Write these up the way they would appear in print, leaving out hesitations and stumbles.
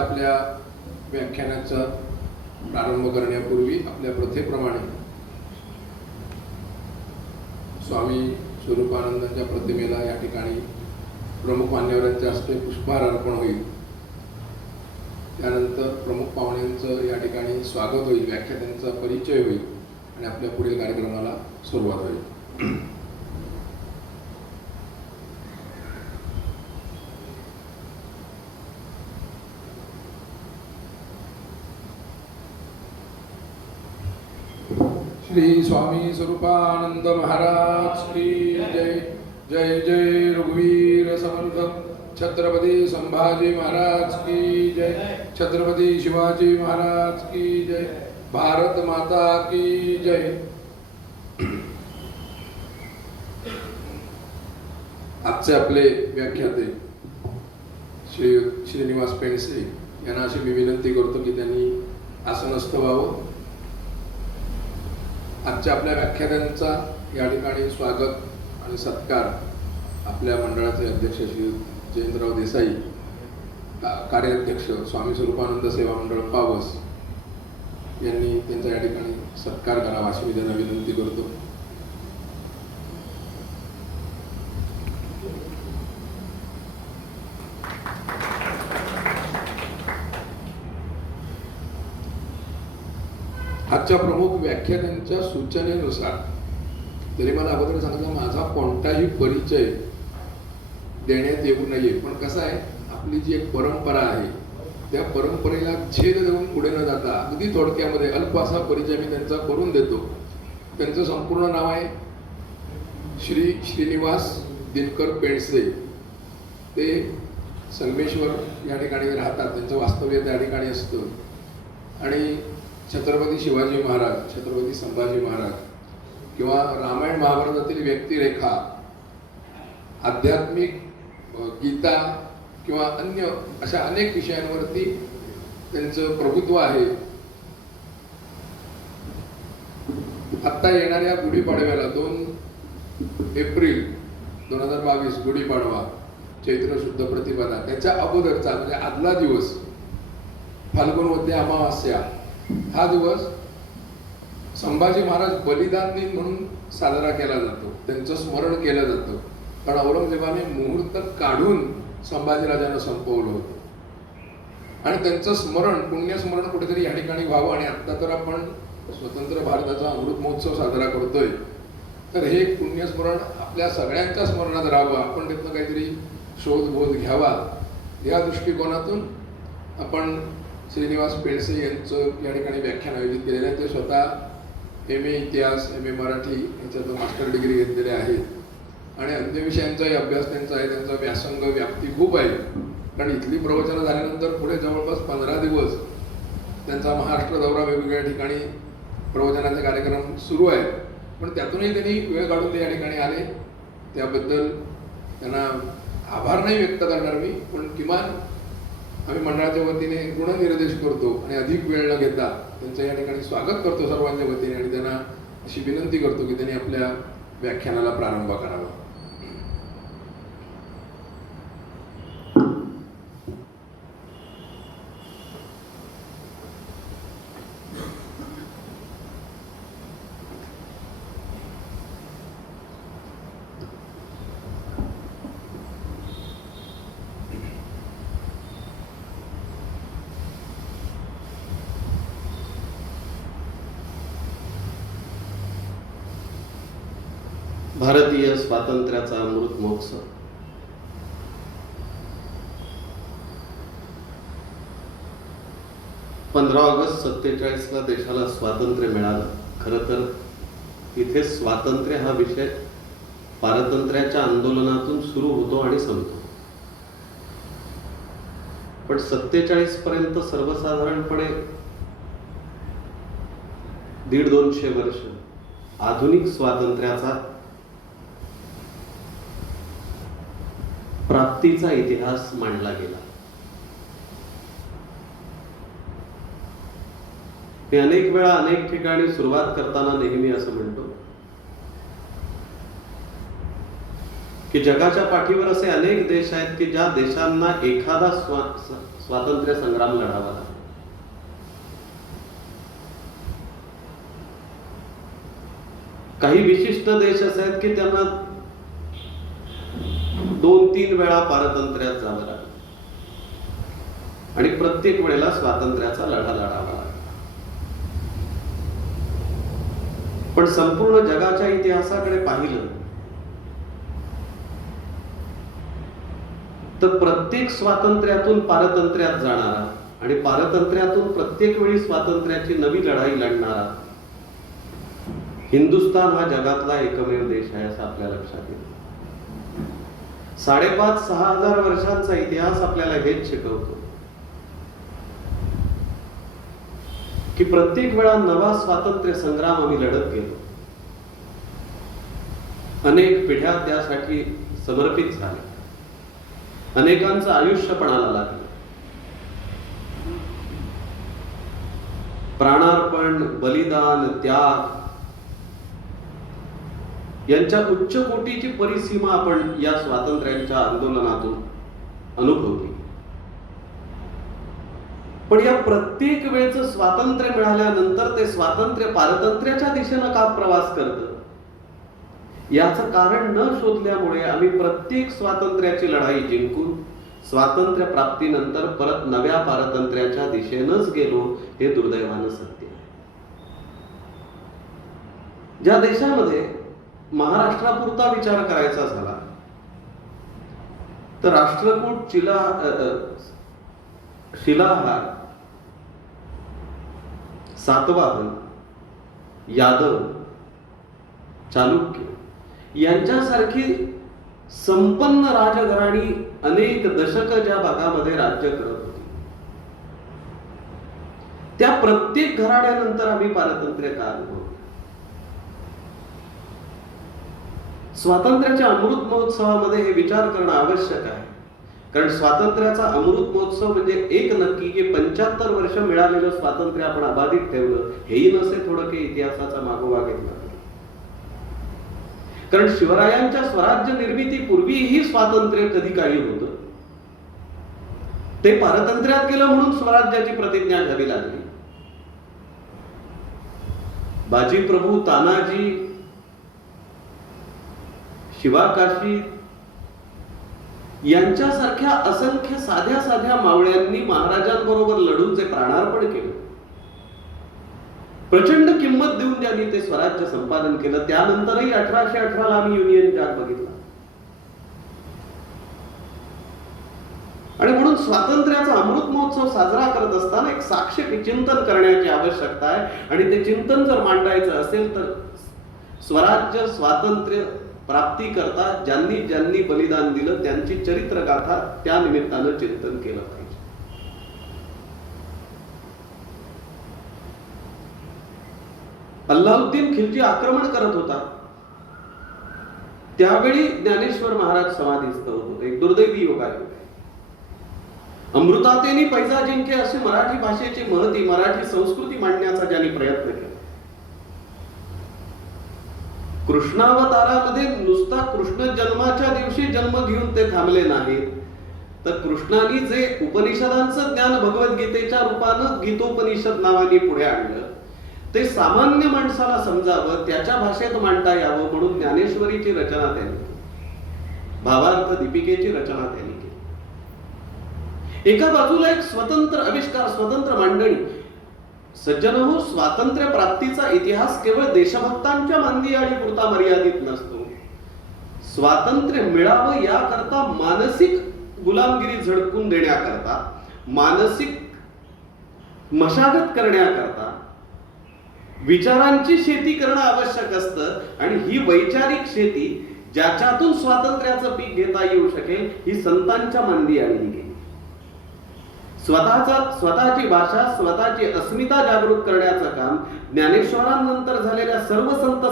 आपल्या व्याख्यानाचा प्रारंभ करण्यापूर्वी आपल्या प्रथेप्रमाणे स्वामी स्वरूपानंदांच्या प्रतिमेला या ठिकाणी प्रमुख मान्यवरांच्या हस्ते पुष्पहार अर्पण होईल. त्यानंतर प्रमुख पाहुण्यांचं या ठिकाणी स्वागत होईल, व्याख्यात्यांचा परिचय होईल आणि आपल्या पुढील कार्यक्रमाला सुरुवात होईल. श्री स्वामी स्वरूपानंद महाराज की जय. जय जय रघुवीर समर्थ छत्रपती संभाजी महाराज की जय. छत्रपती शिवाजी महाराज की जय. भारत माता की जय. आजचे आपले व्याख्याते श्री श्रीनिवास पेंडसे यांना अशी मी विनंती करतो की त्यांनी आसनस्थ व्हावं. आजच्या आपल्या व्याख्यानांचा या ठिकाणी स्वागत आणि सत्कार आपल्या मंडळाचे अध्यक्ष श्री जयंतराव देसाई, कार्याध्यक्ष स्वामी स्वरूपानंद सेवा मंडळ पावस यांनी त्यांचा या ठिकाणी सत्कार करावा अशी मी त्यांना विनंती करतो. आजच्या प्रमुख व्याख्यानांच्या सूचनेनुसार तरी मला अगोदर सांगितलं माझा कोणताही परिचय देण्यात येऊ नये, पण कसं आहे आपली जी एक परंपरा आहे त्या परंपरेला छेद देऊन पुढे न जाता अगदी थोडक्यामध्ये अल्प असा परिचय मी त्यांचा करून देतो. त्यांचं संपूर्ण नाव आहे श्री श्रीनिवास दिनकर पेंडसे. ते संगमेश्वर या ठिकाणी राहतात, त्यांचं वास्तव्य त्या ठिकाणी असतं आणि छत्रपती शिवाजी महाराज, छत्रपती संभाजी महाराज किंवा रामायण महाभारतातील व्यक्तिरेखा, आध्यात्मिक, गीता किंवा अन्य अशा अनेक विषयांवरती त्यांचं प्रभुत्व आहे. आत्ता येणाऱ्या गुढीपाडव्याला 2 एप्रिल 2022 गुढीपाडवा चैत्र शुद्ध प्रतिपदा त्याच्या अगोदरचा म्हणजे आदला दिवस फाल्गुन वद्य अमावास्या हा दिवस संभाजी महाराज बलिदान दिन म्हणून साजरा केला जातो. त्यांचं स्मरण केलं जातं, कारण औरंगजेबाने मुहूर्त काढून संभाजीराजांना संपवलं होतं आणि त्यांचं स्मरण, पुण्यस्मरण कुठेतरी या ठिकाणी व्हावं. आणि आता तर आपण स्वतंत्र भारताचा अमृत महोत्सव साजरा करतोय, तर हे पुण्यस्मरण आपल्या सगळ्यांच्या स्मरणात राहावं, आपण त्यातनं काहीतरी शोधबोध घ्यावा या दृष्टिकोनातून आपण श्रीनिवास पेंडसे यांचं या ठिकाणी व्याख्यान आयोजित केलेलं आहे. ते स्वतः MA इतिहास, MA मराठी याच्यातून मास्टर डिग्री घेतलेले आहेत आणि अन्य विषयांचाही अभ्यास त्यांचा आहे. त्यांचा व्यासंग व्याप्ती खूप आहे, कारण इथली प्रवचनं झाल्यानंतर पुढे जवळपास 15 दिवस त्यांचा महाराष्ट्र दौरा वेगवेगळ्या ठिकाणी प्रवचनाचे कार्यक्रम सुरू आहेत. पण त्यातूनही त्यांनी वेळ काढून ते या ठिकाणी आले, त्याबद्दल त्यांना आभार नाही व्यक्त करणार मी, पण किमान आम्ही मंडळाच्या वतीने ऋणनिर्देश करतो आणि अधिक वेळ न घेता त्यांचं या ठिकाणी स्वागत करतो सर्वांच्या वतीने आणि त्यांना अशी विनंती करतो की त्यांनी आपल्या व्याख्यानाला प्रारंभ करावा. भारतीय स्वातंत्र्याचा अमृत महोत्सव ऑगस्ट 47 ला देशाला स्वातंत्र्य मिळालं. खरं तर इथे स्वातंत्र्य हा विषय पारतंत्र्याच्या आंदोलनातून सुरू होतो आणि संपतो, पण 47 पर्यंत सर्वसाधारणपणे 150-200 वर्ष आधुनिक स्वातंत्र्याचा प्राप्तीचा इतिहास मांडला गेला. मी अनेक वेळा अनेक ठिकाणी सुरुवात करताना नेहमी असं म्हणतो की जगाच्या पाठीवर असे अनेक देश आहेत की ज्या देशांना एखादा स्वातंत्र्य संग्राम लढावा लागला. काही विशिष्ट देश असे आहेत की त्यांना 2-3 वेळा पारतंत्र्यात जावं लागलं आणि प्रत्येक वेळेला स्वातंत्र्याचा लढा लढावा लागला. पण संपूर्ण जगाच्या इतिहासाकडे पाहिलं तर प्रत्येक स्वातंत्र्यातून पारतंत्र्यात जाणारा आणि पारतंत्र्यातून प्रत्येक वेळी स्वातंत्र्याची नवी लढाई लढणारा हिंदुस्थान हा जगातला एकमेव देश आहे असं आपल्या लक्षात येईल. 5,500-6 हजार वर्षांचा इतिहास आपल्याला हेच शिकवतो की प्रत्येक वेळा नवा स्वातंत्र्य संग्राम आम्ही लढत गेलो. अनेक पिढ्या त्यासाठी समर्पित झाल्या. अनेकांचं आयुष्य पणाला लागलं. प्राणार्पण, बलिदान, त्याग यांच्या उच्च कोटीची परिसीमा आपण या स्वातंत्र्याच्या आंदोलनातून अनुभवली. पण या प्रत्येक वेळेचं स्वातंत्र्य मिळाल्यानंतर ते स्वातंत्र्य पारतंत्र्याच्या दिशेनं का प्रवास करतं याचं कारण न शोधल्यामुळे आम्ही प्रत्येक स्वातंत्र्याची लढाई जिंकून स्वातंत्र्य प्राप्तीनंतर परत नव्या पारतंत्र्याच्या दिशेनंच गेलो हे दुर्दैवानं सत्य आहे. ज्या देशामध्ये महाराष्ट्रापुरता विचार करायचा झाला तर राष्ट्रकूट, शिलाहार, सातवाहन, यादव, चालुक्य यांच्यासारखी संपन्न राजघराणी अनेक दशक ज्या भागामध्ये राज्य करत होती त्या प्रत्येक घराण्यानंतर आम्ही पारतंत्र्य का अनुभवलं. स्वातंत्र्याच्या अमृत महोत्सवामध्ये हे विचार करणं आवश्यक आहे. कारण स्वातंत्र्याचा अमृत महोत्सव म्हणजे एक नक्की की 75 वर्ष मिळालेलं स्वातंत्र्य आपण अबाधित ठेवलं हेही नसे थोडं काही इतिहासाचा मागोवा घेतला. कारण शिवरायांच्या स्वराज्य निर्मितीपूर्वीही स्वातंत्र्य कधी काळी होतं. ते पारतंत्र्यात गेलं म्हणून स्वराज्याची प्रतिज्ञा घ्यावी लागली. बाजी प्रभू, तानाजी, शिवाकाशी यांच्यासारख्या असंख्य साध्या साध्या मावळ्यांनी महाराजांबरोबर लढून जे प्राणार्पण केलं, प्रचंड किंमत देऊन ज्यांनी ते स्वराज्य संपादन केलं, त्यानंतरही 1818 ला आम्ही युनियन जॅक बघितला. आणि म्हणून स्वातंत्र्याचा अमृत महोत्सव साजरा करत असताना एक साक्ष चिंतन करण्याची आवश्यकता आहे. आणि ते चिंतन जर मांडायचं असेल तर स्वराज्य स्वातंत्र्य प्राप्ती करता ज्यांनी ज्यांनी बलिदान दिलं त्यांची चरित्र गाथा त्या निमित्तानं चिंतन केलं पाहिजे. अल्लाउद्दीन खिलजी आक्रमण करत होता त्यावेळी ज्ञानेश्वर महाराज समाधीस्थ होते. एक दुर्दैवी योगायोग. अमृतातेनी पैजा जिंके असे मराठी भाषेची महती, मराठी संस्कृती मांडण्याचा ज्यांनी प्रयत्न केला. कृष्णावतारामध्ये नुसता कृष्ण जन्माच्या दिवशी जन्म घेऊन ते थांबले नाहीत, तर कृष्णाने जे उपनिषदांचं ज्ञान भगवद्गीतेच्या रूपानं गीतोपनिषद नावाने पुढे आणलं ते सामान्य माणसाला समजावं, त्याच्या भाषेत मांडता यावं म्हणून ज्ञानेश्वरीची रचना त्यांनी केली. भावार्थ दीपिकेची रचना त्यांनी केली. एका बाजूला एक स्वतंत्र आविष्कार, स्वतंत्र मांडणी. सज्जनहो, स्वातंत्र्य प्राप्तीचा इतिहास केवळ देशभक्तांच्या मानदियाळी पुरता मर्यादित नसतो. स्वातंत्र्य मिळावं याकरता मानसिक गुलामगिरी झडकून देण्याकरता, मानसिक मशागत करण्याकरता विचारांची शेती करणं आवश्यक असतं. आणि ही वैचारिक शेती ज्याच्यातून स्वातंत्र्याचं पीक घेता येऊ शकेल ही संतांच्या मानदियाळी गेली. स्वतःची भाषा, स्वतःची अस्मिता जागृत करण्याचं काम ज्ञानेश्वरांनंतर झालेल्या सर्व संत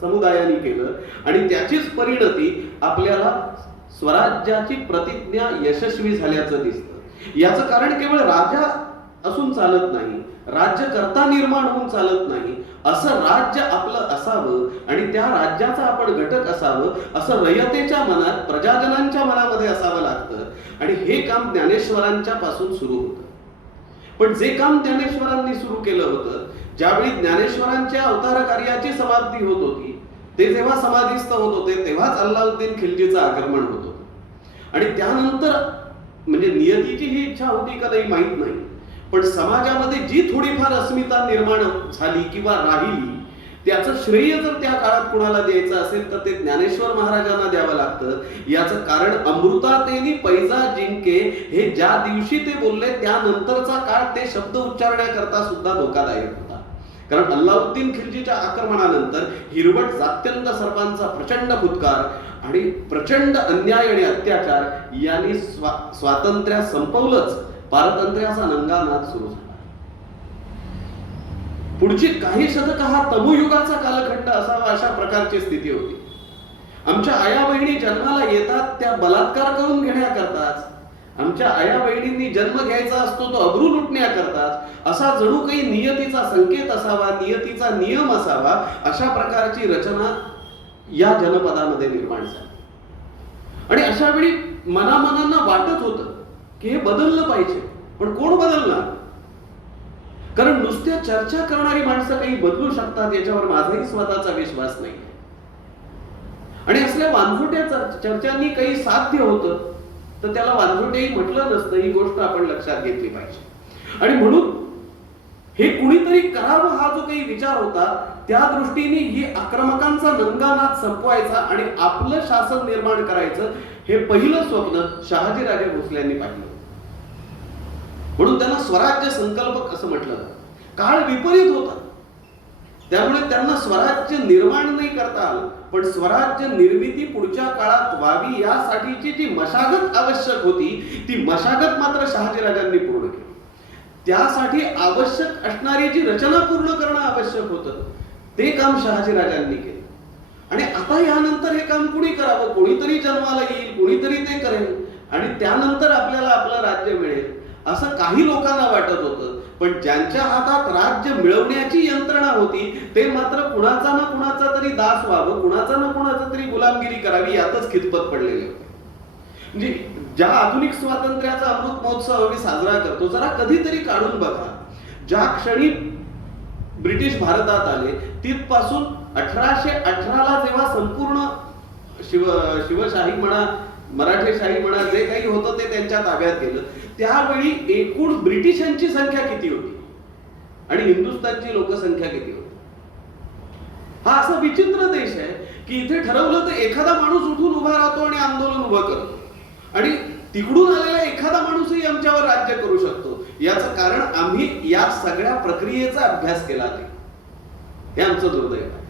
समुदायांनी केलं. आणि त्याचीच परिणती आपल्याला स्वराज्याची प्रतिज्ञा यशस्वी झाल्याचं दिसतं. याचं कारण केवळ राजा असून बसून चालत नाही, राज्यकर्ता निर्माण होऊन चालत नाही. असं राज्य आपलं असावं आणि त्या राज्याचा आपण घटक असावं असं रयतेच्या मनात, प्रजाजनांच्या मनामध्ये असावं लागतं. आणि हे काम ज्ञानेश्वरांच्या पासून सुरू होतं. पण जे काम ज्ञानेश्वरांनी सुरू केलं होतं, ज्यावेळी ज्ञानेश्वरांच्या अवतार कार्याची समाप्ती होत होती, ते जेव्हा समाधीस्थ होत होते तेव्हाच अल्लाउद्दीन खिलजीचं आक्रमण होत होतं. आणि त्यानंतर म्हणजे नियतीची ही इच्छा होती का नाही माहित नाही, पण समाजामध्ये जी थोडीफार अस्मिता निर्माण झाली किंवा राहिली, त्याचं श्रेय जर त्या काळात कुणाला द्यायचं असेल तर ते ज्ञानेश्वर महाराजांना द्यावं लागतं. याचं कारण अमृतातेनी पैजा जिंके हे ज्या दिवशी ते बोलले त्यानंतरचा काळ ते शब्द उच्चारण्याकरता सुद्धा धोकादायक होता. कारण अल्लाउद्दीन खिलजीच्या आक्रमणानंतर हिरवट जात्यंत सर्पांचा प्रचंड फुत्कार आणि प्रचंड अन्याय आणि अत्याचार यांनी स्वातंत्र्य संपवलंच, पारतंत्र्याचा नंगानाद सुरू झाला. पुढची काही शतक हा तमोयुगाचा कालखंड असावा अशा प्रकारची स्थिती होती. आमच्या आया बहिणी जन्माला येतात त्या बलात्कार करून घेण्याकरताच, आमच्या आया बहिणींनी जन्म घ्यायचा असतो तो अब्रू लुटण्याकरताच असा जणू काही नियतीचा संकेत असावा, नियतीचा नियम असावा, अशा प्रकारची रचना या जनपदामध्ये निर्माण झाली. आणि अशा वेळी मनामनांना वाटत होतं की हे बदललं पाहिजे, पण कोण बदलणार? कारण नुसत्या चर्चा करणारी माणसं काही बदलू शकतात याच्यावर माझाही स्वतःचा विश्वास नाही. आणि असल्या वानझोट्या चर्चांनी काही साध्य होतं तर त्याला वानझोटेही म्हटलं नसतं, ही गोष्ट आपण लक्षात घेतली पाहिजे. आणि म्हणून हे कुणीतरी करावं हा जो काही विचार होता, त्या दृष्टीने ही आक्रमकांचा नंगानाद संपवायचा आणि आपलं शासन निर्माण करायचं, हे पहिलं स्वप्न शहाजीराजे भोसल्यांनी पाहिलं. म्हणून त्यांना स्वराज्य संकल्पक असं म्हटलं जातं. काळ विपरीत होता, त्यामुळे त्यांना स्वराज्य निर्माण नाही करता आलं, पण स्वराज्य निर्मिती पुढच्या काळात व्हावी यासाठीची जी मशागत आवश्यक होती, ती मशागत मात्र शहाजीराजांनी पूर्ण केली. त्यासाठी आवश्यक असणारी जी रचना पूर्ण करणं आवश्यक होतं, ते काम शहाजीराजांनी केलं. आणि आता यानंतर हे काम कुणी करावं? कोणीतरी जन्माला येईल, कोणीतरी ते करेल आणि त्यानंतर आपल्याला आपलं राज्य मिळेल असं काही लोकांना वाटत होतं. पण ज्यांच्या हातात राज्य मिळवण्याची यंत्रणा होती ते मात्र कुणाचा ना कुणाचा तरी दास व्हावं, कुणाचा ना कुणाचा तरी गुलामगिरी करावी यातच खितपत पडलेले होते. म्हणजे ज्या आधुनिक स्वातंत्र्याचा अमृत महोत्सव आम्ही साजरा करतो, जरा कधीतरी काढून बघा, ज्या क्षणी ब्रिटिश भारतात आले तिथपासून 1818ला जेव्हा संपूर्ण शिवशाही म्हणा, मराठेशाही म्हणा, जे काही होतं ते त्यांच्या ताब्यात गेलं, त्यावेळी एकूण ब्रिटिशांची संख्या किती होती आणि हिंदुस्थानची लोकसंख्या किती होती? हा असा विचित्र देश आहे की इथे ठरवलं तर एखादा माणूस उठून उभा राहतो आणि आंदोलन उभं करतो आणि तिकडून आलेला एखादा माणूसही आमच्यावर राज्य करू शकतो. याचं कारण आम्ही या सगळ्या प्रक्रियेचा अभ्यास केला नाही, हे आमचं दुर्दैव आहे.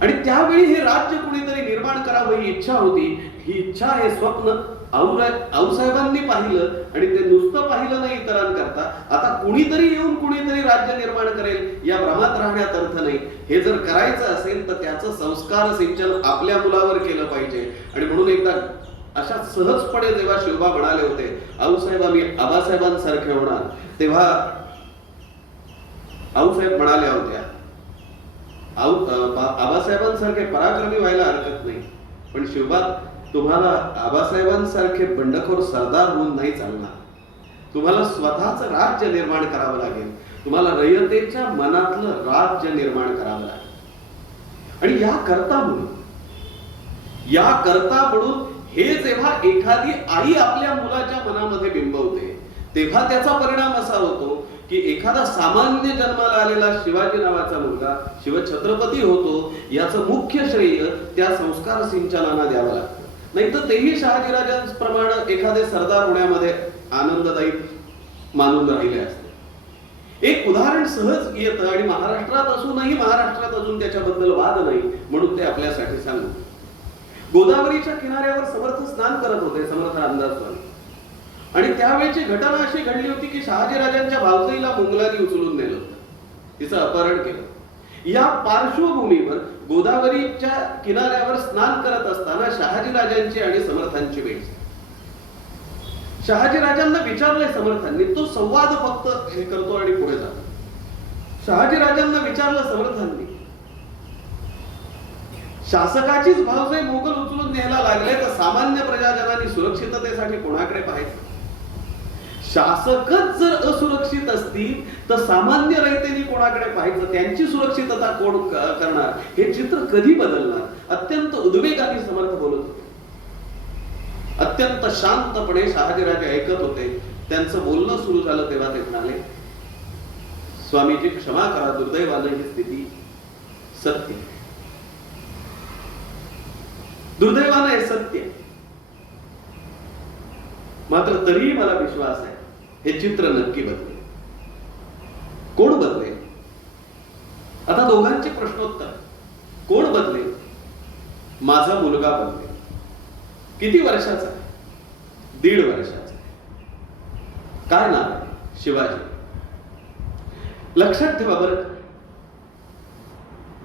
आणि त्यावेळी हे राज्य कुणीतरी निर्माण करावं ही इच्छा होती. ही इच्छा, हे स्वप्न आऊसाहेबांनी पाहिलं आणि ते नुसतं पाहिलं नाही इतरांकरता. आता कुणीतरी येऊन कुणीतरी राज्य निर्माण करेल या भ्रमात राहण्यात अर्थ नाही. हे जर करायचं असेल तर त्याचं संस्कार सिंचन आपल्या मुलावर केलं पाहिजे. आणि म्हणून एकदा अशा सहजपणे जेव्हा शिवबा म्हणाले होते, आऊसाहेब आम्ही आबासाहेबांसारखे होणार, तेव्हा आऊसाहेब म्हणाल्या होत्या, आबासाहेबांसारखे पराक्रमी व्हायला हरकत नाही, पण शिवबा तुम्हाला आबासाहेबांसारखे बंडखोर सरदार होऊन नाही चालणार. तुम्हाला स्वतःच राज्य निर्माण करावं लागेल, तुम्हाला रयतेच्या मनातलं राज्य निर्माण करावं लागेल. आणि याकरता म्हणून हे जेव्हा एखादी आई आपल्या मुलाच्या मनामध्ये बिंबवते तेव्हा त्याचा परिणाम असा होतो की एखादा सामान्य जन्माला आलेला शिवाजी नावाचा मुलगा शिवछत्रपती होतो. याचं मुख्य श्रेय त्या संस्कार सिंचनाला द्यावं लागतं. नाही तर तेही शहाजीराजांप्रमाणे एखादे सरदार होण्यामध्ये आनंददायी मानून राहिले असते. एक उदाहरण सहज येतं आणि महाराष्ट्रात अजून त्याच्याबद्दल वाद नाही म्हणून ते आपल्यासाठी सांगू. गोदावरीच्या किनाऱ्यावर समर्थ स्नान करत होते, समर्थ रामदास स्वामी. आणि त्यावेळची घटना अशी घडली होती की शहाजीराजांच्या भावजाईला मुघलांनी उचलून नेलं होतं, तिचं अपहरण केलं. या पार्श्वभूमीवर गोदावरीच्या किनाऱ्यावर स्नान करत असताना शहाजीराजांची आणि समर्थांची भेट. शहाजीराजांना विचारलंय समर्थांनी, तो संवाद फक्त हे करतो आणि पुढे जातो. शहाजीराजांना विचारलं समर्थांनी, शासकाचीच भावजय मोगल उचलून न्यायला लागले तर सामान्य प्रजाजनांनी सुरक्षिततेसाठी कोणाकडे पाहायचं? शासकच जर असुरक्षित असतील तर सामान्य रयतेनी कोणाकडे पाहायचं? त्यांची सुरक्षितता कोण करणार? हे चित्र कधी बदलणार? अत्यंत उद्वेगाने समर्थ बोलत होते. अत्यंत शांतपणे शहाजीराजे ऐकत होते. त्यांचं बोलणं सुरू झालं तेव्हा ते म्हणाले, स्वामीजी क्षमा करा, दुर्दैवानं ही स्थिती सत्य, दुर्दैवानं हे सत्य, मात्र तरीही मला विश्वास आहे हे चित्र नक्की बदलेल. कोण बदलेल? आता दोघांचे प्रश्नोत्तर. कोण बदलेल? माझा मुलगा बदलेल. किती वर्षाचा आहे? 1.5 वर्षाचा. काय नाव आहे? शिवाजी. लक्षात ठेवा बरं,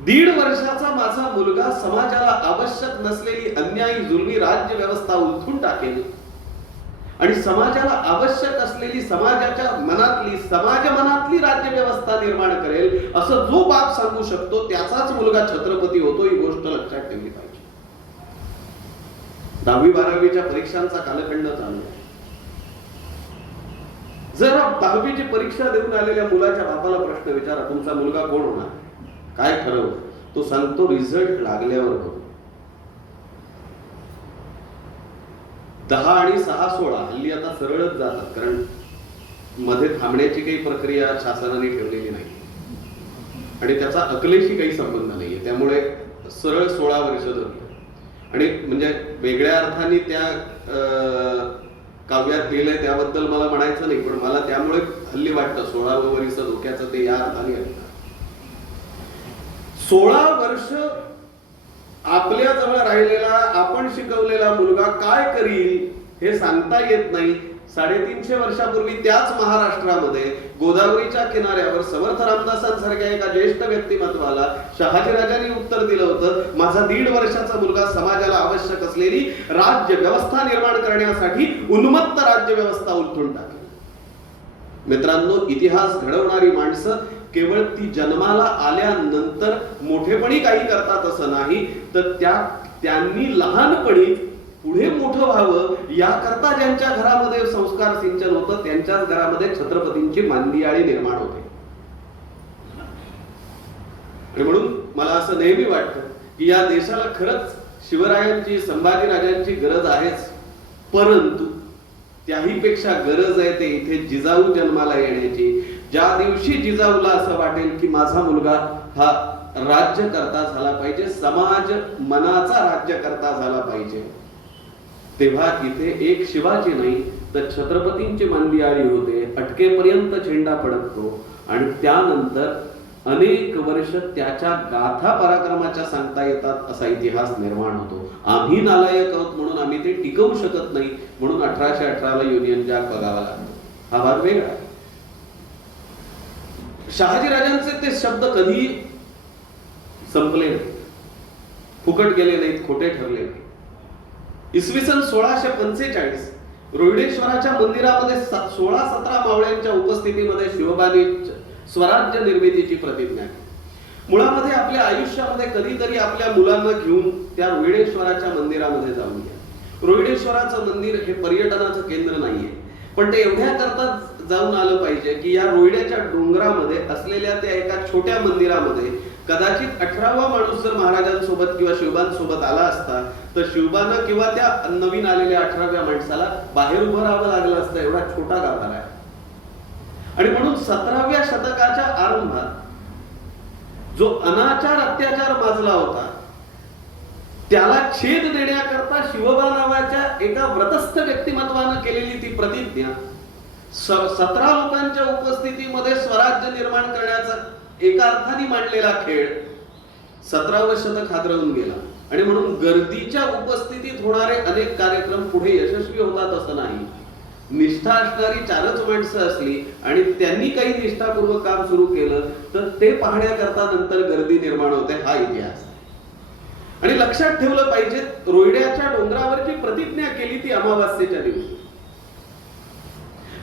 1.5 वर्षाचा माझा मुलगा समाजाला आवश्यक नसलेली अन्यायी जुलमी राज्य व्यवस्था उलथून टाकेल आणि समाजाला आवश्यक असलेली समाजाच्या मनातली, समाज मनातली राज्य व्यवस्था निर्माण करेल असं जो बाप सांगू शकतो त्याचाच मुलगा छत्रपती होतो. ही गोष्ट लक्षात ठेवली पाहिजे. 10वी-12वीच्या परीक्षांचा कालखंड चालू आहे. जर 10वीची परीक्षा देऊन आलेल्या मुलाच्या बापाला प्रश्न विचारा, तुमचा मुलगा कोण होणार, काय ठरवलं? तो सांगतो रिझल्ट लागल्यावर बघू. 10 आणि 6 16 हल्ली आता सरळच जातात, कारण मध्ये थांबण्याची काही प्रक्रिया शासनाने ठेवलेली नाही आणि त्याचा अकलेशी काही संबंध नाहीये. त्यामुळे सरळ 16 वर्ष धरली आणि म्हणजे वेगळ्या अर्थाने त्या काव्यात लिहिलंय त्याबद्दल मला म्हणायचं नाही, पण मला त्यामुळे हल्ली वाटतं 16वं वर्ष धोक्याचं ते या अर्थाने आहे. 16 वर्ष आपल्या जवळ राहिलेला, आपण शिकवलेला मुलगा काय करील हे सांगता येत नाही. 350 वर्षापूर्वी त्याच महाराष्ट्रामध्ये गोदावरीच्या किनाऱ्यावर समर्थ रामदासांसारख्या एका ज्येष्ठ व्यक्तिमत्वाला शहाजीराजांनी उत्तर दिलं होतं, माझा 1.5 वर्षाचा मुलगा समाजाला आवश्यक असलेली राज्य व्यवस्था निर्माण करण्यासाठी उन्मत्त राज्य व्यवस्था उलथून टाकेल. मित्रांनो, इतिहास घडवणारी माणसं केवळ ती जन्माला आल्यानंतर मोठेपणी काही करतात असं नाही, तर त्यांनी लहानपणी पुढे मोठं व्हावं याकरता ज्यांच्या घरामध्ये संस्कार सिंचन होतं त्यांच्याच घरामध्ये छत्रपतींची मांदियाळी निर्माण होते. आणि म्हणून मला असं नेहमी वाटतं की या देशाला खरंच शिवरायांची, संभाजीराजांची गरज आहेच, परंतु त्याही पेक्षा गरज आहे ते इथे जिजाऊ जन्माला येण्याची. ज्या दिवशी जिजाऊला असं वाटेल की माझा मुलगा हा राज्यकर्ता झाला पाहिजे, समाज मनाचा राज्यकर्ता झाला पाहिजे, तेव्हा इथे एक शिवाजी नाही तर छत्रपतींची मांदियाळी होते. अटकेपर्यंत झेंडा फडकतो आणि त्यानंतर अनेक वर्ष त्याच्या गाथा पराक्रमाच्या सांगता येतात असा इतिहास निर्माण होतो. आम्ही नालायक आहोत म्हणून आम्ही ते टिकवू शकत नाही, म्हणून 1818 ला युनियन जॅक बघावा लागतो. हा भाग वेगळा आहे. शहाजीराजांचे ते शब्द कधी संपले नाहीत, फुकट गेले नाहीत, खोटे ठरले नाहीत. इसवी सन 1645 रोहिडेश्वराच्या मंदिरामध्ये 16-17 मावळ्यांच्या उपस्थितीमध्ये शिवबानी स्वराज्य निर्मितीची प्रतिज्ञा केली. मुळामध्ये आपल्या आयुष्यामध्ये कधीतरी आपल्या मुलांना घेऊन त्या रोहिडेश्वराच्या मंदिरामध्ये जाऊन घ्या. रोहिडेश्वराचं मंदिर हे पर्यटनाचं केंद्र नाहीये, पण ते एवढ्या करता जाऊन आलं पाहिजे की या रोहिड्याच्या डोंगरामध्ये असलेल्या त्या एका छोट्या मंदिरामध्ये कदाचित 18वा माणूस जर महाराजांसोबत किंवा शिवबांसोबत आला असता तर शिवबांना किंवा त्या नवीन आलेल्या 18व्या माणसाला बाहेर उभं राहावं लागलं असतं. एवढा छोटा गाभारा आहे. आणि म्हणून 17व्या शतकाच्या आरंभात जो अनाचार अत्याचार माजला होता त्याला छेद देण्याकरता शिवबा नावाच्या एका व्रतस्थ व्यक्तिमत्वानं केलेली ती प्रतिज्ञा 17 लोकांच्या उपस्थितीमध्ये स्वराज्य निर्माण करण्याचा एका अर्थाने मांडलेला खेळ 17वं शतक हादरवून गेला. आणि म्हणून गर्दीच्या उपस्थितीत होणारे अनेक कार्यक्रम पुढे यशस्वी होतात असं नाही. निष्ठा असणारी 4च माणसं असली आणि त्यांनी काही निष्ठापूर्वक काम सुरू केलं तर ते पाहण्याकरता नंतर गर्दी निर्माण होते. हा इतिहास. आणि लक्षात ठेवलं पाहिजे, रोहिड्याच्या डोंगरावरची प्रतिज्ञा केली ती अमावास्येच्या दिवशी.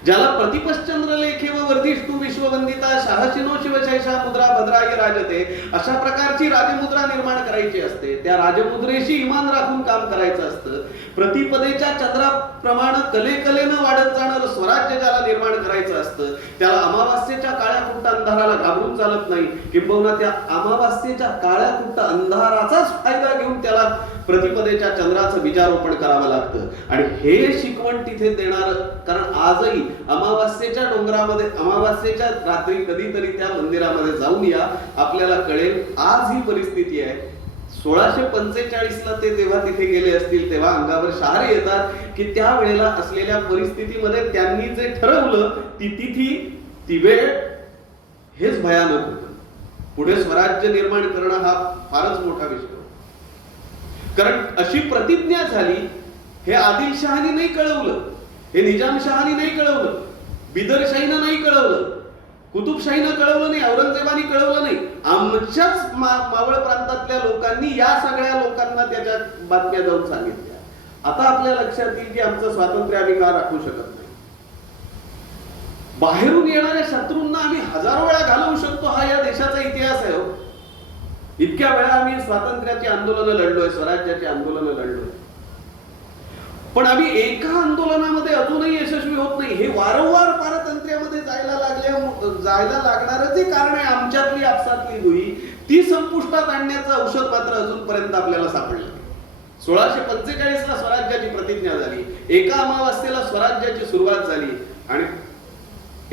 ज्याला प्रतिपश्चंद्र लेखे व वर्धिष्ठू विश्ववंदिता शाहसिनो शिवशैषा मुद्रा भद्राय राजते, अशा प्रकारची राजमुद्रा निर्माण करायची असते. त्या राजमुद्रेशी इमान राखून काम करायचं असतं. प्रतिपदेच्या चंद्राप्रमाणे कलेकलेनं वाढत जाणारं स्वराज्य ज्याला निर्माण करायचं असतं, त्याला अमावास्येच्या काळ्या कुट्ट अंधाराला घाबरून चालत नाही. किंबहुना त्या अमावास्येच्या काळ्या कुट्ट अंधाराचाच फायदा घेऊन त्याला प्रतिपदेच्या चंद्राचं बीजारोपण करावं लागतं. आणि हे शिकवण तिथे देणार, कारण आजही अमावास्येच्या डोंगरामध्ये अमावास्येच्या रात्री कधीतरी त्या मंदिरामध्ये जाऊन या, आपल्याला कळेल आज ही परिस्थिती आहे. 1645 ला ते जेव्हा तिथे गेले असतील तेव्हा अंगावर शहारे येतात की त्यावेळेला असलेल्या परिस्थितीमध्ये त्यांनी जे ठरवलं ती तिथी ती वेळ हेच भयानक होतं. पुढे स्वराज्य निर्माण करणं हा फारच मोठा विषय. कारण अशी प्रतिज्ञा झाली, हे आदिलशहानी नाही कळवलं, हे निजामशहानी नाही कळवलं, बिदरशाहीनं नाही कळवलं, कुतुबशाहीनं कळवलं नाही, औरंगजेबाने कळवलं नाही, आमच्याच मावळ प्रांतातल्या लोकांनी या सगळ्या लोकांना त्याच्या बातम्या जाऊन सांगितल्या. आता आपल्या लक्षात येईल की आमचं स्वातंत्र्य आम्ही का राखू शकत नाही. बाहेरून येणाऱ्या शत्रूंना आम्ही हजारो वेळा घालवू शकतो, हा या देशाचा इतिहास आहे. इतक्या वेळा आम्ही स्वातंत्र्याची आंदोलनं लढलोय, स्वराज्याची आंदोलनं लढलोय, पण आम्ही एका आंदोलनामध्ये अजूनही यशस्वी होत नाही. हे वारंवार पारतंत्र्यामध्ये जायला लागणारं जे कारण आहे, आमच्यातली आपसातली दुही ती संपुष्टात आणण्याचं औषध मात्र अजूनपर्यंत आपल्याला सापडलं. 1645 ला स्वराज्याची प्रतिज्ञा झाली, एका अमावास्येला स्वराज्याची सुरुवात झाली आणि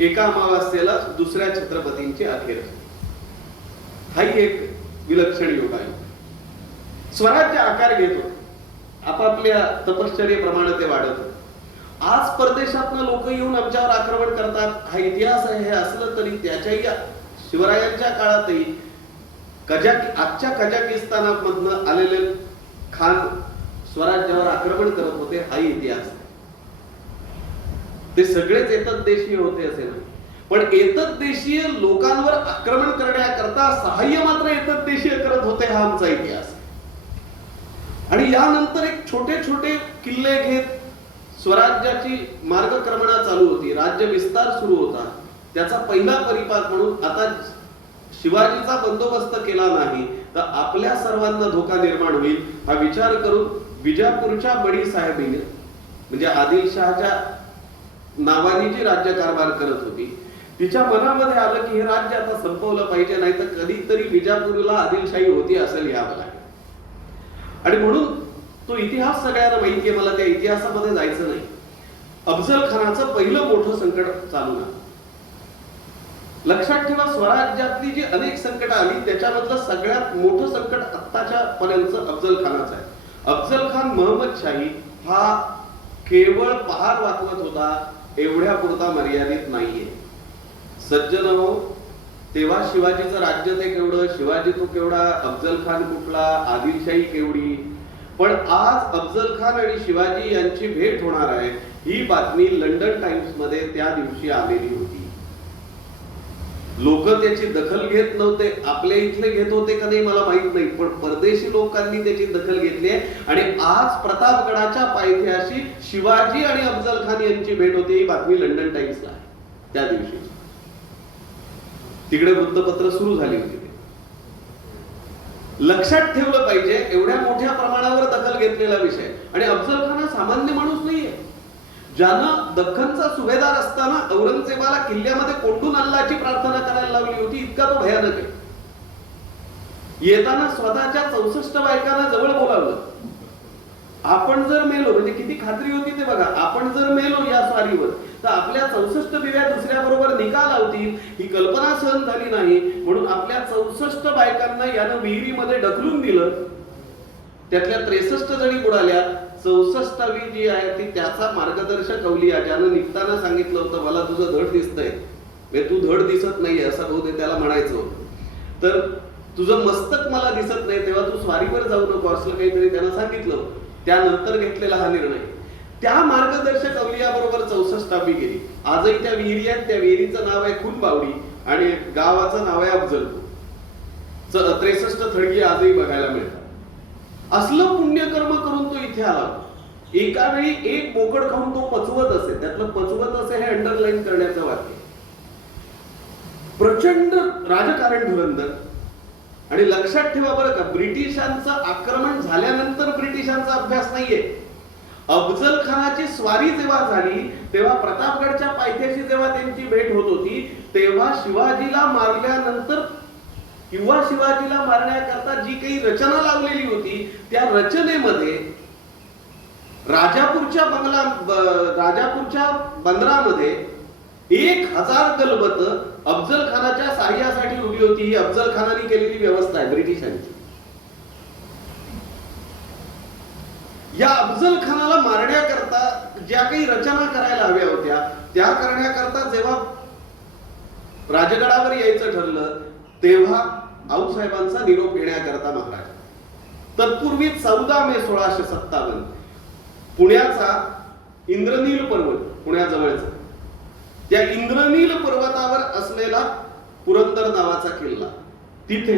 एका अमावास्येला दुसऱ्या छत्रपतींची अखेर. हाही एक विलक्षण योग आहे. स्वराज्य आकार घेतो, आपापल्या तपश्चर्येप्रमाणे ते वाढत. आज परदेशातनं लोक येऊन आमच्यावर आक्रमण करतात, हा इतिहास आहे. हे असलं तरी त्याच्याही शिवरायांच्या काळातही आजच्या कझाकिस्तानामधनं आलेले खान स्वराज्यावर आक्रमण करत होते, हाही इतिहास. ते सगळेच एतद्देशीय होते असे नाही, पण एतद्देशीय लोकांवर आक्रमण करण्याकरता सहाय्य मात्र एतद्देशीय करत होते, हा आमचा इतिहास. आणि यानंतर एक छोटे छोटे किल्ले घेत स्वराज्याची मार्गक्रमणा चालू होती, राज्य विस्तार सुरू होता. त्याचा पहिला परिपाक म्हणून आता शिवाजीचा बंदोबस्त केला नाही तर आपल्या सर्वांना धोका निर्माण होईल, हा विचार करून विजापूरच्या बडी साहेबीने, म्हणजे आदिलशहाच्या नावानी जी राज्यकारभार करत होती, तिच्या मनामध्ये आलं की हे राज्य आता संपवलं पाहिजे, नाही तर कधीतरी विजापूरला आदिलशाही होती असं लिहावं लागेल. आणि म्हणून तो इतिहास सगळ्यांना माहिती आहे, मला त्या इतिहासामध्ये जायचं नाही. अफजल खानाचं पहिलं मोठं संकट चालू आहे. लक्षात ठेवा, स्वराज्यातली जी अनेक संकट आली त्याच्यामधलं सगळ्यात मोठं संकट आत्ताच्या पर्यंत अफजल खानाचं आहे. अफजल खान महम्मद शाही हा केवळ पहार वाचवत होता एवढ्या पुरता मर्यादित नाहीये. सज्जन हो, तेव्हा शिवाजीचं राज्य ते केवढं, शिवाजी तो केवढा, अफजल खान कुठला, आदिलशाही केवढी. पण आज अफजल खान आणि शिवाजी यांची भेट होणार आहे ही बातमी लंडन टाइम्स मध्ये त्या दिवशी आलेली होती. लोक त्याची दखल घेत नव्हते, आपल्या इथले घेत होते का नाही मला माहित नाही, पण परदेशी लोकांनी त्याची दखल घेतली आहे. आणि आज प्रतापगडाच्या पायथ्याशी शिवाजी आणि अफजल खान यांची भेट होती, ही बातमी लंडन टाइम्सला आहे त्या दिवशी. तिकडे वृत्तपत्र सुरू झाली होती. लक्षात ठेवलं पाहिजे, एवढ्या मोठ्या प्रमाणावर दखल घेतलेला विषय. आणि अफजल खान हा सामान्य माणूस नाहीये. ज्यानं दख्खनचा सुभेदार असताना औरंगजेबाला किल्ल्यामध्ये कोंडून अल्लाची प्रार्थना करायला लावली होती, इतका तो भयानक आहे. येताना स्वतःच्या 64 बायकांना जवळ बोलावलं. आपण जर मेलो, म्हणजे किती खात्री होती ते बघा, आपण जर मेलो या स्वारीवर तर आपल्या 64 बिव्या दुसऱ्या बरोबर निकाल लावतील ही कल्पना सहन झाली नाही. म्हणून आपल्या 64 बायकांना यानं विहिरीमध्ये ढकलून दिलं. त्यातल्या 63 जणी बुडाल्या. 64वी जी आहे ती त्याचा मार्गदर्शक अवलिया, ज्यानं निघताना सांगितलं होतं मला तुझं धड दिसतंय, तू धड दिसत नाहीये असं बहुतेक त्याला म्हणायचं होतं. तर तुझं मस्तक मला दिसत नाही तेव्हा तू स्वारीवर जाऊ नको असलं काहीतरी त्यानं सांगितलं. त्यानंतर घेतलेला हा निर्णय. त्या मार्गदर्शक अवलिया बरोबर 64वी गेली. आजही त्या विहिरी आहेत. त्या विहिरीचं नाव आहे खूनबावडी आणि गावाचं नाव आहे अफजलपूर. 63 थडगी आजही बघायला मिळतात. असलं पुण्यकर्म करून तो इथे आला. एका वेळी एक बोकड खाऊन तो पचवत असे, त्यातलं पचवत असे हे अंडरलाईन करण्याचं वाक्य. प्रचंड राजकारण धुरंधर. आणि लक्षात ठेवा बरं का, ब्रिटिशांचं आक्रमण झाल्यानंतर ब्रिटिशांचा अभ्यास नाहीये. अफजल खानाची स्वारी जेव्हा झाली तेव्हा प्रतापगडच्या पायथ्याशी जेव्हा त्यांची भेट होत होती तेव्हा शिवाजीला मारल्यानंतर किंवा शिवाजीला मारण्याकरता जी काही रचना लावलेली होती त्या रचनेमध्ये राजापूरच्या बंदरामध्ये 1000 गलबत अफजल खानाच्या सहाय्यासाठी उभी होती. ही अफजल खानाने केलेली व्यवस्था आहे ब्रिटिशांची. या अफजल खानाला मारण्याकरता ज्या काही रचना करायला हव्या होत्या त्या करण्याकरता जेव्हा राजगडावर यायचं ठरलं तेव्हा आऊसाहेबांचा निरोप घेण्याकरता महाराज तत्पूर्वी 14 मे 1657 पुण्याचा इंद्रनील पर्वत, पुण्याजवळचा त्या इंद्रनील पर्वतावर असलेला पुरंदर नावाचा किल्ला, तिथे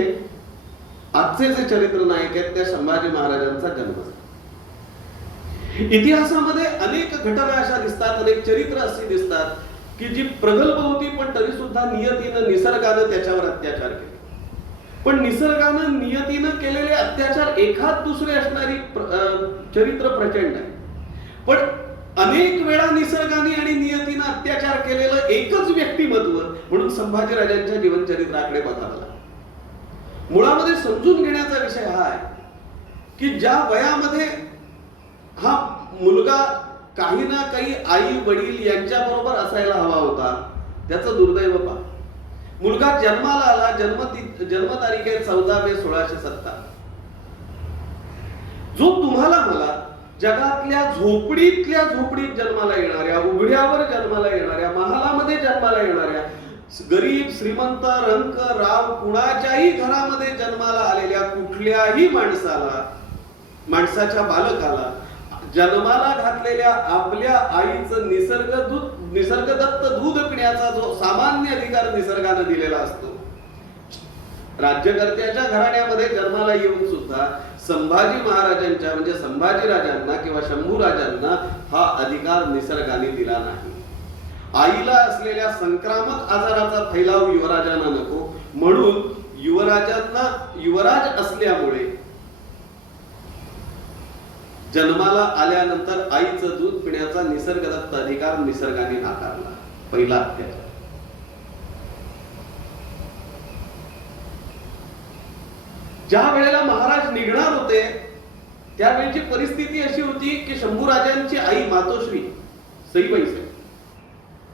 आजचे जे चरित्र नायक आहेत त्या संभाजी महाराजांचा जन्म झाला. इतिहासामध्ये अनेक घटना अशा दिसतात, अनेक चरित्र अशी दिसतात की जी प्रगल्भ होती पण तरी सुद्धा नियतीनं निसर्गानं त्याच्यावर अत्याचार केले. पण निसर्गानं नियतीनं केलेले अत्याचार एखाद दुसरे असणारी चरित्र प्रचंड आहे. पण अनेक वेळा निसर्गाने आणि नियतीनं अत्याचार केलेलं एकच व्यक्तिमत्व म्हणून संभाजीराजांच्या जीवनचरित्राकडे बघावं लागतं. मुळामध्ये समजून घेण्याचा विषय हा आहे की ज्या वयामध्ये हा मुलगा काही ना काही आई वडील यांच्या बरोबर असायला हवा होता त्याचं दुर्दैव पहा. मुलगा जन्माला आला, जन्मतारीख आहे 14 मे 1657. जो तुम्हाला मला जगातल्या झोपडीतल्या झोपडीत जन्माला येणाऱ्या, उघड्यावर जन्माला येणाऱ्या, महालामध्ये जन्माला येणाऱ्या, गरीब श्रीमंत रंक राव कुणाच्याही घरामध्ये जन्माला आलेल्या कुठल्याही माणसाच्या बालकाला जन्माला घातलेल्या आपल्या आईचं निसर्गदत्त दूध पिण्याचा जो सामान्य अधिकार निसर्गाने दिलेला असतो, राज्यकर्त्याच्या घराण्यामध्ये जन्माला येऊन सुद्धा संभाजी महाराजांच्या म्हणजे संभाजी राजांना किंवा शंभू राजांना हा अधिकार निसर्गाने दिला नाही. आईला असलेल्या संक्रामक आजाराचा फैलाव युवराजांना नको म्हणून युवराज असल्यामुळे जन्माला आल्यानंतर आईचं दूध पिण्याचा निसर्गदत्त अधिकार निसर्गाने नाकारला. पहिला अत्याचार. ज्या वेळेला महाराज निघणार होते त्यावेळेची परिस्थिती अशी होती की शंभू राजांची आई मातोश्री सईबाई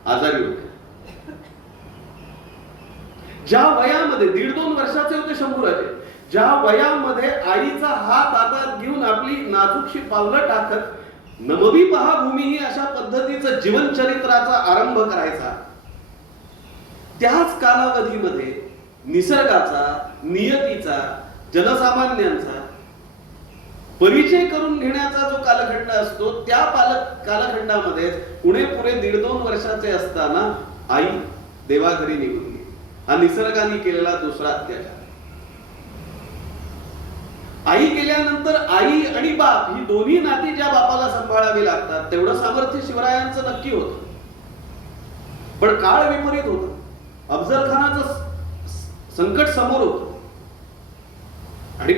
आजारी होते. ज्या वयामध्ये 1.5-2 वर्षाचे होते शंभू राजे, ज्या वयामध्ये आईचा हात हातात घेऊन आपली नाजूकशी पावलं टाकत नमवी पहा भूमी ही अशा पद्धतीचं जीवनचरित्राचा आरंभ करायचा, त्याच कालावधीमध्ये निसर्गाचा, नियतीचा, जनसामान्यांचा परिचय करून घेण्याचा जो कालखंड असतो त्या कालखंडामध्ये पुणे 1.5-2 वर्षाचे असताना आई देवाघरी निघून गेली. हा निसर्गाने केलेला दुसरा अत्याचार. आई गेल्यानंतर आई आणि बाप ही दोन्ही नाती ज्या बापाला सांभाळावी लागतात तेवढं सामर्थ्य शिवरायांचं नक्की होतं. पण काळ विपरीत होता. अफजल खानाचं संकट समोर होतं आणि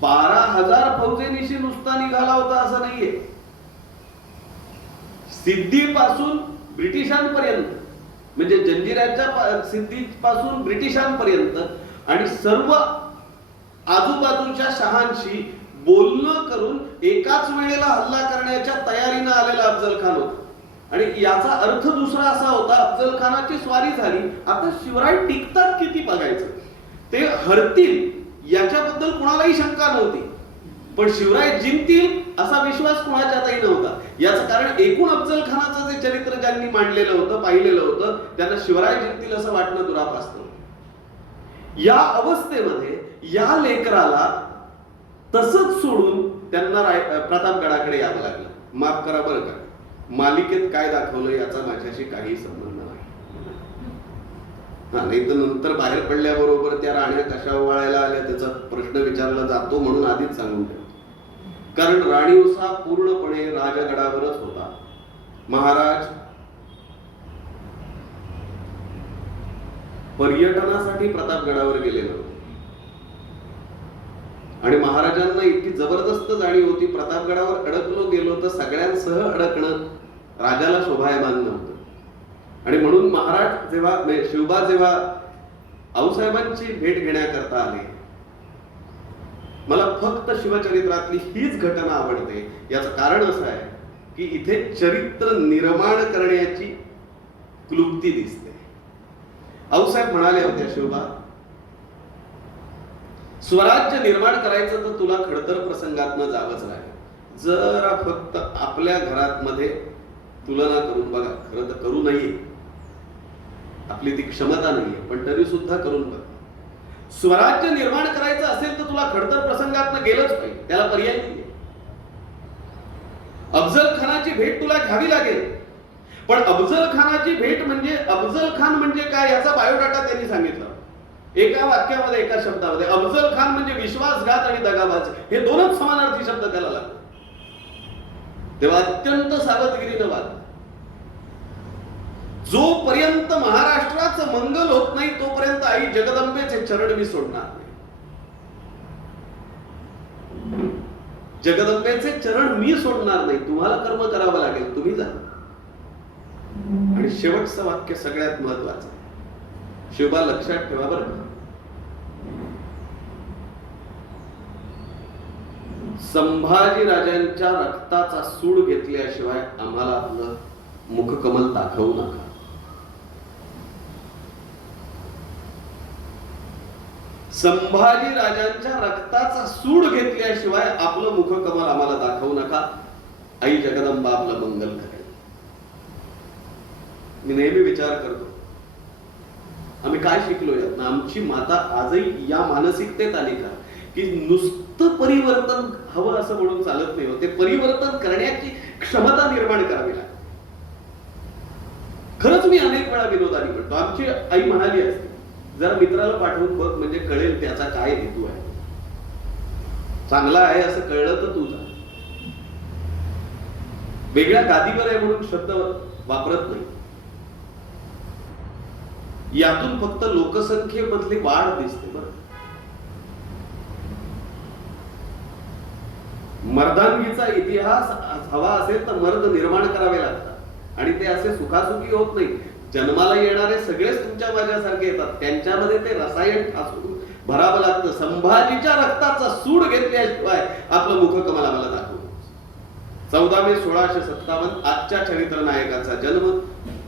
12,000 फौजेनिशी नुसता निघाला होता असं नाहीये. सिद्धीपासून ब्रिटिशांपर्यंत म्हणजे जंजिऱ्याच्या सिद्धीपासून ब्रिटिशांपर्यंत आणि सर्व आजूबाजूच्या शहांशी बोलणं करून एकाच वेळेला हल्ला करण्याच्या तयारीनं आलेला अफजल खान होता. आणि याचा अर्थ दुसरा असा होता, अफजल खानाची स्वारी झाली, आता शिवराय टिकतात किती बघायचं, ते हरतील याच्याबद्दल कुणालाही शंका नव्हती. पण शिवराय जिंकतील असा विश्वास कुणाच्यातही नव्हता. याचं कारण एकूण अफजल खानाचं जे चरित्र ज्यांनी मांडलेलं होतं, पाहिलेलं होतं, त्यांना शिवराय जिंकतील असं वाटणं दुरापास्त. या अवस्थेमध्ये या लेकराला तसंच सोडून त्यांना प्रतापगडाकडे यावं लागलं. माफ करा बरं का, मालिकेत काय दाखवलं याचा माझ्याशी काही संबंध नाही. नाही तर नंतर बाहेर पडल्याबरोबर त्या राण्या कशा वळायला आल्या त्याचा प्रश्न विचारला जातो म्हणून आधीच सांगून ठेवतो. कारण राणीउसा पूर्णपणे राजगडावरच होता. महाराज पर्यटनासाठी प्रतापगडावर गेले नव्हते. आणि महाराजांना इतकी जबरदस्त जाणीव होती, प्रतापगडावर अडकलो गेलो तर सगळ्यांसह अडकणं राजाला शोभायमान नव्हतं. आणि म्हणून महाराज जेव्हा शिवबा जेव्हा आऊसाहेबांची भेट घेण्याकरता आले, मला फक्त शिवचरित्रातली हीच घटना आवडते. याचं कारण असं आहे की इथे चरित्र निर्माण करण्याची क्लुप्ती दिसते. आऊसाहेब म्हणाले होते, शिवबा स्वराज्य निर्माण करायचं तर तुला खडतर प्रसंगातनं जावंच लागेल. जरा फक्त आपल्या घरात मध्ये तुलना करून बघा. खरं तर करू नये, आपली ती क्षमता नाहीये, पण तरी सुद्धा करून बघा. स्वराज्य निर्माण करायचं असेल तर तुला खडतर प्रसंगातनं गेलंच पाहिजे, त्याला पर्याय नाहीये. अफजल खानाची भेट तुला घ्यावी लागेल. पण अफजल खानाची भेट म्हणजे अफजल खान म्हणजे काय याचा बायोडाटा त्यांनी सांगितला एका वाक्यामध्ये, एका शब्दामध्ये. अफजल खान म्हणजे विश्वासघात आणि दगाबाज, हे दोनच समानार्थी शब्द त्याला लागले. तेव्हा अत्यंत सावधगिरीनं वाद. जोपर्यंत महाराष्ट्राचं मंगल होत नाही तोपर्यंत आई जगदंबेचे चरण मी सोडणार नाही. जगदंबेचे चरण मी सोडणार नाही. तुम्हाला कर्म करावं लागेल, तुम्ही जा. आणि शेवटचं वाक्य सगळ्यात महत्वाचं. शिवबा लक्षात ठेवा बरं का, संभाजी राजांच्या रक्ताचा सूड घेतल्याशिवाय आम्हाला आपलं मुखकमल दाखवू नका. संभाजी राजांच्या रक्ताचा सूड घेतल्याशिवाय आपलं मुखकमल आम्हाला दाखवू नका. आई जगदंबा आपलं मंगल करेल. मी नेहमी विचार करतो, आम्ही काय शिकलो यात. आमची माता आजही या मानसिकतेत आली का की नुसतं परिवर्तन हवं असं म्हणून चालत नाही. ते परिवर्तन करण्याची क्षमता निर्माण करावी लागते. खरंच मी अनेक वेळा विनोदाने म्हणतो, आमची आई म्हणाली असते, जरा मित्राला पाठवून बघ म्हणजे कळेल त्याचा काय हेतू आहे. चांगला आहे असं कळलं तर तू जा. वेगळ्या गादीवर आहे म्हणून शब्द वापरत नाही. यातून फक्त लोकसंख्येमधली वाढ दिसते. बरं, मर्दांगीचा इतिहास हवा असेल तर मर्द निर्माण करावे लागतात. आणि ते असे सुखासुखी होत नाही. जन्माला येणारे सगळेच तुमच्या माझ्यासारखे येतात, त्यांच्यामध्ये ते रसायन ठासून भरावं लागतं. संभाजीच्या रक्ताचा सूड घेतल्याशिवाय आपलं मुखकमल आम्हाला दाखवू. 14 मे 1657 आजच्या चरित्र नायकाचा जन्म.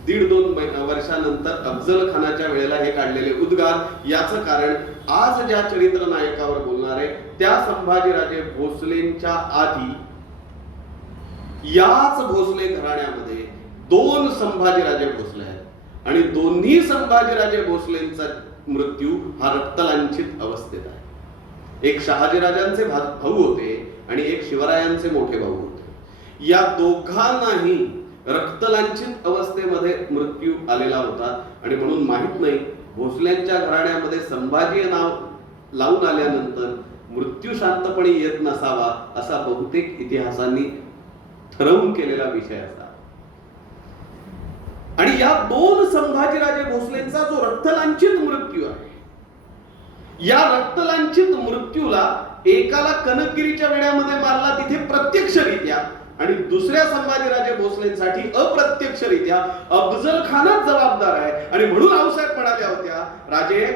1.5-2 वर्षानंतर अफजल खानाच्या वेळेला हे काढलेले उद्गार. याचं कारण आज ज्या चरित्र नायकावर बोलणार आहे त्या संभाजीराजे भोसलेंच्या आधी याच भोसले घराण्यामध्ये 2 संभाजीराजे भोसले आहेत. आणि दोन्ही संभाजीराजे भोसलेंचा मृत्यू हा रक्तलांछित अवस्थेत आहे. एक शहाजीराजांचे भाऊ होते आणि एक शिवरायांचे मोठे भाऊ होते. या दोघांनाही रक्तलांछित अवस्थेमध्ये मृत्यू आलेला होता. आणि म्हणून माहित नाही, भोसल्यांच्या घराण्यामध्ये संभाजी नाव लावून आल्यानंतर मृत्यू शांतपणे येत नसावा असा बहुतेक इतिहासांनी ठरवून केलेला विषय असा. आणि या 2 संभाजीराजे भोसलेंचा जो रक्तलांछित मृत्यू आहे, या रक्तलांछित मृत्यूला एकाला कनकगिरीच्या वेड्यामध्ये मारला तिथे प्रत्यक्षरित्या, आणि दुसऱ्या संभाजीराजे भोसलेंसाठी अप्रत्यक्षरित्या अफजल खानच जबाबदार आहे. आणि म्हणून आऊसाहेब म्हणाल्या होत्या, राजे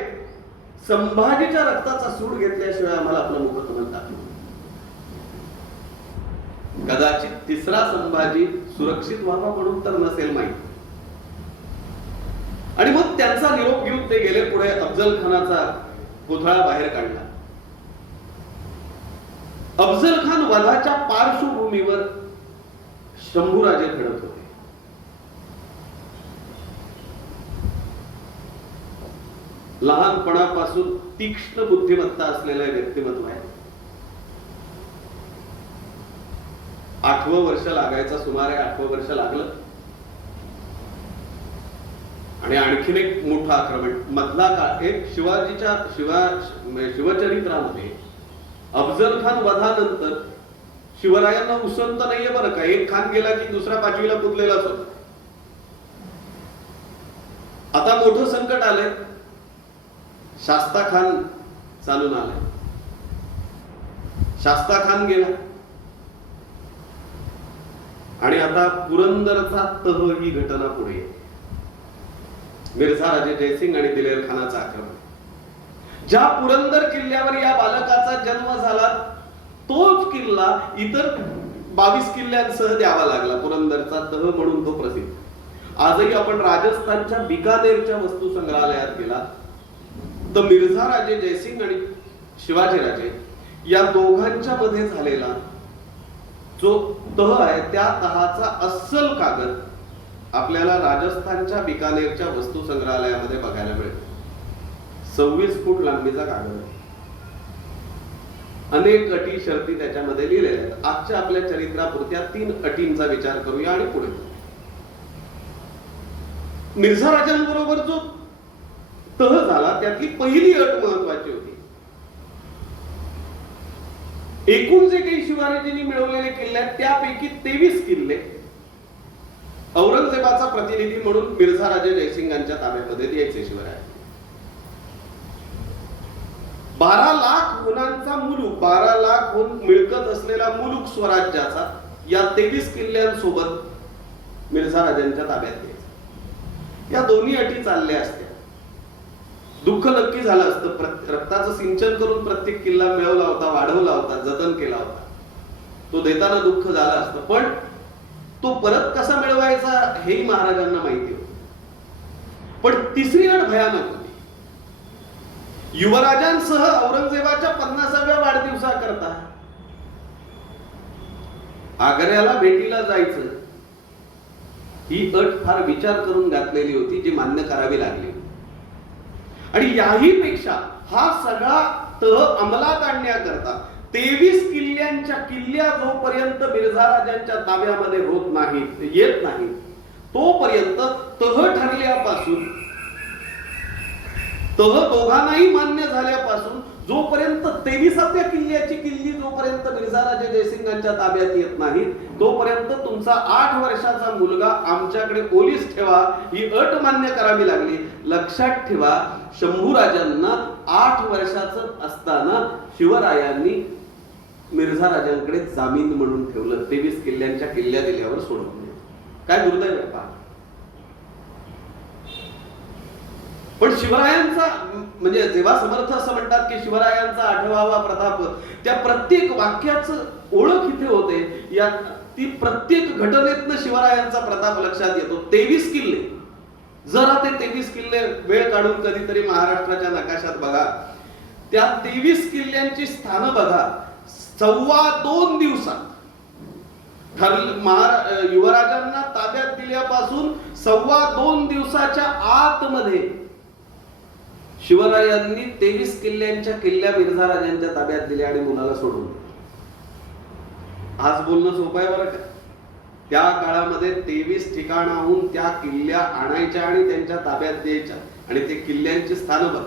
संभाजीच्या रक्ताचा सूड घेतल्याशिवाय आम्हाला आपलं मुखकमल दाखवू. कदाचित तिसरा संभाजी सुरक्षित व्हावा म्हणून तर नसेल माहिती. आणि मग त्यांचा निरोप घेऊन ते गेले पुढे. अफजल खानाचा कोथळा बाहेर काढला. अफजल खान वधाच्या पार्श्वभूमीवर शंभूराजे घडत होते. लहानपणापासून तीक्ष्ण बुद्धिमत्ता असलेलं व्यक्तिमत्व आहे. 8वं वर्ष लागायचं, सुमारे 8वं वर्ष लागलं. आणि आणखीन एक मोठं आक्रमण मधला काळ. एक शिवचरित्रामध्ये अफजल खान वधानंतर शिवरायांना उसंत नाहीये बरं का. एक खान गेला की दुसरा पाचवीला पुजलेलाच होता. आता मोठं संकट आलंय. शास्ता खान चालून आलाय. शास्ता खान गेला आणि आता पुरंदरचा तह ही घटना पुढे येते. मिर्झा राजे जयसिंग आणि दिलेर खानाचं आक्रमण. ज्या पुरंदर किल्ल्यावर या बालकाचा जन्म झाला तोच किल्ला इतर 22 किल्ल्यांसह द्यावा लागला. पुरंदरचा तह म्हणून तो प्रसिद्ध. आजही आपण राजस्थानच्या बिकानेरच्या वस्तू संग्रहालयात गेला तर मिर्झा राजे जयसिंग आणि शिवाजीराजे या दोघांच्या मध्ये झालेला जो तह आहे त्या तहाचा अस्सल कागद आपल्याला राजस्थानच्या बिकानेरच्या वस्तू संग्रहालयामध्ये बघायला मिळतो. 26 फूट लांबीचा कागद आहे. अनेक अटी शर्ती त्याच्यामध्ये लिहिलेल्या आहेत. आजच्या आपल्या चरित्रापुरत्या 3 अटींचा विचार करूया आणि पुढे. मिर्झा राजांबरोबर जो तह झाला त्यातली पहिली अट महत्वाची होती. एकूण जे काही शिवाजींनी मिळवलेले किल्ले आहेत त्यापैकी 23 किल्ले औरंगजेबाचा प्रतिनिधी म्हणून मिर्झा राजे जयसिंगांच्या ताब्यामध्ये द्यायचे. शिवराय 12 लाख हुनांचा मुलूक, 12 लाख हुन मिळकत असलेला मुलूक स्वराज्याचा या 23 किल्ल्यांसोबत मिर्झा राजांच्या ताब्यात द्यायचा. या दोन्ही अटी चालल्या असत्या. दुःख नक्की झालं असतं. रक्ताचं सिंचन करून प्रत्येक किल्ला मिळवला होता, वाढवला होता, जतन केला होता. तो देताना दुःख झालं असतं. पण तो परत कसा मिळवायचा हेही महाराजांना माहिती होतं. पण तिसरी अट भयानक होती. युवराजांसह औरंगजेबाच्या 50व्या वाढदिवसाकरता आग्र्याला भेटीला जायचं ही अट फार विचार करून घातलेली होती, जी मान्य करावी लागली. आणि याही पेक्षा हा सगळा तह अंमलात आणण्याकरता 23 किल्ल्यांच्या किल्ल्या जोपर्यंत मिर्झा राजांच्या ताब्यामध्ये होत नाहीत, येत नाही, तोपर्यंत तह ठरल्यापासून, तह दोघांनाही मान्य झाल्यापासून जोपर्यंत 23व्या किल्ल्याची किल्ली जोपर्यंत मिर्झा राजे जयसिंगांच्या ताब्यात येत नाही तोपर्यंत तुमचा 8 वर्षाचा मुलगा आमच्याकडे ओलीस ठेवा ही अट मान्य करावी लागली. लक्षात ठेवा, शंभूराजांना 8 वर्षाचं असताना शिवरायांनी मिर्झा राजांकडे जामीन म्हणून ठेवलं. 23 किल्ल्यांच्या किल्ल्या दिल्यावर सोडवलं. काय दुर्दैव आहे पहा. पण शिवरायांचा म्हणजे जेव्हा समर्थ असं म्हणतात की शिवरायांचा 8वा प्रताप, त्या प्रत्येक वाक्याचं ओळख इथे होते. या ती प्रत्येक घटनेतनं शिवरायांचा प्रताप लक्षात येतो. 23 किल्ले, जरा ते 23 किल्ले वेळ काढून कधीतरी महाराष्ट्राच्या नकाशात बघा. त्या 23 किल्ल्यांची स्थानं बघा. 2.25 दिवसात युवराजांना ताब्यात दिल्यापासून 2.25 दिवसाच्या आतमध्ये शिवरायांनी 23 किल्ल्यांच्या किल्ल्या मिर्झा राजांच्या ताब्यात दिल्या आणि मुलाला सोडून. आज बोलणं सोपं आहे बरं का. त्या काळामध्ये 23 ठिकाणाहून त्या किल्ल्या आणायच्या आणि त्यांच्या ताब्यात द्यायच्या आणि ते किल्ल्यांची स्थानं बघ.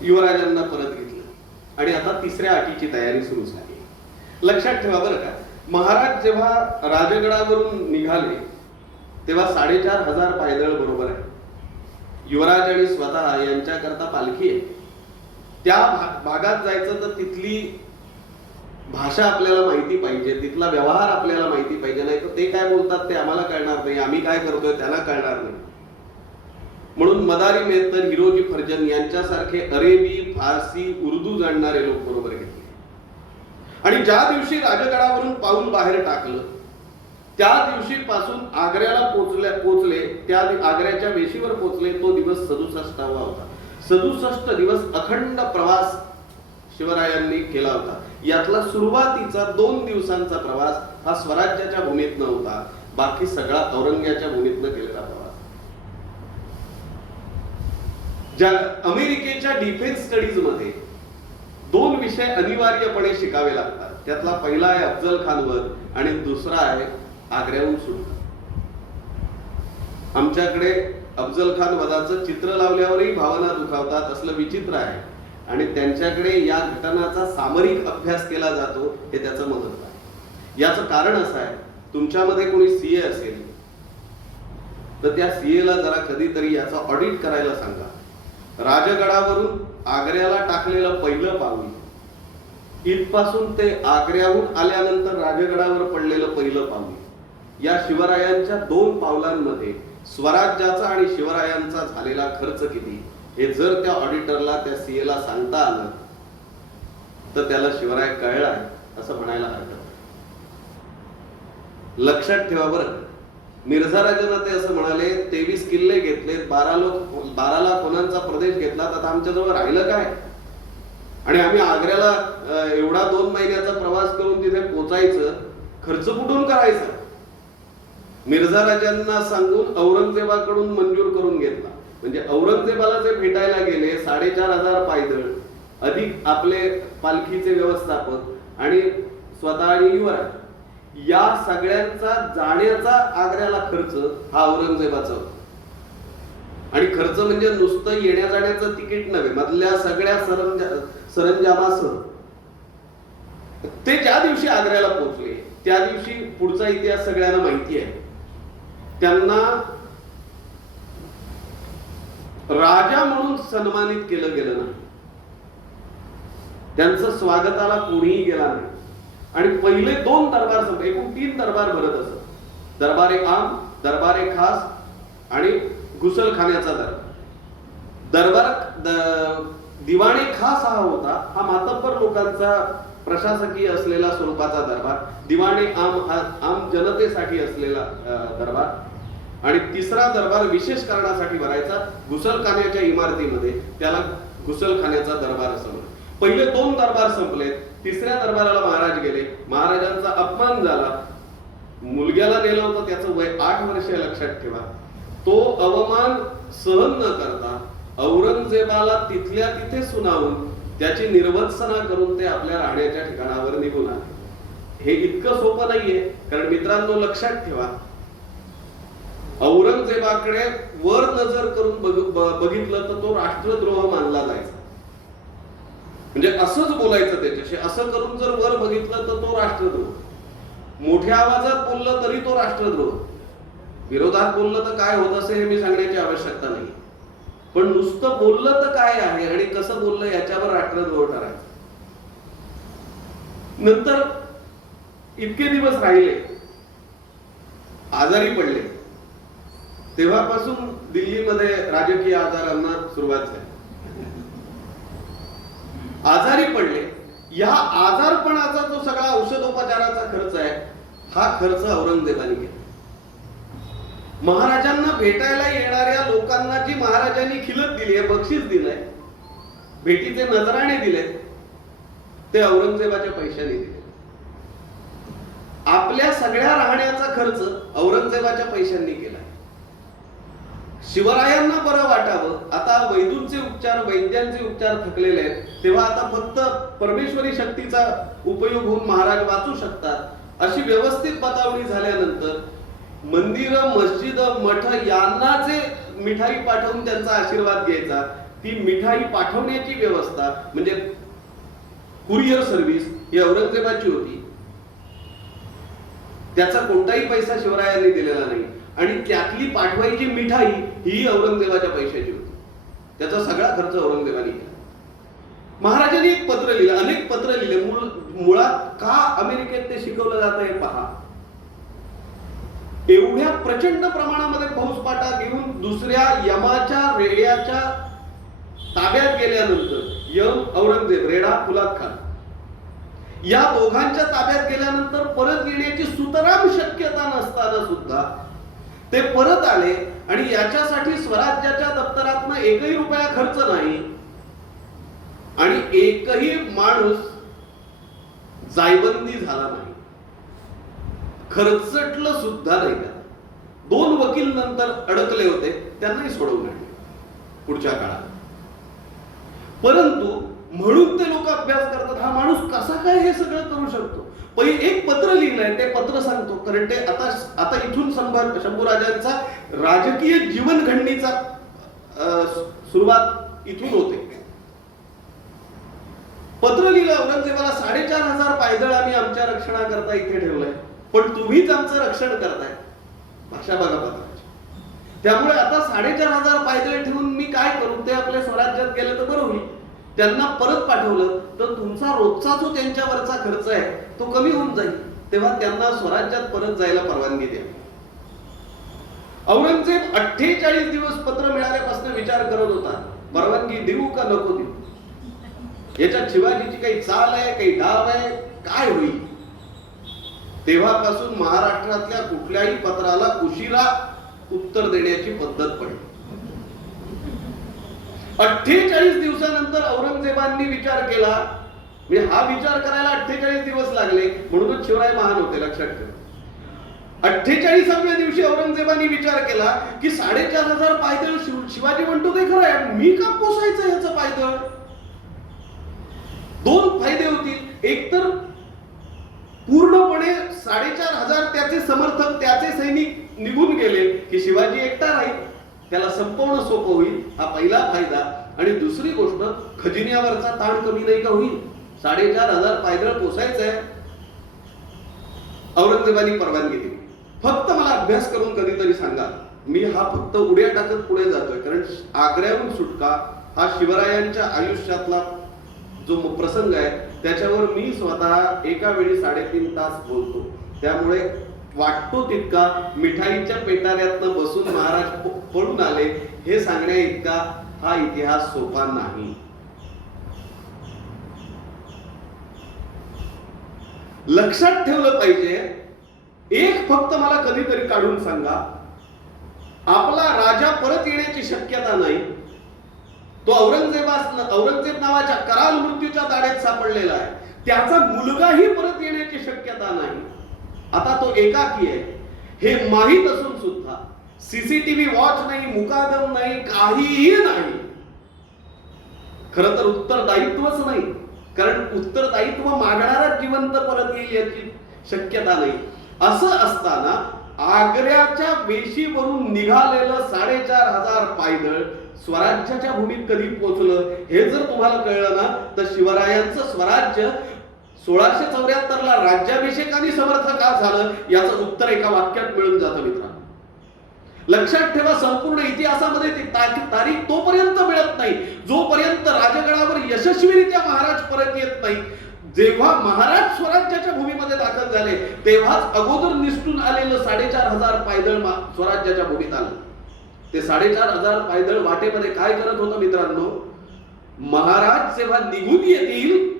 युवराजांना परत घेतलं आणि आता 3ऱ्या अटीची तयारी सुरू झाली. लक्षात ठेवा बरं का, महाराज जेव्हा राजगडावरून निघाले तेव्हा 4,500 पायदळ बरोबर आहे. युवराज आणि स्वतः यांच्याकरता पालखी आहे. त्या भागात जायचं तर तिथली भाषा आपल्याला माहिती पाहिजे, तिथला व्यवहार आपल्याला माहिती पाहिजे. नाही तर ते काय बोलतात ते आम्हाला कळणार नाही, आम्ही काय करतोय त्यांना कळणार नाही. म्हणून मदारी मेहतर, हिरोजी फर्जन यांच्यासारखे अरेबी, फारसी, उर्दू जाणणारे लोक बरोबर घेतले. आणि ज्या दिवशी राजगडावरून पाऊल बाहेर टाकलं त्या दिवशीपासून आग्र्याला पोचले त्या आग्र्याच्या वेशीवर पोचले तो दिवस 67वा होता. 67 दिवस अखंड प्रवास शिवरायांनी केला होता. यातला सुरुवातीचा 2 दिवसांचा प्रवास हा स्वराज्याच्या भूमीतनं होता. बाकी सगळा औरंग्याच्या भूमीतनं केलेला प्रवास. ज्या अमेरिकेच्या डिफेन्स स्टडीज मध्ये 2 विषय अनिवार्यपणे शिकावे लागतात. त्यातला पहिला आहे अफजल खान वध आणि दुसरा आहे आग्र्याहून सुटका. आमच्याकडे अफजल खान वधाचं चित्र लावल्यावरही भावना दुखावतात. असलं विचित्र आहे. आणि त्यांच्याकडे या घटनाचा सामरिक अभ्यास केला जातो हे त्याचं महत्व आहे. याचं कारण असं आहे, तुमच्यामध्ये कोणी सीए असेल तर त्या सीएला जरा कधीतरी याचं ऑडिट करायला सांगा. राजगडावरून आग्र्याला टाकलेलं पहिलं पाऊल इथपासून ते आग्र्याहून आल्यानंतर राजगडावर पडलेलं पहिलं पाऊल, या शिवरायांच्या 2 पावलांमध्ये स्वराज्याचा आणि शिवरायांचा झालेला खर्च किती हे जर त्या ऑडिटरला, त्या सीएला सांगता आलं तर त्याला शिवराय कळलाय असं म्हणायला हरकत नाही. लक्षात ठेवा बरं, मिर्झा राजांना ते असं म्हणाले, 23 किल्ले घेतले, 12 लाख होनांचा प्रदेश घेतला, आता आमच्याजवळ राहिलं काय? आणि आम्ही आग्र्याला एवढा 2 महिन्याचा प्रवास करून तिथे पोचायचं, खर्च कुठून करायचा? मिर्झा राजांना सांगून औरंगजेबाकडून मंजूर करून घेतला. म्हणजे औरंगजेबाला जे भेटायला गेले 4500 पायदळ अधिक आपले पालखीचे व्यवस्थापक आणि स्वतः आणि युवराज, या सगळ्यांचा जाण्याचा आग्र्याला खर्च हा औरंगजेबाचा होता. आणि खर्च म्हणजे नुसतं येण्या जाण्याचं तिकीट नव्हे, मधल्या सगळ्या सरंजामासह ते ज्या दिवशी आग्र्याला पोहोचले त्या दिवशी पुढचा इतिहास सगळ्यांना माहिती आहे. त्यांना राजा म्हणून सन्मानित केलं गेलं नाही, त्यांचं स्वागताला कोणीही गेला नाही. आणि पहिले 2 दरबार संपले, एकूण 3 दरबार भरत असत. दरबारे आम, दरबारे खास आणि घुसलखान्याचा दरबार. दिवाणे खास हा होता, हा मातब्बर लोकांचा प्रशासकीय असलेला स्वरूपाचा दरबार. दिवाणे आम जनतेसाठी असलेला दरबार. आणि तिसरा दरबार विशेष कारणासाठी भरायचा घुसलखान्याच्या इमारतीमध्ये, त्याला घुसलखान्याचा दरबार असं म्हणतात. पहिले 2 दरबार संपले, तिसऱ्या दरबाराला महाराज गेले, महाराजांचा अपमान झाला, मुलग्याला नेलं होतं, त्याचं वय 8 वर्ष लक्षात ठेवा. तो अवमान सहन न करता औरंगजेबाला तिथल्या तिथे सुनावून त्याची निर्वत्सना करून ते आपल्या राहण्याच्या ठिकाणावर निघून आले. हे इतकं सोपं नाहीये, कारण मित्रांनो लक्षात ठेवा, औरंगजेबाकडे वर नजर करून बघितलं तर तो राष्ट्रद्रोह मानला जायचा. म्हणजे असंच बोलायचं त्याच्याशी, असं करून जर वर बघितलं तर तो राष्ट्रद्रोह. मोठ्या आवाजात बोललं तरी तो राष्ट्रद्रोह. विरोधात बोललं तर काय होत असे हे मी सांगण्याची आवश्यकता नाही, पण नुसतं बोललं तर काय आहे आणि कसं बोललं याच्यावर राष्ट्रद्रोह ठरायचा. नंतर इतके दिवस राहिले, आजारी पडले, तेव्हापासून दिल्लीमध्ये राजकीय आजारांना सुरुवात झाली. आजारी पडले, या आजारपणाचा जो सगळा औषधोपचाराचा खर्च आहे हा खर्च औरंगजेबाने केला. महाराजांना भेटायला येणाऱ्या लोकांना जी महाराजांनी खिलत दिली आहे, बक्षीस दिलंय, भेटीचे नजराणे दिले, ते औरंगजेबाच्या पैशाने दिले. आपल्या सगळ्या राहण्याचा खर्च औरंगजेबाच्या पैशांनी केला. शिवरायांना बरं वाटावं, आता वैद्यूंचे उपचार, वैद्यांचे उपचार थकलेले आहेत, तेव्हा आता फक्त परमेश्वरी शक्तीचा उपयोग होऊन महाराज वाचू शकतात अशी व्यवस्थित बतावणी झाल्यानंतर मंदिर, मस्जिद, मठ यांना जे मिठाई पाठवून त्यांचा आशीर्वाद घ्यायचा, ती मिठाई पाठवण्याची व्यवस्था म्हणजे कुरिअर सर्व्हिस ही औरंगजेबाची होती. त्याचा कोणताही पैसा शिवरायांनी दिलेला नाही. आणि त्यातली पाठवायची मिठाई ही औरंगजेबाच्या पैशाची होती. त्याचा सगळा खर्च औरंगजेबाने केला. महाराजांनी एक पत्र लिहिलं, अनेक पत्र लिहिले. मुळात का अमेरिकेत ते शिकवलं जातं हे पहा. एवढ्या प्रचंड प्रमाणामध्ये फौजपाटा घेऊन दुसऱ्या यमाच्या रेड्याच्या ताब्यात गेल्यानंतर, यम औरंगजेब, रेडा फुलाद खान, या दोघांच्या ताब्यात गेल्यानंतर परत येण्याची सुतराम शक्यता नसताना सुद्धा ते परत आले. आणि याच्यासाठी स्वराज्याच्या दप्तरातनं 1ही रुपया खर्च नाही आणि एकही माणूस जायबंदी झाला नाही, खर्चटलं सुद्धा नाही. 2 वकील नंतर अडकले होते, त्यांनाही सोडवून आणले पुढच्या काळात. परंतु म्हणून ते लोक अभ्यास करतात, हा माणूस कसा काय हे सगळं करू शकतो. पहिले एक पत्र लिहिलंय, ते पत्र सांगतो, कारण ते आता इथून शंभूराजांचा राजकीय जीवन घडणीचा सुरुवात इथून होते. सांगितलं औरंगजेबाला 4500 पायदळ आम्ही आमच्या रक्षणाकरता इथे ठेवलंय, पण तुम्हीच आमचं रक्षण करताय. भाषा बघा पत्राची. त्यामुळे आता 4500 पायदळ ठेवून मी काय करू, ते आपल्या स्वराज्यात गेले तर बरं होईल. त्यांना परत पाठवलं तर तुमचा रोजचा जो त्यांच्यावरचा खर्च आहे तो कमी होऊन जाईल. तेव्हा त्यांना स्वराज्यात परत जायला परवानगी द्या. औरंगजेब 48 दिवस पत्र मिळाल्यापासून विचार करत होता, परवानगी देऊ का नको देऊ. याच्यात शिवाजीची काही चाल आहे, काही डाव आहे, काय होईल. तेव्हापासून महाराष्ट्रातल्या कुठल्याही पत्राला उशिरा उत्तर देण्याची पद्धत पडली. 48 दिवसानंतर औरंगजेबांनी विचार केला. म्हणजे हा विचार करायला 48 दिवस लागले, म्हणूनच शिवराय महान होते, लक्षात ठेवा. 48व्या दिवशी औरंगजेबाने विचार केला की 4500 पायदळ शिवाजी म्हणतो ते खरं आहे, मी का पोसायचं ह्याचं पायदळ. दोन फायदे होतील. एक तर पूर्णपणे 4500 त्याचे समर्थक, त्याचे सैनिक निघून गेले की शिवाजी एकटा राहील, त्याला संपवणं सोपं होईल, हा पहिला फायदा. आणि दुसरी गोष्ट, खजिन्यावरचा ताण कमी नाही का होईल. 4500 पायदळ पोसायचंय. औरंगजेबाने परवानगी दिली. फक्त मला अभ्यास करून कधीतरी सांगा, मी हा फक्त उड्या टाकत पुढे जातोय, कारण आग्र्याहून सुटका हा शिवरायांच्या आयुष्यातला जो प्रसंग आहे त्याच्यावर मी स्वतः एका वेळी 3.5 तास बोलतो. त्यामुळे वाटतो तितका मिठाईच्या पेटाऱ्यातनं बसून महाराज पळून आले हे सांगण्या इतका हा इतिहास सोपा नाही. लक्षात ठेवलं पाहिजे. एक फक्त मला कधीतरी काढून सांगा, आपला राजा परत येण्याची शक्यता नाही. तो औरंगजेब नावाच्या कराल मृत्यूच्या दाढेत सापडलेला आहे. त्याचा मुलगाही परत येण्याची शक्यता नाही. आता तो एकाकी आहे हे माहीत असून सुद्धा सीसीटीव्ही वॉच नाही, मुकादम नाही, काहीही नाही. खरं तर उत्तरदायित्वच नाही, कारण उत्तरदायित्व मागणारा जिवंत परत येईल याची शक्यता नाही. असं असताना आग्र्याच्या वेशीवरून निघालेलं 4500 पायदळ स्वराज्याच्या भूमीत कधी पोहोचलं हे जर तुम्हाला कळलं ना, तर शिवरायांचं स्वराज्य 1674 ला राज्याभिषेकाने समर्थ का झालं याचं उत्तर एका वाक्यात मिळून जातं मित्रांनो. लक्षात ठेवा, संपूर्ण इतिहासामध्ये ती तारीख तोपर्यंत मिळत नाही जोपर्यंत राजगडावर यशस्वीरित्या महाराज परत येत नाही. जेव्हा महाराज स्वराज्याच्या भूमीमध्ये दाखल झाले तेव्हाच अगोदर निसटून आलेलं 4500 पायदळ स्वराज्याच्या भूमीत आलं. ते 4500 पायदळ वाटेमध्ये काय करत होतं मित्रांनो, महाराज जेव्हा निघून येतील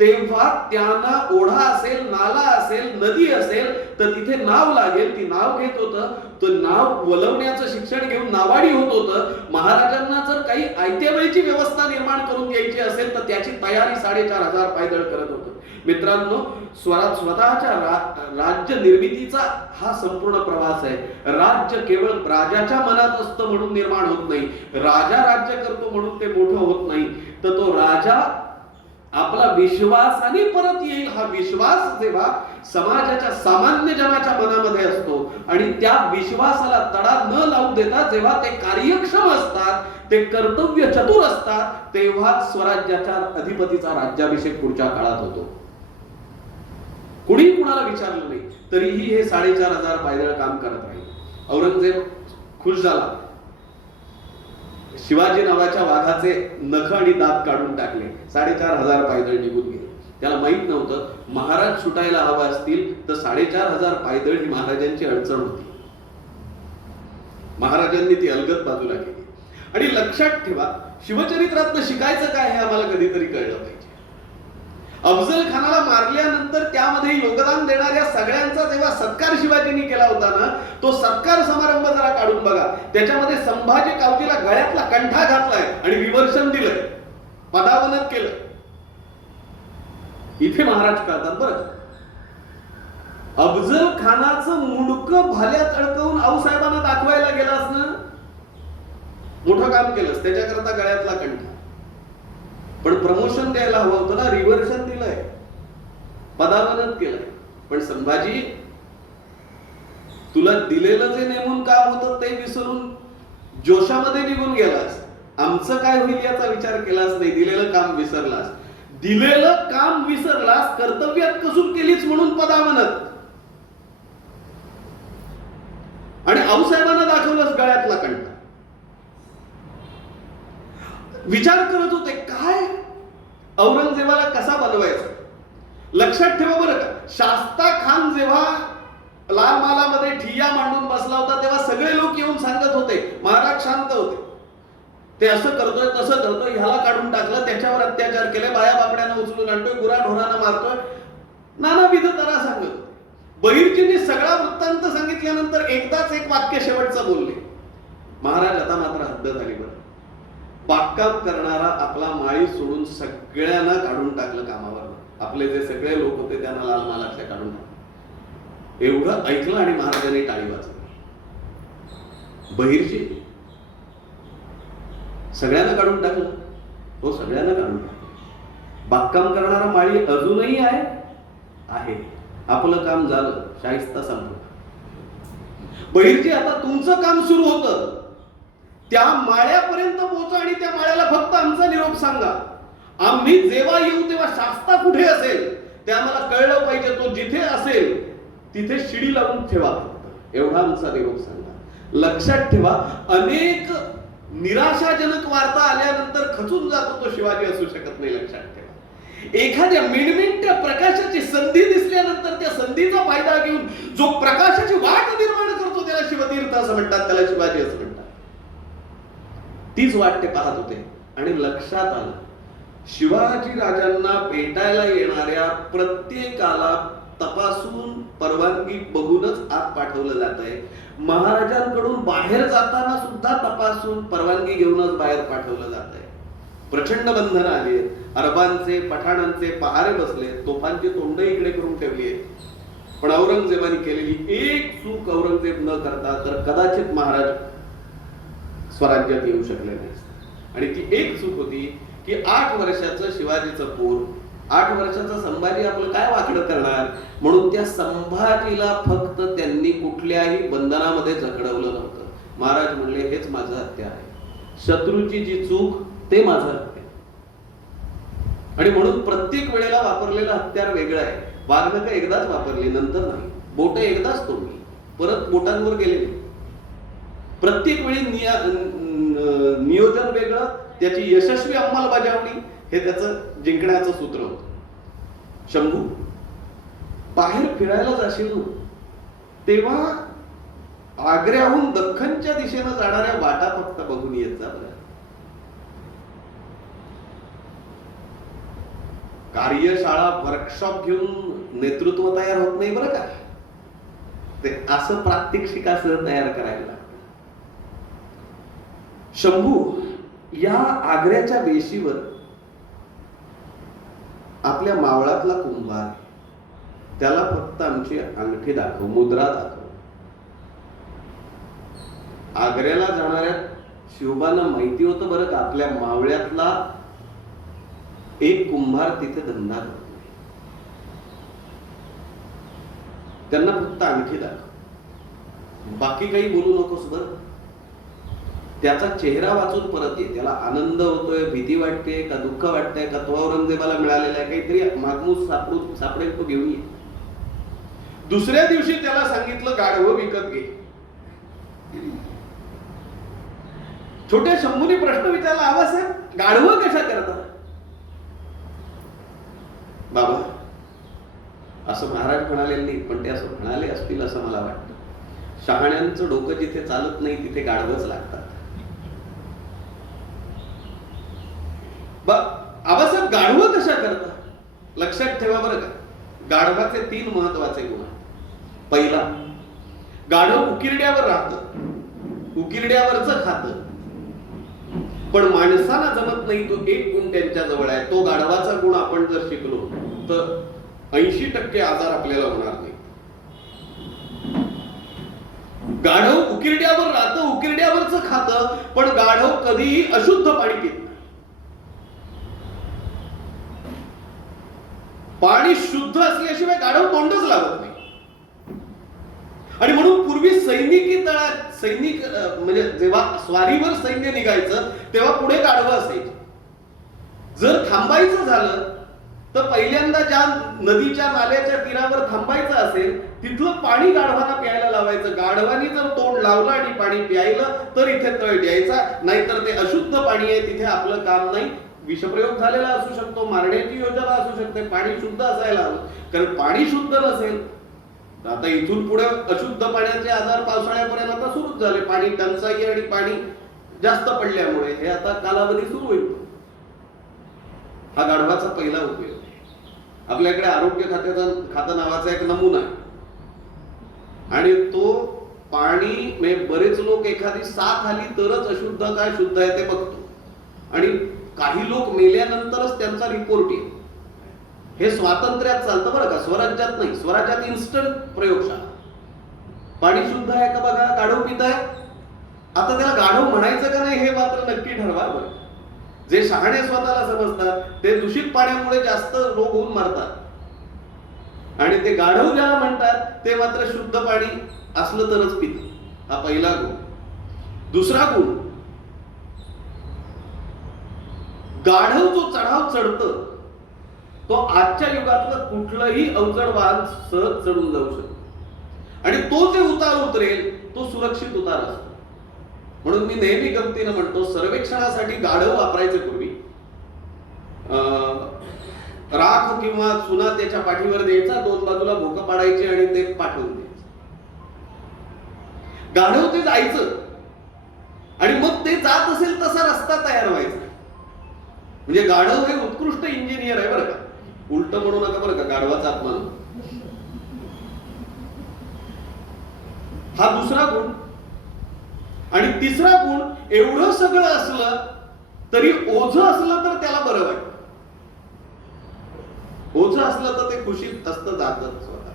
तेव्हा त्यांना ओढा असेल, नाला असेल, नदी असेल तर तिथे नाव लागेल, ती नाव घेत होतं. तो नाव वलवण्याचं शिक्षण घेऊन नावाडी होत होतं. महाराजांना जर काही आयत्या वेळेची व्यवस्था निर्माण करून द्यायची असेल तर त्याची तयारी 4500 पायदळ करत होतं. मित्रांनो, स्वतःच्या राज्य निर्मितीचा हा संपूर्ण प्रवास आहे. राज्य केवळ राजाच्या मनात असतं म्हणून निर्माण होत नाही, राजा राज्य करतो म्हणून ते मोठं होत नाही. तर तो राजा आपला विश्वासाने परत येईल हा विश्वास जेव्हा समाजाच्या सामान्य जनाच्या मनामध्ये असतो आणि त्या विश्वासाला तडा न लावू देता जेव्हा ते कार्यक्षम असतात, ते कर्तव्य चतुर असतात, तेव्हा स्वराज्याच्या अधिपतीचा राज्याभिषेक पुढच्या काळात होतो. कुणी कुणाला विचारलं नाही तरीही हे 4500 पायदळ काम करत राहील. औरंगजेब खुश झाला. शिवाजी नावाच्या वाघाचे नख आणि दात काढून टाकले. 4500 पायदळ निघून गेले. त्याला माहित नव्हतं महाराज सुटायला हवा असतील तर 4500 पायदळ ही महाराजांची अडचण होती. महाराजांनी ती अलगद बाजूला केली. आणि लक्षात ठेवा, शिवचरित्रातनं शिकायचं काय हे आम्हाला कधीतरी कळलं पाहिजे. अफजल खानाला मारल्यानंतर त्यामध्ये योगदान देणाऱ्या सगळ्यांचा जेव्हा सत्कार शिवाजींनी केला होता ना, तो सत्कार समारंभ जरा काढून बघा. त्याच्यामध्ये संभाजी कावतीला गळ्यातला कंठा घातलाय आणि विवर्षण दिलंय, पदावनत केलं. इथे महाराज कळतात बरं. अफजल खानाचं मुंडकं भाल्यात अडकवून आऊसाहेबांना दाखवायला गेलास ना, मोठं काम केलंस, त्याच्याकरता गळ्यातला कंठा. पण प्रमोशन द्यायला हवं होतं ना, रिव्हर्शन दिलंय, पदावनत केलंय. पण संभाजी, तुला दिलेलं जे नेमून काम होतं ते विसरून जोशामध्ये निघून गेलास. आमचं काय होईल याचा विचार केलास नाही, दिलेलं काम विसरलास. दिलेलं काम विसरलास, कर्तव्यात कसूर केलीच म्हणून पदावनत. आणि आऊसाहेबांना दाखवलंच गळ्यातला कंटा. विचार करत होते काय औरंगजेबाला कसा बनवायचा. लक्षात ठेवा बरं का, शास्ता खान जेव्हा लाल मालामध्ये ठिय्या मांडून बसला होता तेव्हा सगळे लोक येऊन सांगत होते महाराज शांत होते, ते असं करतोय तसं करतोय, ह्याला काढून टाकलं, त्याच्यावर अत्याचार केले, बाया बापड्यानं उचलून आणतोय, गुराढोरांना मारतोय, नानाविध तरा सांगत होते. बहिर्जींनी सगळा वृत्तांत सांगितल्यानंतर एकदाच एक वाक्य शेवटचं बोलले, महाराज आता मात्र हद्द झाली बरं. बागकाम करणारा आपला माळी सोडून सगळ्यांना काढून टाकलं कामावर. आपले जे सगळे लोक होते त्यांना लाल मालाच्या काढून टाकलं. एवढं ऐकलं आणि महाराजांनी टाळी वाजवली. बहिर्जी सगळ्यांना काढून टाकलं, हो सगळ्यांना काढून टाकलं. बागकाम करणारा माळी अजूनही आहे. आपलं काम झालं, शाहिस्ता संपलं. बहिर्जी आता तुमचं काम सुरू होतं, त्या माळ्यापर्यंत पोहोचा आणि त्या माळ्याला फक्त आमचा निरोप सांगा. आम्ही जेव्हा येऊ तेव्हा शास्ता कुठे असेल ते आम्हाला कळलं पाहिजे. तो जिथे असेल तिथे शिडी लावून ठेवा, एवढा आमचा निरोप सांगा. लक्षात ठेवा, अनेक निराशाजनक वार्ता आल्यानंतर खचून जातो तो शिवाजी असू शकत नाही. लक्षात ठेवा, एखाद्या मिणमिणत्या प्रकाशाची संधी दिसल्यानंतर त्या संधीचा फायदा घेऊन जो प्रकाशाची वाट निर्माण करतो त्याला शिवतीर्थ असं म्हणतात, त्याला शिवाजी असं म्हणतात. तीच वाट ते पाहत होते आणि लक्षात आलं शिवाजी राजांना भेटायला येणाऱ्या प्रत्येकाला तपासून परवानगी बघूनच आत पाठवलं जात आहे. महाराजांकडून बाहेर जाताना सुद्धा तपासून परवानगी घेऊनच बाहेर पाठवलं जात आहे. प्रचंड बंधनं आली आहेत, अरबांचे पठाणांचे पहारे बसले, तोफांची तोंड इकडे करून ठेवली आहेत. पण औरंगजेबाने केलेली एक चूक औरंगजेब न करता तर कदाचित महाराज स्वराज्यात येऊ शकले नाही. आणि ती एक चूक होती की 8 वर्षाचं शिवाजीचं पोर, 8 वर्षाचा संभाजी आपलं काय वाकडं करणार म्हणून त्या संभाजीला फक्त त्यांनी कुठल्याही बंधनामध्ये जखडवलं नव्हतं. महाराज म्हणले हेच माझं हत्यार आहे, शत्रूची जी चूक ते माझं हत्यार. आणि म्हणून प्रत्येक वेळेला वापरलेलं हत्यार वेगळं आहे. वाघनखं एकदाच वापरली, नंतर नाही. बोट एकदाच तोडली, परत बोटांवर गेले. प्रत्येक वेळी नियोजन वेगळं, त्याची यशस्वी अंमलबजावणी हे त्याचं जिंकण्याचं सूत्र होतं. शंभू बाहेर फिरायला जाशील तेव्हा आग्र्याहून दख्खनच्या दिशेनं जाणाऱ्या वाटा फक्त बघून येत जा बरं. कार्यशाळा वर्कशॉप घेऊन नेतृत्व तयार होत नाही बरं का, ते असं प्रात्यक्षिकासह तयार करायला लागतं. शंभू या आग्र्याच्या वेशीवर आपल्या मावळातला कुंभार, त्याला फक्त आमची अंगठी दाखव, मुद्रा दाखव. आग्र्याला जाणाऱ्या शिवबांना माहिती होतं बरं का आपल्या मावळ्यातला एक कुंभार तिथे धंदा करतो. त्यांना फक्त अंगठी दाखव, बाकी काही बोलू नकोस बरं. त्याचा चेहरा वाचून परत ये. त्याला आनंद होतोय, भीती वाटते का, दुःख वाटतंय का, तो औरंगजेबाला मिळालेला आहे काहीतरी मागमूस सापडेल तो घेऊन ये. दुसऱ्या दिवशी त्याला सांगितलं गाढवं विकत घे. छोट्या शंभूने प्रश्न विचारला, आवासाहेब गाढवं कशा करतात? बाबा असं महाराज म्हणाले नाही, पण ते असं म्हणाले असतील असं मला वाटतं. शहाण्यांचं डोकं जिथे चालत नाही तिथे गाढवच लागतात. आबासाहेब गाढवं कशा करतात? लक्षात ठेवा बरं का, गाढवाचे 3 महत्वाचे गुण आहेत. पहिला, गाढव उकिरड्यावर राहतं, उकिरड्यावरच खातं. पण माणसाला जमत नाही तो एक गुण त्यांच्या जवळ आहे. तो गाढवाचा गुण आपण जर शिकलो तर 80% आजार आपल्याला होणार नाही. गाढव उकिरड्यावर राहतं, उकिरड्यावरच खातं, पण गाढव कधीही अशुद्ध पाणी पित नाही. पाणी शुद्ध असल्याशिवाय गाढव तोंडच लावत नाही. आणि म्हणून पूर्वी सैनिकी तळात सैनिक म्हणजे जेव्हा स्वारीवर सैन्य निघायचं तेव्हा पुढे गाढवं असायची. जर थांबायचं झालं तर पहिल्यांदा ज्या नदीच्या नाल्याच्या तीरावर थांबायचं असेल तिथलं पाणी गाढवांना प्यायला लावायचं. गाढवानी जर तोंड लावलं आणि पाणी प्यायलं तर इथे तळ द्यायचा, नाहीतर ते अशुद्ध पाणी आहे तिथे आपलं काम नाही. विषप्रयोग झालेला असू शकतो, मारण्याची योजना असू शकते, पाणी शुद्ध असायला हवं. कारण पाणी शुद्ध नसेल आता इथून पुढे अशुद्ध पाण्याचे आजार पावसाळ्यापर्यंत आता सुरूच झाले. पाणी टंचाई आणि पाणी जास्त पडल्यामुळे हे आता कालावधी सुरू होईल. हा गाढवाचा पहिला उपयोग. आपल्याकडे आरोग्य खातं नावाचा एक नमुना आहे आणि तो पाणी म्हणजे बरेच लोक एखादी साथ आली तरच अशुद्ध काय शुद्ध आहे ते बघतो आणि काही लोक मेल्यानंतरच त्यांचा रिपोर्ट येईल. हे स्वातंत्र्यात चालतं बरं का, स्वराज्यात नाही. स्वराज्यात इन्स्टंट प्रयोगशाळा. पाणी शुद्ध आहे का बघा, गाढव पित आहे. आता त्याला गाढव म्हणायचं का नाही हे मात्र नक्की ठरवा बरं. जे शहाणे स्वतःला समजतात ते दूषित पाण्यामुळे जास्त रोग होऊन मरतात आणि ते गाढव ज्याला म्हणतात ते मात्र शुद्ध पाणी असलं तरच पित. हा पहिला गुण. दुसरा गुण, गाढव जो चढाव चढतं तो आजच्या युगातलं कुठलंही अवजड वाहन सहज चढून जाऊ शकतो आणि तो जे उतार उतरेल तो सुरक्षित उतार असतो. म्हणून मी नेहमी गमतीनं म्हणतो सर्वेक्षणासाठी गाढव वापरायचे पूर्वी राख किंवा चुना त्याच्या पाठीवर द्यायचा, दोन बाजूला भोकं पाडायचे आणि ते पाठवून द्यायचं. गाढव ते जायचं आणि मग ते जात असेल तसा रस्ता तयार व्हायचा. म्हणजे गाढव हे उत्कृष्ट इंजिनियर आहे बरं का. उलट म्हणू नका बरं का, गाढवाचा अपमान. हा दुसरा गुण. आणि तिसरा गुण, एवढं सगळं असलं तरी ओझं असलं तर त्याला बरं वाटतं. ओझं असलं तर ते खुशीत असतं जातच स्वतः.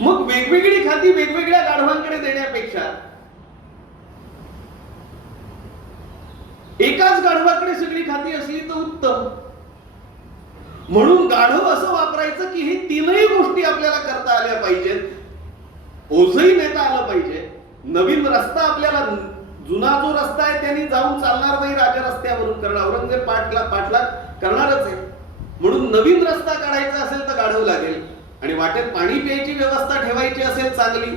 मग वेगवेगळी खाती वेगवेगळ्या गाढवांकडे देण्यापेक्षा एकाच गाढवाकडे सगळी खाती असली तर उत्तम. म्हणून गाढव असं वापरायचं की हे तीनही गोष्टी आपल्याला करता आल्या पाहिजेत. ओझही नेता आलं पाहिजे, नवीन रस्ता आपल्याला, जुना जो रस्ता आहे त्यांनी जाऊन चालणार नाही राजा रस्त्यावरून, कारण औरंगजेब पाठलाग करणारच आहे. म्हणून नवीन रस्ता काढायचा असेल तर गाढव लागेल आणि वाटेत पाणी प्यायची व्यवस्था ठेवायची असेल चांगली,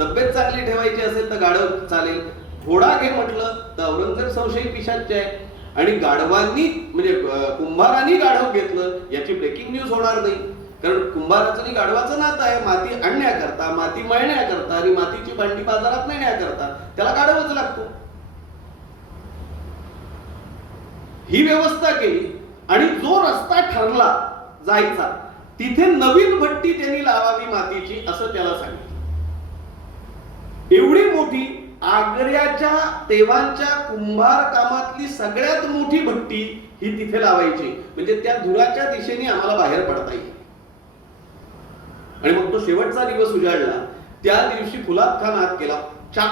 तब्येत चांगली ठेवायची असेल तर गाढव चालेल. घोडा घे म्हटलं तर औरंगजेब संशयी पिशाच्च आहे आणि गाढवांनी म्हणजे कुंभारांनी गाढव घेतलं याची ब्रेकिंग न्यूज होणार नाही. कारण कुंभाराचं आणि गाढवाचं नातं आहे, माती आणण्याकरता, माती मळण्याकरता आणि मातीची भांडी बाजारात नेण्याकरता त्याला गाढवच लागतो. ही व्यवस्था केली आणि जो रस्ता ठरला जायचा तिथे नवीन भट्टी त्यांनी लावावी मातीची असं त्याला सांगितलं. एवढी मोठी आग्र्याच्या तेव्हांच्या कुंभार कामातली सगळ्यात मोठी भट्टी ही तिथे लावायची, म्हणजे त्या धुराच्या दिशेने आम्हाला बाहेर पडता येईल. आणि मग तो शेवटचा दिवस उजाडला. त्या दिवशी फुलात खान आत केला.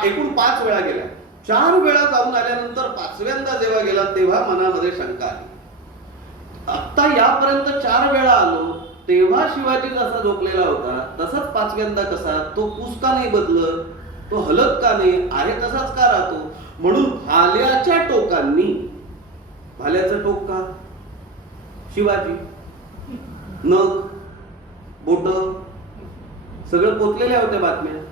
एकूण 5 वेळा गेला. 4 वेळा जाऊन आल्यानंतर 5व्यांदा जेव्हा गेला तेव्हा मनामध्ये शंका आली. आता यापर्यंत 4 वेळा आलो, तेव्हा शिवाजी जसा झोपलेला होता तसाच 5व्यांदा कसा, तो पूस का नाही बदलत, तो हलत का नाही, आहे तसाच का राहतो. म्हणून भाल्याच्या टोकांनी, भाल्याचं टोक का, शिवाजी, नख, बोट सगळं पोचलेल्या होत्या बातम्या.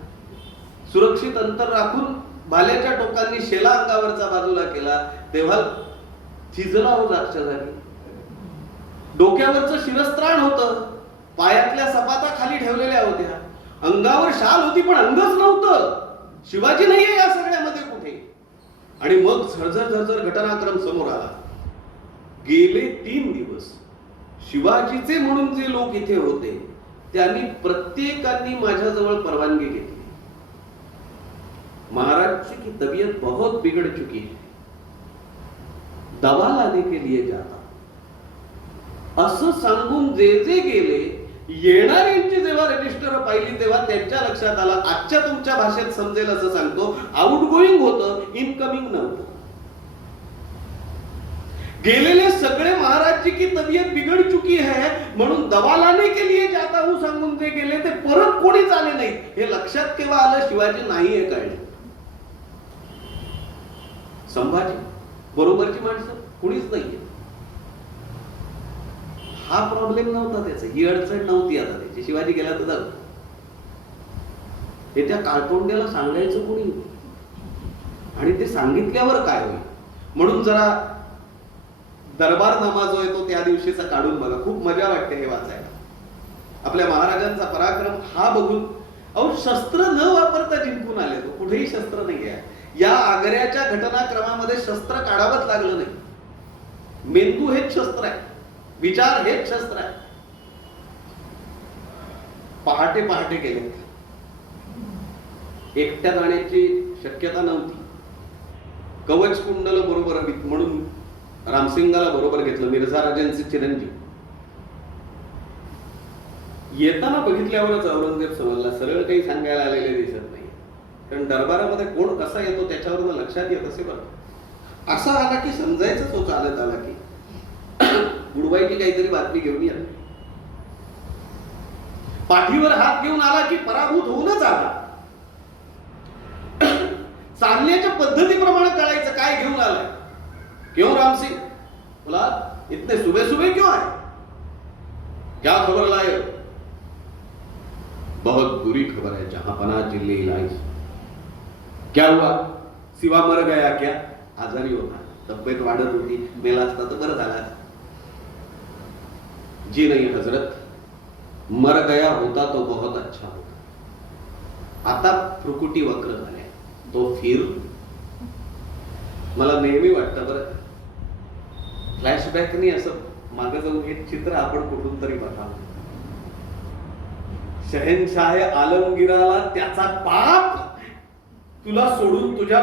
सुरक्षित अंतर राखून भाल्याच्या टोकांनी शेला अंगावरचा बाजूला केला तेव्हा थिजला हो जागच्या जागी. डोक्यावरचं शिरस्त्राण होतं, पायातल्या सपाता खाली ठेवलेल्या होत्या, अंगावर शाल होती पण अंगच नव्हतं. शिवाजी नाहीये या सगळ्यामध्ये कुठे. आणि मग झरझर झरझर घटनाक्रम समोर आला. गेले 3 दिवस शिवाजीचे म्हणून जे लोक इथे होते त्यांनी प्रत्येकाने माझ्याजवळ परवानगी घेतली. महाराज की तबीयत बहुत बिगड़ चुकी है, दवा लाने के लिए जाता असं सांगून जे जे गेले. येणाऱ्यांची जेव्हा रजिस्टर पाहिली तेव्हा त्यांच्या लक्षात आलं, आजच्या तुमच्या भाषेत समजेल असं सांगतो, आउट गोईंग होतं, इनकमिंग नव्हतं. गेलेले सगळे महाराज जी की तबीयत बिगड़ चुकी है म्हणून दवा लाने के लिए जाता हूं सांगून जे गेले ते परत कोणीच आले नाहीत. हे लक्षात केव्हा आलं, शिवाजी नाहीये कळलं. संभाजी बरोबरची माणसं कुणीच नाहीये. हा प्रॉब्लेम नव्हता त्याचा, ही अडचण नव्हती आता त्याची. शिवाजी गेला तर झालं. हे त्या काळतोंड्याला सांगायचं कोणी, आणि ते सांगितल्यावर काय होईल. म्हणून जरा दरबारनामा जो आहे तो त्या दिवशीचा काढून बघा, खूप मजा वाटते हे वाचायला. आपल्या महाराजांचा पराक्रम हा बघून, अहो शस्त्र न वापरता जिंकून आले तो, कुठेही शस्त्र नाही आहे. या आग्र्याच्या घटनाक्रमामध्ये शस्त्र काढावंच लागलं नाही. मेंदू हेच शस्त्र आहे, विचार हेच शस्त्र आहे. पहाटे पहाटे गेले, एकट्या जाण्याची शक्यता नव्हती. कवच कुंडल बरोबर म्हणून रामसिंगाला बरोबर घेतलं, मिर्झा राजांचे चिरंजीव. येताना बघितल्यावरच औरंगजेब समजला, सरळ काही सांगायला आलेले दिसत नाही. कारण दरबारामध्ये कोण कसा येतो त्याच्यावर लक्षात येत असे. बरं असा आला की समजायचं, तो चालत आला की गुडबाईची काहीतरी बातमी घेऊन या. पाठीवर हात घेऊन आला की पराभूत होऊनच आला. चालण्याच्या पद्धतीप्रमाणे कळायचं काय घेऊन आलाय. क्यों राम सिंह, बोला इतने सुबह सुबह क्यों आए, क्या खबर लाए हो? बहुत बुरी खबर है जहांपना जिले इलाज. क्या हुआ, सिवा मर गया क्या? आजारी होता, तब्येत वाढत होती, मेला असता तर बरं झाला. जी नहीं हजरत, मर गया होता तो बहुत अच्छा होता. आता प्रकृती वक्र झाल्या, तो फिर. मला नेहमी वाटतं बरं, फ्लॅशबॅकनी असं मागे जाऊन हे चित्र आपण कुठून तरी बघावं. शहेनशाह आलमगीराला त्याचा पाप तुला सोडून तुझ्या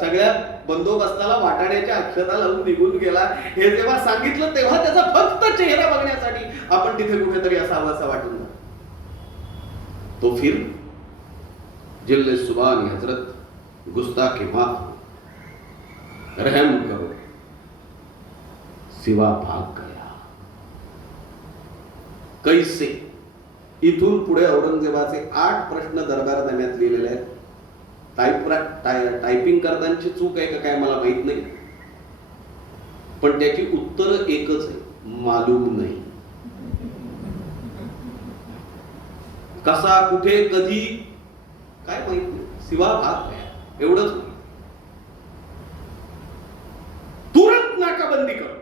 सगळ्या बंदोबस्ताला वाटाण्याच्या अक्षता लावून निघून गेला, हे जेव्हा सांगितलं तेव्हा त्याचा फक्त चेहरा बघण्यासाठी आपण तिथे कुठेतरी असावं असं वाटून. तो फिर जिल्ले सुबानी हजरत गुस्ताखी माफ, रहम करो, सिवा भाग गया. कैसे? इथून पुढे औरंगजेबाचे 8 प्रश्न दरबारनाम्यात लिहिलेले आहेत. टायपिंग करतानाची चूक आहे का काय मला माहित नाही, पण त्याची उत्तर एकच आहे, मालूम नाही. कसा, कुठे, कधी काय माहित नाही, सिवा भाग गया, एवढंच. तुरंत नाकाबंदी कर.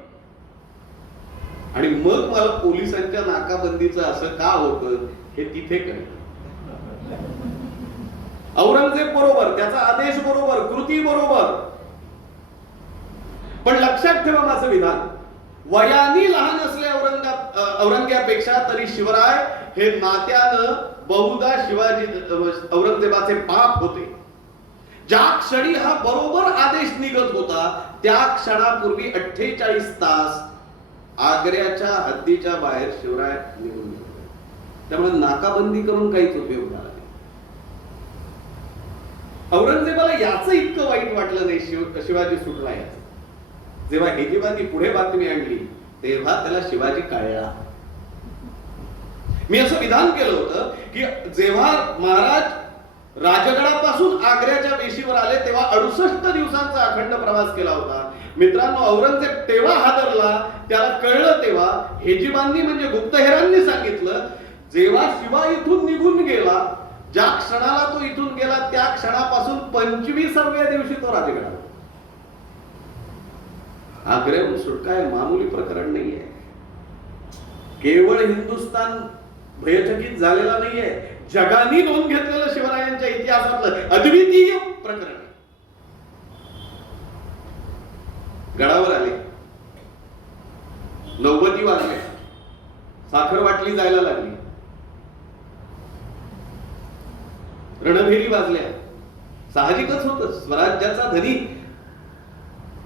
आणि मग मला पोलिसांच्या नाकाबंदीचं असं का होतं हे तिथे कळलं. औरंगजेब बरोबर, त्याचा आदेश बरोबर, कृती बरोबर. पण लक्षात ठेवा माझं विधान, वयाने लहान असले औरंग्यापेक्षा तरी शिवराय हे नात्यानं बहुधा शिवाजी औरंगजेबाचे बाप होते. ज्या क्षणी हा बरोबर आदेश निघत होता त्या क्षणापूर्वी 48 तास आग्र्याच्या हद्दीच्या बाहेर शिवराय निघून गेले. त्यामुळे नाकाबंदी करून काहीच उपयोग झाला नाही. औरंगजेबाला याचं इतकं वाईट वाटलं नाही शिवाजी सुटला याचं. जेव्हा हेजीबांनी पुढे बातमी आणली तेव्हा त्याला शिवाजी कळला. मी असं विधान केलं होतं की जेव्हा महाराज राजगडापासून आग्र्याच्या वेशीवर आले तेव्हा 68 दिवसांचा अखंड प्रवास केला होता. मित्रांनो, औरंगजेब तेव्हा हादरला, त्याला कळलं तेव्हा हेजीबांनी म्हणजे गुप्तहेरांनी सांगितलं, जेव्हा शिवा इथून निघून गेला, ज्या क्षणाला तो इथून गेला त्या क्षणापासून 25व्या दिवशी तो राजगडावर. आग्र्याहून सुटका हे मामूली प्रकरण नाहीये. केवळ हिंदुस्थान भयचकित झालेला नाहीये, जगाने नोंद घेतलेलं शिवरायांच्या इतिहासातलं अद्वितीय प्रकरण. गडावर आले, नौबती वाजले, साखर वाटली जायला लागली, रणभेरी वाजल्या. साहजिकच होत, स्वराज्याचा धनी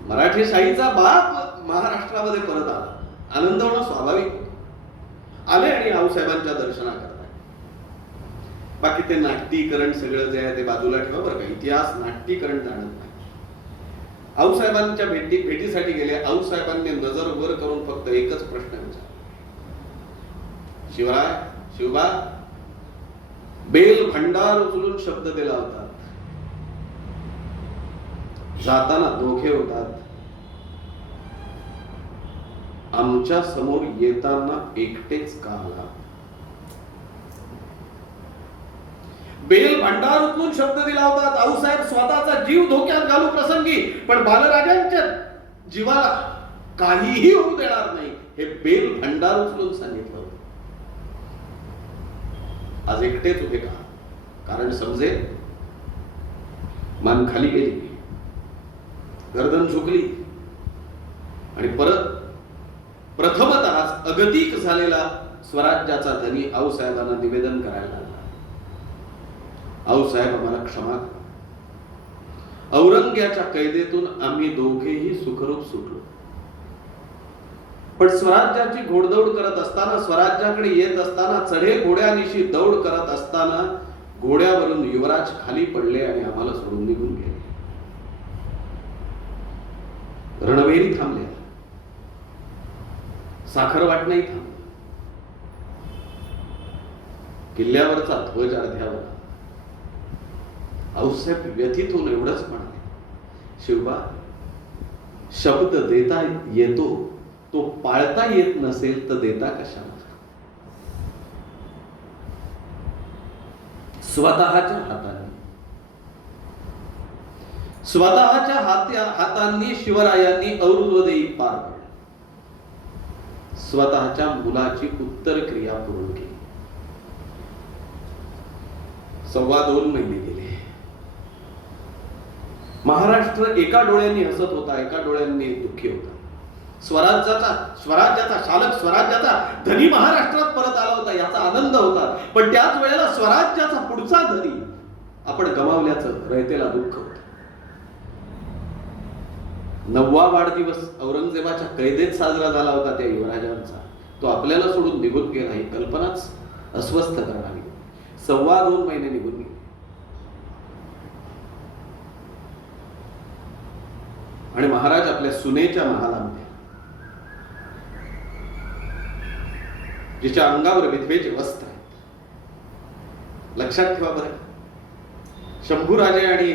मराठी शाहीचा बाप महाराष्ट्रामध्ये परत आला, आनंद होणं स्वाभाविक होतं. आले आणि आऊसाहेबांच्या दर्शना करताय. बाकी ते नाट्यीकरण सगळं जे आहे ते बाजूला ठेवा बरं का, इतिहास नाट्यीकरण जाणत नाही. आऊसाहेबांच्या भेटीसाठी गेले. आऊसाहेबांनी नजर वर करून फक्त एकच प्रश्न विचारला, शिवराय, शिवबा, बेल भंडार उचलून शब्द दिला होता, जाताना दोघे होतात, आमच्या समोर येताना एकटेच का आला? बेल भांडार उचलून शब्द दिला होता, आऊसाहेब स्वतःचा जीव धोक्यात घालू प्रसंगी, पण बालराजांच्या जीवाला काहीही होऊ देणार नाही, हे बेल भांडार उचलून सांगितलं होतं. आज एकटेच उभे का? कारण समजे मान खाली गेली, गर्दन झुकली आणि परत प्रथमतः अगतिक झालेला स्वराज्याचा धनी आऊसाहेबांना निवेदन करायला लागला, आऊसाहेब आम्हाला क्षमा करा. औरंग्याच्या कैदेतून आम्ही दोघेही सुखरूप सुटलो, पण स्वराज्याची घोडदौड करत असताना, स्वराज्याकडे येत असताना, चढे घोड्यानिशी दौड करत असताना घोड्यावरून युवराज खाली पडले आणि आम्हाला सोडून निघून गेले. रणवेरी थांबले, साखर वाटणंही थांबलं, किल्ल्यावरचा ध्वज अर्ध्यावर. आऊसाहेब व्यथित होऊन एवढंच म्हणाले, शिवबा, शब्द देता येतो तो पाळता येत नसेल तर देता कशाला? स्वतःच्या हातांनी शिवरायांनी औरंगजेबाई पार पाडली, स्वतःच्या मुलाची उत्तर क्रिया पूर्ण केली. 2.25 महिने गेले. महाराष्ट्र एका डोळ्यांनी हसत होता, एका डोळ्यांनी दुःखी होता. स्वराज्याचा शालक, स्वराज्याचा धनी महाराष्ट्रात परत आला होता, याचा आनंद होता. पण त्याच वेळेला स्वराज्याचा पुढचा धनी आपण गमावल्याचं रयतेला दुःख होतं. 9वा वाढदिवस औरंगजेबाच्या कैदेत साजरा झाला होता त्या युवराजांचा. तो आपल्याला सोडून निघून गेला, ही कल्पनाच अस्वस्थ करणारी. 2.25 महिने निघून गेले आणि महाराज आपल्या सुनेच्या महालामध्ये, जिच्या अंगावर विधवेचे वस्त्र आहेत. लक्षात ठेवा बरं, शंभूराजे आणि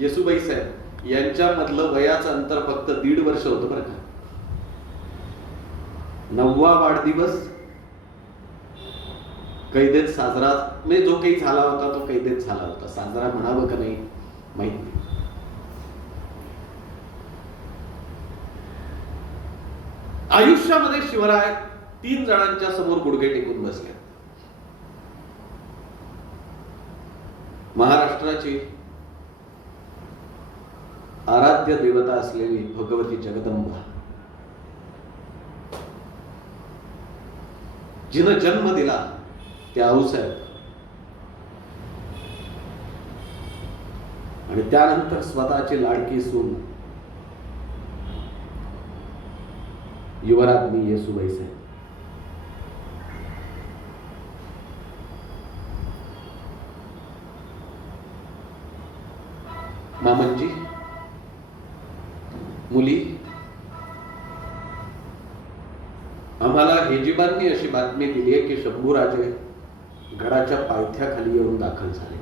येसुबाई साहेब यांच्यामधलं वयाचं अंतर फक्त 1.5 वर्ष होतं बरं का. 9वा वाढदिवस कैदेत साजरा, म्हणजे जो काही झाला होता तो कैदेत झाला होता, साजरा म्हणावं का नाही माहित नाही. आयुष्यामध्ये शिवराय 3 जणांच्या समोर गुडघे टेकून बसले. महाराष्ट्राची आराध्य देवता असलेली भगवती जगदंबा, जिनं जन्म दिला त्या आऊसाहेब, आणि त्यानंतर स्वतःची लाडकी सून युवराज्ञी येसुबाई साहेब. मामनजी, मुली, आम्हाला हेजिबांनी अशी बातमी दिली आहे की शंभूराजे गडाच्या पायथ्याखाली येऊन दाखल झाले.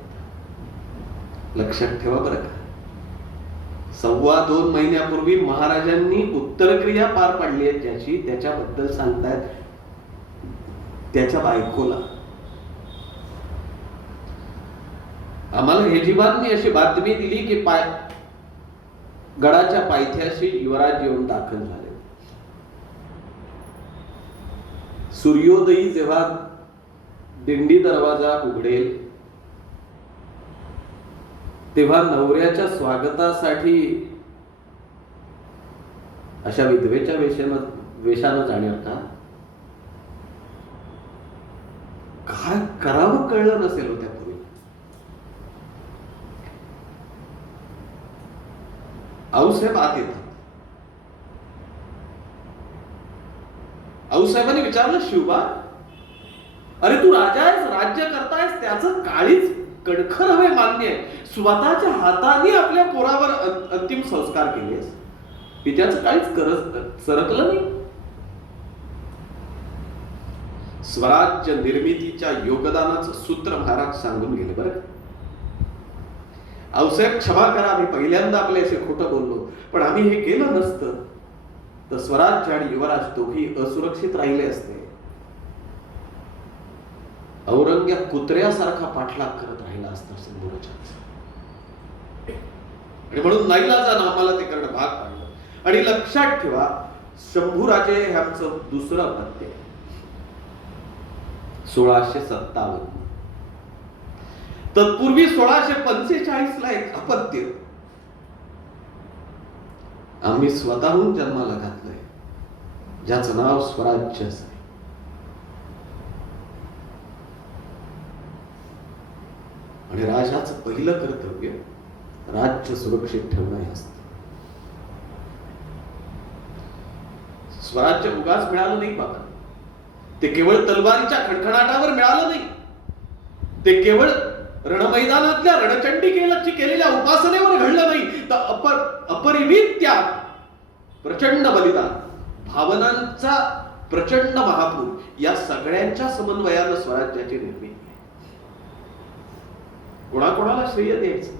लक्षात ठेवा बरं का, 2.25 महिन्यापूर्वी महाराजांनी उत्तरक्रिया पार पाडली आहे ज्याची, त्याच्याबद्दल सांगतायत त्याच्या बायकोला. आम्हाला हेजिबांनी अशी बातमी दिली की गडाच्या पायथ्याशी युवराज येऊन दाखल झाले. सूर्योदयी जेव्हा दिंडी दरवाजा उघडेल तेव्हा नवऱ्याच्या स्वागतासाठी अशा विधवेच्या वेशानं जाणार का? काय करावं कळलं नसेल हो त्यापूर्वी. आऊसाहेब आत येतात. आऊसाहेबांनी विचारलं, शिवबा, अरे तू राजा आहेस, राज्य करतायस, त्याचं काळीच कणखर हवे मान्य आहे. स्वतःच्या हाताने आपल्या पोरावर अंतिम संस्कार केलेस, पित्याचं काळीच सरकलं नाही. स्वराज्य निर्मितीच्या योगदानाचं सूत्र महाराज सांगून गेले बरं. आऊसाहेब, क्षमा करा, आम्ही पहिल्यांदा आपल्याशी खोटं बोललो, पण आम्ही हे केलं नसतं तर स्वराज्य आणि युवराज दोघी असुरक्षित राहिले असते. औरंग्या कुत्र्यासारखा पाठलाग करत राहिला असता शंभूराजांचा. आणि म्हणून नाईलाजानं आम्हाला ते करणं भाग पाडलं. आणि लक्षात ठेवा, शंभूराजे हे आमचं दुसरं पत्ते 1657. तत्पूर्वी 1645 ला एक अपत्य आम्ही स्वतःहून जन्माला घातलंय, ज्याचं नाव स्वराज्य आहे. आणि राजाचं पहिलं कर्तव्य राज्य सुरक्षित ठेवणं हे असतं. स्वराज्य उगाच मिळालं नाही बाबा. ते केवळ तलवारीच्या खणखणाटावर मिळालं नाही. ते केवळ रणमैदानातल्या रणचंडिकेची केलेल्या उपासनेवर घडलं नाही, तर अपरिमित त्याग, प्रचंड बलिदान, भावनांचा प्रचंड महापूर या सगळ्यांच्या समन्वयानं स्वराज्याची निर्मिती. कोणाकोणाला श्रेय द्यायचं.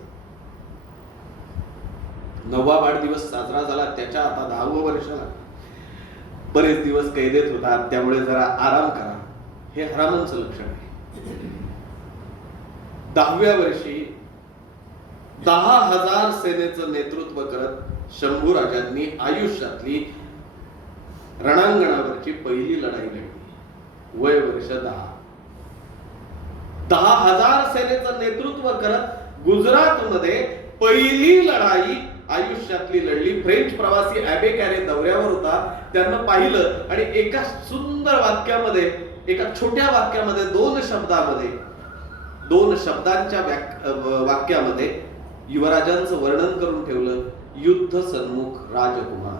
9वा वाढदिवस साजरा झाला, त्याच्या आता 10वं वर्षाला. बरेच दिवस कैदेत होतात, त्यामुळे जरा आराम करा, हे हरामांचं लक्षण आहे. 10व्या वर्षी 10,000 सेनेचं नेतृत्व करत शंभूराजांनी आयुष्यातली रणांगणावरची पहिली लढाई लढली. वय वर्ष 10. 10,000 सेनेचं नेतृत्व करत गुजरातमध्ये पहिली लढाई आयुष्यातली लढली. फ्रेंच प्रवासी ॲबे कॅरे दौऱ्यावर होता, त्यांना पाहिलं आणि एका सुंदर वाक्यामध्ये, एका छोट्या वाक्यामध्ये, 2 शब्दांच्या वाक्यामध्ये युवराजांचं वर्णन करून ठेवलं. युद्ध सन्मुख राजकुमार.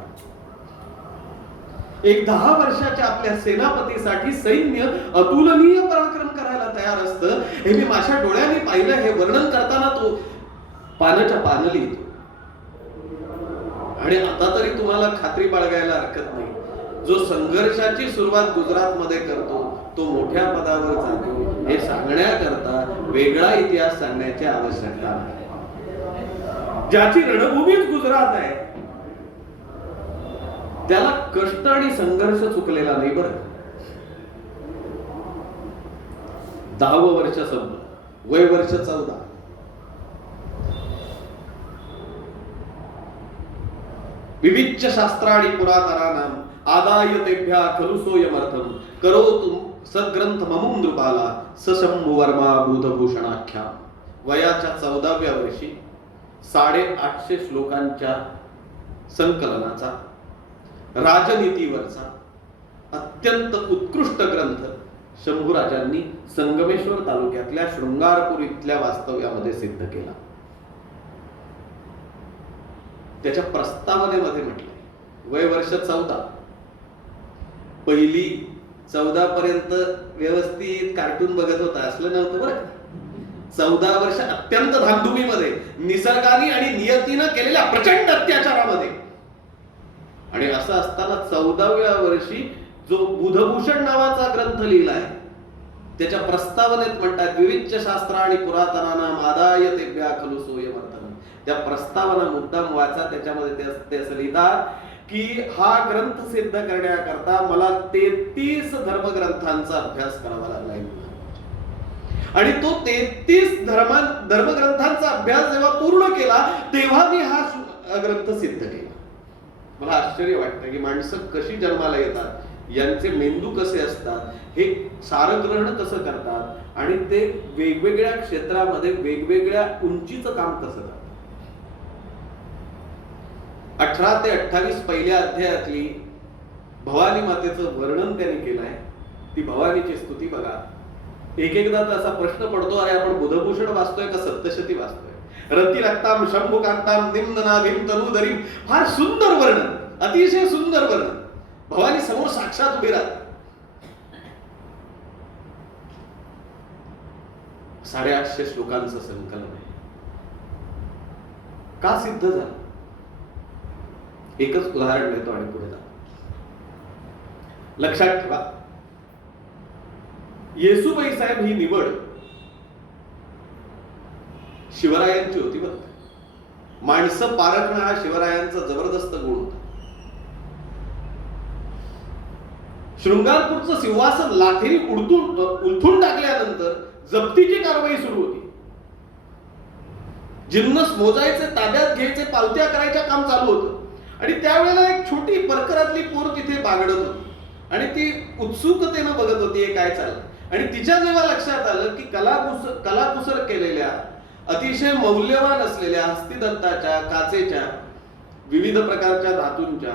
एक 10 वर्षाच्या आपल्या सेनापतीसाठी सैन्य अतुलनीय पराक्रम करायला तयार असतं, हे मी माझ्या डोळ्यांनी पाहिलं. हे वर्णन करताना तो पानाच्या पानं लिहितो. आणि आता तरी तुम्हाला खात्री बाळगायला हरकत नाही, जो संघर्षाची सुरुवात गुजरातमध्ये करतो तो मोठ्या पदावर जातो, हे सांगण्याकरता वेगळा इतिहास सांगण्याची आवश्यकता आहे. ज्याची रणभूमीच गुजरात आहे, त्याला कष्ट आणि संघर्ष चुकलेला नाही बरं. 10वं वर्ष संपलं, वय वर्ष 14. विविच्य शास्त्राणि पुरातनानाम आदाय तेभ्या खलु सोयमर्थम करोतु सद्ग्रंथ ममुं नृपाला सशंभु वर्मा बुधभूषणाख्या. वयाच्या 14व्या वर्षी 850 श्लोकांच्या संकलनाचा, राजनीतीवरचा अत्यंत उत्कृष्ट ग्रंथ शंभूराजांनी संगमेश्वर तालुक्यातल्या शृंगारपूर इथल्या वास्तव्यामध्ये सिद्ध केला. त्याच्या प्रस्तावनेमध्ये म्हटलंय वय वर्ष 14. पहिली 14 पर्यंत व्यवस्थित कार्टून बघत होता असलं नव्हतं बरं. 14 वर्ष अत्यंत धामधुमीमध्ये, निसर्गाने आणि नियतीनं केलेल्या प्रचंड अत्याचारामध्ये. आणि असं असताना 14व्या वर्षी जो बुधभूषण नावाचा ग्रंथ लिहिलाय, त्याच्या प्रस्तावनेत म्हणतात विविच्य शास्त्र आणि पुरातनानाम आदाय तेभ्या खलु सोयमर्थम. त्या प्रस्तावना मुद्दाम वाचा, त्याच्यामध्ये ते असं लिहितात की हा ग्रंथ सिद्ध करण्याकरता मला 33 धर्मग्रंथांचा अभ्यास करावा लागला. आणि तो 33 धर्मग्रंथांचा अभ्यास जेव्हा पूर्ण केला तेव्हा मी हा ग्रंथ सिद्ध केला. मला आश्चर्य वाटतं की माणसं कशी जन्माला येतात, यांचे मेंदू कसे असतात, हे सारग्रहण कसं करतात आणि ते वेगवेगळ्या क्षेत्रामध्ये वेगवेगळ्या उंचीचं काम कसं करतात. 18 ते 28 पहिल्या अध्यायातली भवानी मातेचं वर्णन त्यांनी केलंय. ती भवानीची स्तुती बघा. एकदा तर असा प्रश्न पडतो, अरे आपण बुधभूषण वाचतोय का सप्तशती वाचतोय. रती रक्ताम शंभुकांताम निम्ननाभिम तनुधरीम. फार सुंदर वर्णन, अतिशय सुंदर वर्णन. भवानी समोर साक्षात उभी राहते. 850 श्लोकांचं संकलन आहे. का सिद्ध झालं? एकच उदाहरण देतो आणि पुढे जातो. लक्षात ठेवा, येसुबाई साहेब ही निवड शिवरायांची होती बरं. माणसं पारखणं हा शिवरायांचा जबरदस्त गुण होता. शृंगारपूरचं सिंहासन लाथेरी उलथून टाकल्यानंतर जप्तीची कारवाई सुरू होती. जिन्नस मोजायचे, ताब्यात घ्यायचे, पावत्या करायचं काम चालू होतं. आणि त्यावेळेला एक छोटी परकरातली पोर तिथे बागडत होती आणि ती उत्सुकतेनं बघत होती हे काय चाललं. आणि तिच्या जेव्हा लक्षात आलं की कलाकुसर केलेल्या, अतिशय मौल्यवान असलेल्या हस्तिदंताच्या, काचेच्या, विविध प्रकारच्या धातूंच्या,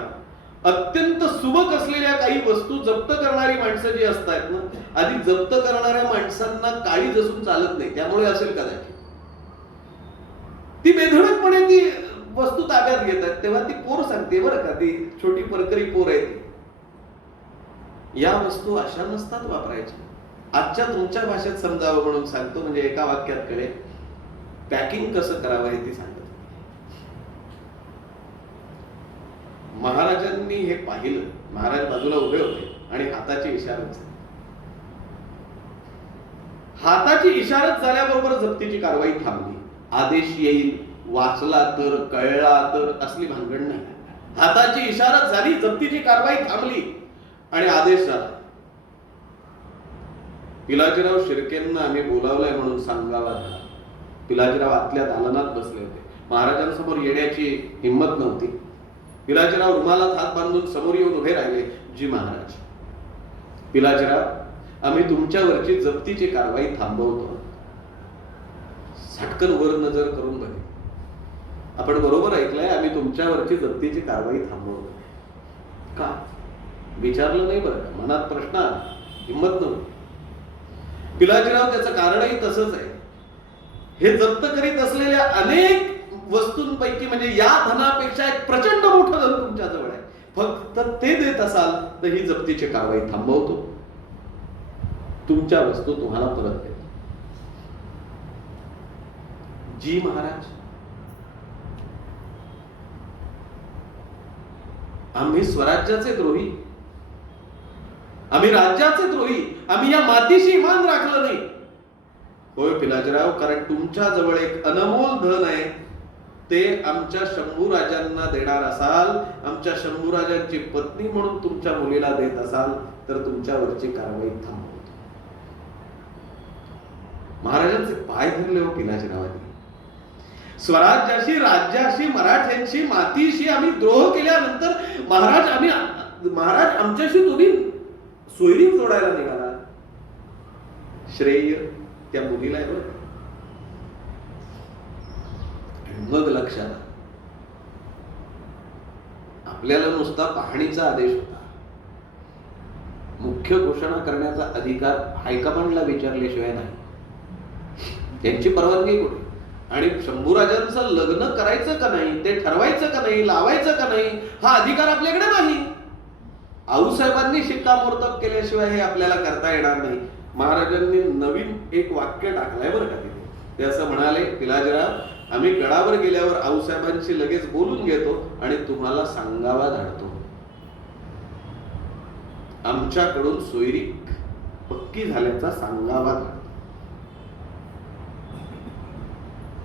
अत्यंत सुबक असलेल्या काही वस्तू जप्त करणारी माणसं जी असतात ना, आधी जप्त करणाऱ्या माणसांना काळीज असून चालत नाही, त्यामुळे असेल कदाचित ती बेधडकपणे ती वस्तू ताब्यात घेतात. तेव्हा ती पोर सांगते बरं का, ती छोटी परकरी पोर आहे ती, या वस्तू अशा नसतात वापरायच्या. आजच्या तुमच्या भाषेत समजावं म्हणून सांगतो, म्हणजे एका वाक्यात कळेल. पॅकिंग कसं करावं हे ती सांगत. महाराजांनी हे पाहिलं. महाराज बाजूला उभे होते आणि हाताची इशारत झाली. हाताची इशारत झाल्याबरोबर जप्तीची कारवाई थांबली. आदेश येईल, वाचला तर, कळला तर, असली भानगड नाही. हाताची इशारत झाली, जप्तीची कारवाई थांबली आणि आदेश झाला. पिलाजीराव शिर्केंना आम्ही बोलावलंय म्हणून सांगावा झाला. पिलाजीराव आतल्या दालनात बसले होते. महाराजांसमोर येण्याची हिंमत नव्हती. पिलाजीराव रुमालात हात बांधून समोर येऊन उभे राहिले. जी महाराज. पिलाजीराव, आम्ही तुमच्यावरची जप्तीची कारवाई थांबवतो. झटकन वर नजर करून बघे. आपण बरोबर ऐकलंय, आम्ही तुमच्यावरची जप्तीची कारवाई थांबवतो. का विचारलं नाही बरं का, मनात प्रश्न आला, हिंमत नव्हती. पिलाजीराव त्याचं कारणही तसंच आहे. हे जप्त करीत असलेल्या अनेक वस्तूंपैकी म्हणजे या धनापेक्षा एक प्रचंड मोठं धन तुमच्या जवळ आहे, फक्त ते देत असाल तर ही जप्तीची कारवाई थांबवतो, तुमच्या वस्तू तुम्हाला परत देतो. जी महाराज. आम्ही स्वराज्याचे द्रोही, आम्ही राज्याचे द्रोही, आम्ही या मातीशी इमान राखलं नाही. होय पिलाजीराव, कारण तुमच्या जवळ एक अनमोल धन आहे, ते आमच्या शंभूराजांना देणार असाल, आमच्या शंभूराजांची पत्नी म्हणून तुमच्या मुलीला देत असाल तर तुमच्यावरची कारवाई थांबवतो. महाराजांचे पाय धरले हो पिलाजीरावांनी. स्वराज्याशी, राज्याशी, मराठ्यांशी, मातीशी आम्ही द्रोह केल्यानंतर महाराज आमच्याशी तुम्ही सोयरी जोडायला निघाला. श्रेय त्या मुलीला आहे बरं. मग लक्षात आपल्याला नुसता पाहणीचा आदेश होता, मुख्य घोषणा करण्याचा अधिकार हायकमांडला विचारल्याशिवाय नाही. त्यांची परवानगी कुठे? आणि शंभूराजांचं लग्न करायचं का नाही, ते ठरवायचं का नाही, लावायचं का नाही, हा अधिकार आपल्याकडे नाही. आऊसाहेबांनी शिक्कामोर्तब केल्याशिवाय हे आपल्याला करता येणार नाही. महाराजांनी नवीन एक वाक्य टाकलंय बरं का तिथे. ते असं म्हणाले, पिलाजीराव, आम्ही गडावर गेल्यावर आऊसाहेबांशी लगेच बोलून घेतो आणि तुम्हाला सांगावा धाडतो. आमच्याकडून सोयरी पक्की झाल्याचा सांगावा धाडतो.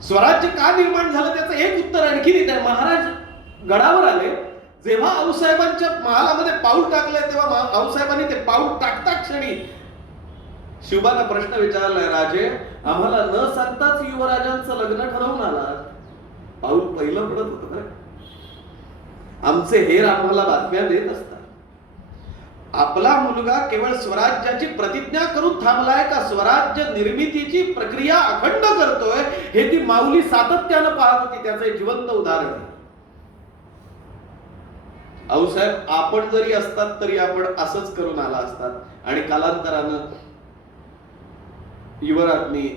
स्वराज्य का निर्माण झालं त्याचं एक उत्तर आणखी देत आहे. महाराज गडावर आले, जेव्हा आऊसाहेबांच्या महालामध्ये पाऊल टाकलंय तेव्हा आऊसाहेबांनी ते पाऊल टाकता क्षणी शिवबांना प्रश्न विचारलाय, राजे आम्हाला न सांगताच युवराजांचं लग्न ठरवून आला. पाऊल पहिलं पडत होतं ना. आमचे हेर आम्हाला बातम्या देत असतात. आपला मुलगा केवळ स्वराज्याची प्रतिज्ञा करून थांबलाय का स्वराज्य निर्मितीची प्रक्रिया अखंड करतोय हे ती माऊली सातत्यानं पाहत होती. त्याचं एक जिवंत उदाहरण आहे. आऊसाहेब आपण जरी असतात तरी आपण असंच करून आला असतात. आणि कालांतरानं युवराज्ञी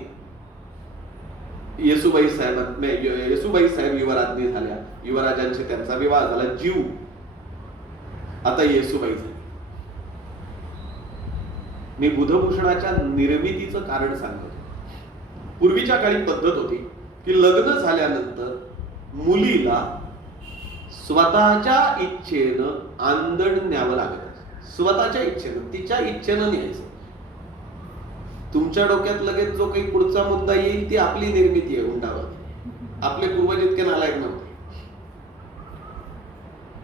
येसुबाई साहेब युवराज्ञी झाल्या. युवराजांशी त्यांचा विवाह झाला. जीव आता येसुबाई झाली. मी बुधभूषणाच्या निर्मितीचं कारण सांगतो. पूर्वीच्या काळी पद्धत होती की लग्न झाल्यानंतर मुलीला स्वतःच्या इच्छेनं आंदण न्यावं लागत. स्वतःच्या इच्छेनं, तिच्या इच्छेनं न्यायचं. तुमच्या डोक्यात लगेच जो काही पुढचा मुद्दा येईल ती आपली निर्मिती आहे. हुंडावर आपले पूर्वज इतके नालायक नव्हते.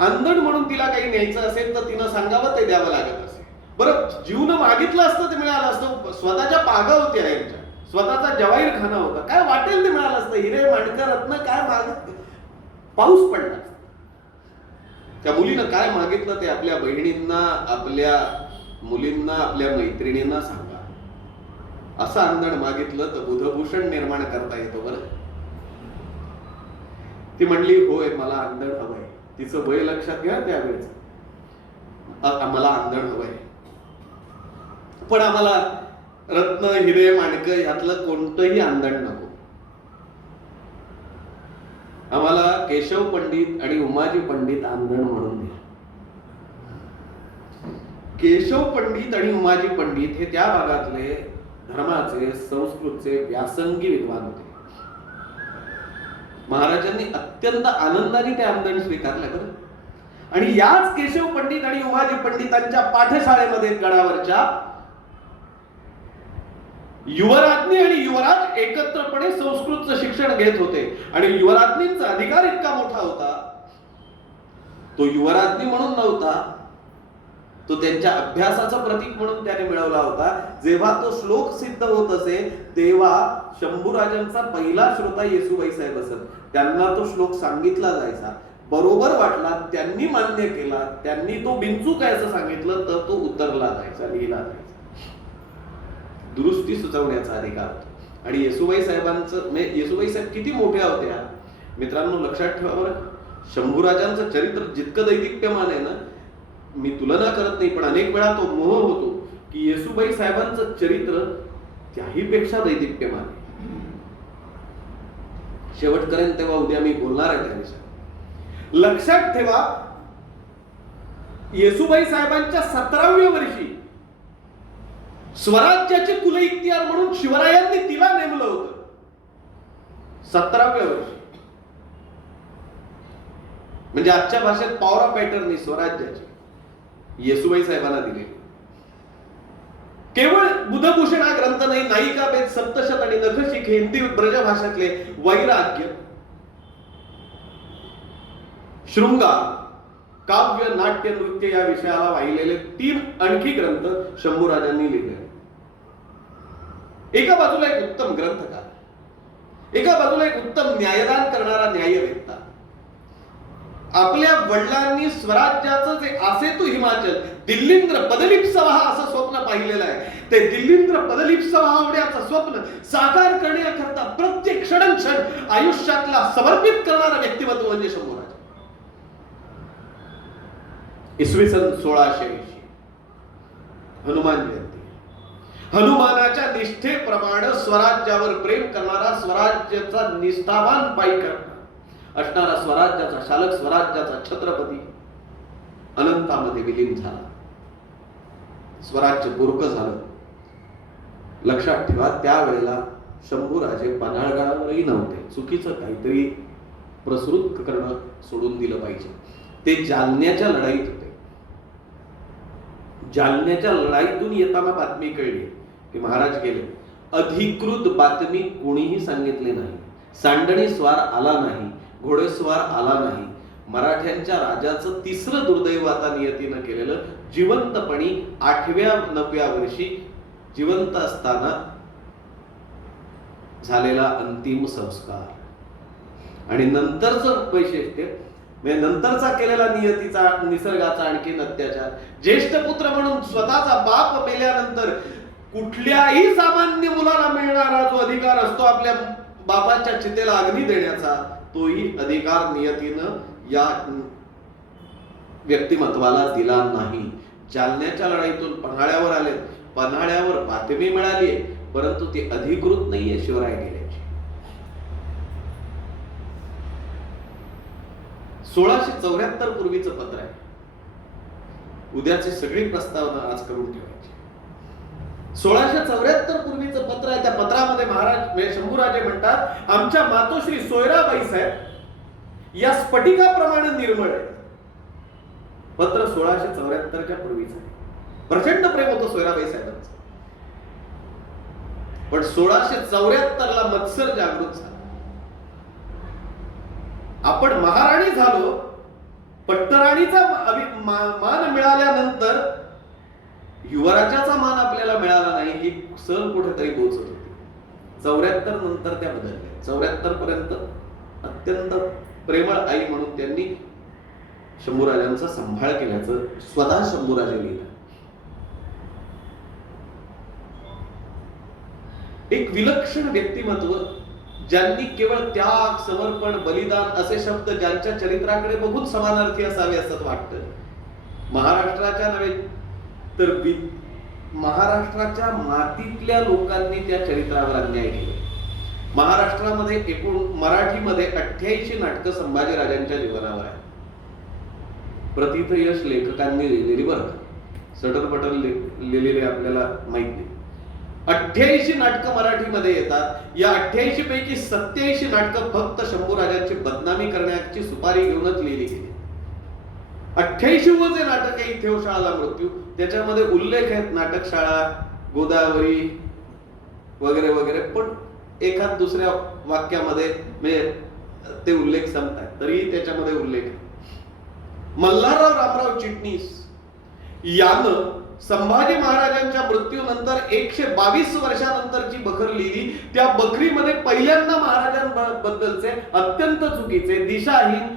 आंदण म्हणून तिला काही न्यायचं असेल तर तिनं सांगावं, ते द्यावं लागत असे. बरं जीवन मागितलं असतं ते मिळालं असतं. स्वतःच्या बागा होत्या यांच्या, स्वतःचा जवाहीरखाना होता, काय वाटेल ते मिळालं असतं. हिरे माणकं रत्न काय मागत, पाऊस पडला. त्या मुलीनं काय मागितलं ते आपल्या बहिणींना, आपल्या मुलींना, आपल्या मैत्रिणींना सांगा. असं अंधण मागितलं तर बुधभूषण निर्माण करता येतो. बरं ती म्हणली होय मला अंधण हवंय. तिचं वय लक्षात घ्या त्यावेळेस. आम्हाला अंधण हवंय, पण आम्हाला रत्न हिरे माणकं यातलं कोणतंही अंधण नको. आम्हाला केशव पंडित आणि उमाजी पंडित अंधण म्हणून द्या. केशव पंडित आणि उमाजी पंडित हे त्या भागातले धर्माचे, संस्कृतचे व्यासंगी विद्वान होते. महाराजांनी अत्यंत आनंदाने ते आमदार स्वीकारले. बरं आणि याच केशव पंडित आणि उमाजी पंडितांच्या पाठशाळेमध्ये गडावरच्या युवराज्ञी आणि युवराज एकत्रपणे संस्कृतचं शिक्षण घेत होते. आणि युवराज्ञींचा अधिकार इतका मोठा होता, तो युवराज्ञी म्हणून नव्हता, तो त्यांच्या अभ्यासाचं प्रतीक म्हणून त्याने मिळवला होता. जेव्हा तो श्लोक सिद्ध होत असे तेव्हा शंभूराजांचा पहिला श्रोता येसूबाई साहेब असत. त्यांना तो श्लोक सांगितला जायचा, बरोबर वाटला, त्यांनी मान्य केला, त्यांनी तो बिनचूक आहे असं सांगितलं तर तो उतरला जायचा, लिहिला जायचा. दुरुस्ती सुचवण्याचा अधिकार होता. आणि येसूबाई साहेबांचं, येसूबाई साहेब किती मोठ्या होत्या मित्रांनो, लक्षात ठेवा बरं. शंभूराजांचं चरित्र जितकं दैदिप्यमान आहे ना, मी तुलना करत नाही, पण अनेक वेळा तो मोह होतो की येसूबाई साहेबांचं चरित्र त्याही पेक्षा दैदिप्यमान आहे. शेवट करेन तेव्हा उद्या मी बोलणार आहे त्याविषयी. लक्षात ठेवा, येसूबाई साहेबांच्या 17व्या वर्षी स्वराज्याचे कुलइख्तियार म्हणून शिवरायांनी तिला नेमलं होतं. 17व्या वर्षी, म्हणजे आजच्या भाषेत पॉवर ऑफ पॅटर्न स्वराज्याची येसूबाई साहेबांना दिले. केवळ बुधभूषण हा ग्रंथ नाही, नायिका भेद, सप्तशत आणि नखशिख हे हिंदी ब्रजभाषेतले वैराग्य, शृंगार, काव्य, नाट्य, नृत्य या विषयाला वाहिलेले 3 आणखी ग्रंथ शंभूराजांनी लिहिले. एका बाजूला एक उत्तम ग्रंथकार, एका बाजूला एक उत्तम न्यायदान करणारा न्यायवेत्ता. आपल्या वडिलांनी स्वराज्याचं जे आसेतू हिमाचल, दिल्लींद्र पदलिप्सवा असं स्वप्न पाहिलेलं आहे. ते दिल्लींद्र पदलिप्सवा होण्याचं स्वप्न साकार करण्याकरता प्रत्येक क्षण आयुष्यातला समर्पित करणारा व्यक्तिमत्व म्हणजे शंभूराज. इसवी सन 1680 हनुमान जयंती. हनुमानाच्या निष्ठेप्रमाणे स्वराज्यावर प्रेम करणारा, स्वराज्याचा निष्ठावान पायी करणारा असणारा, स्वराज्याचा शालक, स्वराज्याचा छत्रपती अनंतामध्ये विलीन झाला. स्वराज्य बुरकं झालं. लक्षात ठेवा, त्यावेळेला शंभूराजे पन्हाळगडावरही नव्हते. चुकीचं काहीतरी प्रसृत करणं सोडून दिलं पाहिजे. ते जालन्याच्या लढाईत होते. जालन्याच्या लढाईतून येताना बातमी कळली की महाराज गेले. अधिकृत बातमी कोणीही सांगितली नाही. सांडणी स्वार आला नाही, घोडेस्वार आला नाही. मराठ्यांच्या राजाचं तिसरं दुर्दैव आता नियतीनं केलेलं, जिवंतपणी 8व्या 9व्या वर्षी जिवंत असताना झालेला अंतिम संस्कार आणि नंतरचं वैशिष्ट्य म्हणजे नंतरचा केलेला नियतीचा, निसर्गाचा आणखीन अत्याचार. ज्येष्ठ पुत्र म्हणून स्वतःचा बाप मेल्यानंतर कुठल्याही सामान्य मुलाला मिळणारा जो अधिकार असतो आपल्या बापाच्या चितेला अग्नी देण्याचा, तोही अधिकार नियतीनं या व्यक्तिमत्वाला दिला नाही. जालन्याच्या लढाईतून पन्हाळ्यावर आले, पन्हाळ्यावर बातमी मिळाली, परंतु ती अधिकृत नाहीये शिवराय गेल्याची. 1674 पूर्वीचं पत्र आहे. उद्याची सगळी प्रस्तावना आज करून ठेवायची. 1674 पूर्वीचं पत्र आहे. त्या पत्रामध्ये महाराज शंभूराजे म्हणतात, आमच्या मातोश्री सोयराबाई साहेब या स्फटिकाप्रमाणे निर्मळ आहे. पत्र 1674च्या पूर्वीचं आहे. प्रचंड प्रेम होतं सोयराबाई साहेबांचं. पण 1674ला मत्सर जागृत झाला. आपण महाराणी झालो, पट्टराणीचा मान मिळाल्यानंतर युवराजाचा मान आपल्याला मिळाला नाही ही सल कुठेतरी पोहोचत होती. 74 नंतर त्या बदलल्या. 74 पर्यंत अत्यंत प्रेमळ आई म्हणून त्यांनी शंभूराजांचा सांभाळ केल्याचं स्वतः शंभूराजे लिहिलं. एक विलक्षण व्यक्तिमत्व ज्यांनी केवळ त्याग, समर्पण, बलिदान असे शब्द ज्यांच्या चरित्राकडे बघून समानार्थी असावे असं वाटतं. महाराष्ट्राच्या नव्हे तर महाराष्ट्राच्या मातीतल्या लोकांनी त्या चरित्रावर अन्याय केले. महाराष्ट्रामध्ये एकूण मराठीमध्ये 88 नाटकं संभाजीराजांच्या जीवनावर आहेत. प्रथित यश लेखकांनी लिहिलेली बरं, सटरपटल लिहिलेले आपल्याला माहित नाही. 88 नाटकं मराठीमध्ये येतात. या 88 पैकी 87 नाटकं फक्त शंभूराजांची बदनामी करण्याची सुपारी घेऊनच लिहिली गेली. 88वे जे नाटक आहे इथे शाळाला मृत्यू, त्याच्यामध्ये उल्लेख आहेत नाटकशाळा, गोदावरी वगैरे वगैरे, पण एखाद दुसऱ्या वाक्यामध्ये ते उल्लेख संपतात, तरी त्याच्यामध्ये उल्लेख आहे. मल्हारराव रामराव चिटणीस यानं संभाजी महाराजांच्या मृत्यूनंतर 122 वर्षानंतरची बखर लिहिली. त्या बखरीमध्ये पहिल्यांदा महाराजांबद्दलचे अत्यंत चुकीचे, दिशाहीन,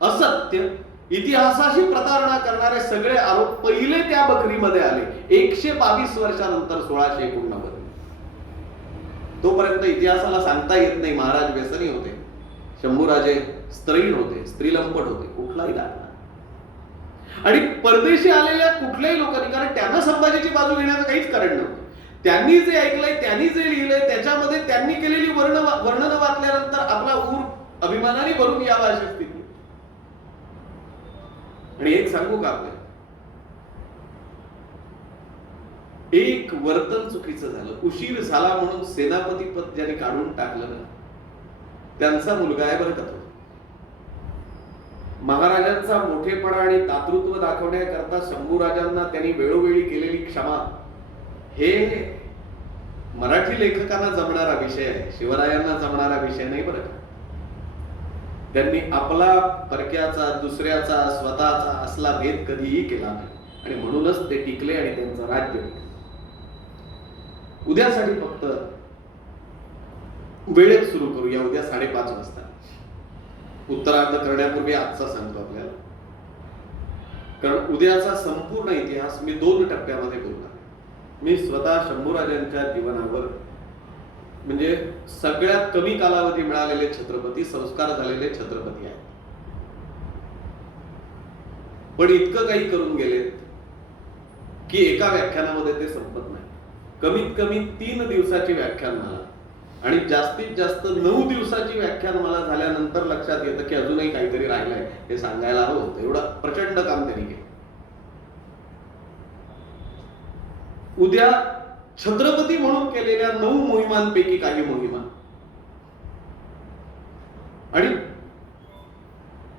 असत्य, इतिहासाशी प्रतारणा करणारे सगळे आरोप पहिले त्या बखरीमध्ये आले 122 वर्षानंतर 1689. तोपर्यंत इतिहासाला सांगता येत नाही. महाराज व्यसनी होते, शंभूराजे स्त्रीण होते, स्त्रीलंपट होते, कुठलाही दाखला. आणि परदेशी आलेल्या कुठल्याही लोकांनी, कारण त्यांना संभाजीची बाजू घेण्याचं काहीच कारण नव्हतं. त्यांनी जे ऐकलंय, त्यांनी जे लिहिलंय, त्याच्यामध्ये त्यांनी केलेली वर्णन वाचल्यानंतर आपला ऊर अभिमानाने भरून यावा अशी स्थिती. आणि एक सांगू का आपल्याला, एक वर्तन चुकीचं झालं, उशीर झाला म्हणून सेनापती पद ज्यांनी काढून टाकलं ना, त्यांचा मुलगा आहे बरं का तो. महाराजांचा मोठेपणा आणि दातृत्व दाखवण्याकरता शंभूराजांना त्यांनी वेळोवेळी केलेली क्षमा, हे मराठी लेखकांना जमणारा विषय आहे, शिवरायांना जमणारा विषय नाही बरं का. त्यांनी आपला, परक्याचा, दुसऱ्याचा, स्वतःचा असला भेद कधीही केला नाही, आणि म्हणूनच ते टिकले आणि त्यांचं राज्य टिकलं. उद्यासाठी फक्त वेळेत सुरू करूया. उद्या 5:30 वाजता उत्तरार्ध करण्यापूर्वी आजचा सांगतो आपल्याला, कारण उद्याचा संपूर्ण इतिहास मी 2 टप्प्यामध्ये बोलणार. मी स्वतः शंभूराजांच्या जीवनावर, म्हणजे सगळ्यात कमी कालावधी मिळालेले छत्रपती, संस्कार झालेले छत्रपती आहेत, पण इतकं काही करून गेलेत की एका व्याख्यानामध्ये ते संपत नाही. कमीत कमी 3 दिवसाची व्याख्यानमाला आणि जास्तीत जास्त 9 दिवसाची व्याख्यानमाला झाल्यानंतर लक्षात येतं की अजूनही काहीतरी राहिलंय, हे सांगायला हवं होतं. एवढं प्रचंड काम त्यांनी केलं. उद्या छत्रपती म्हणून केलेल्या 9 मोहिमांपैकी काही मोहिमा आणि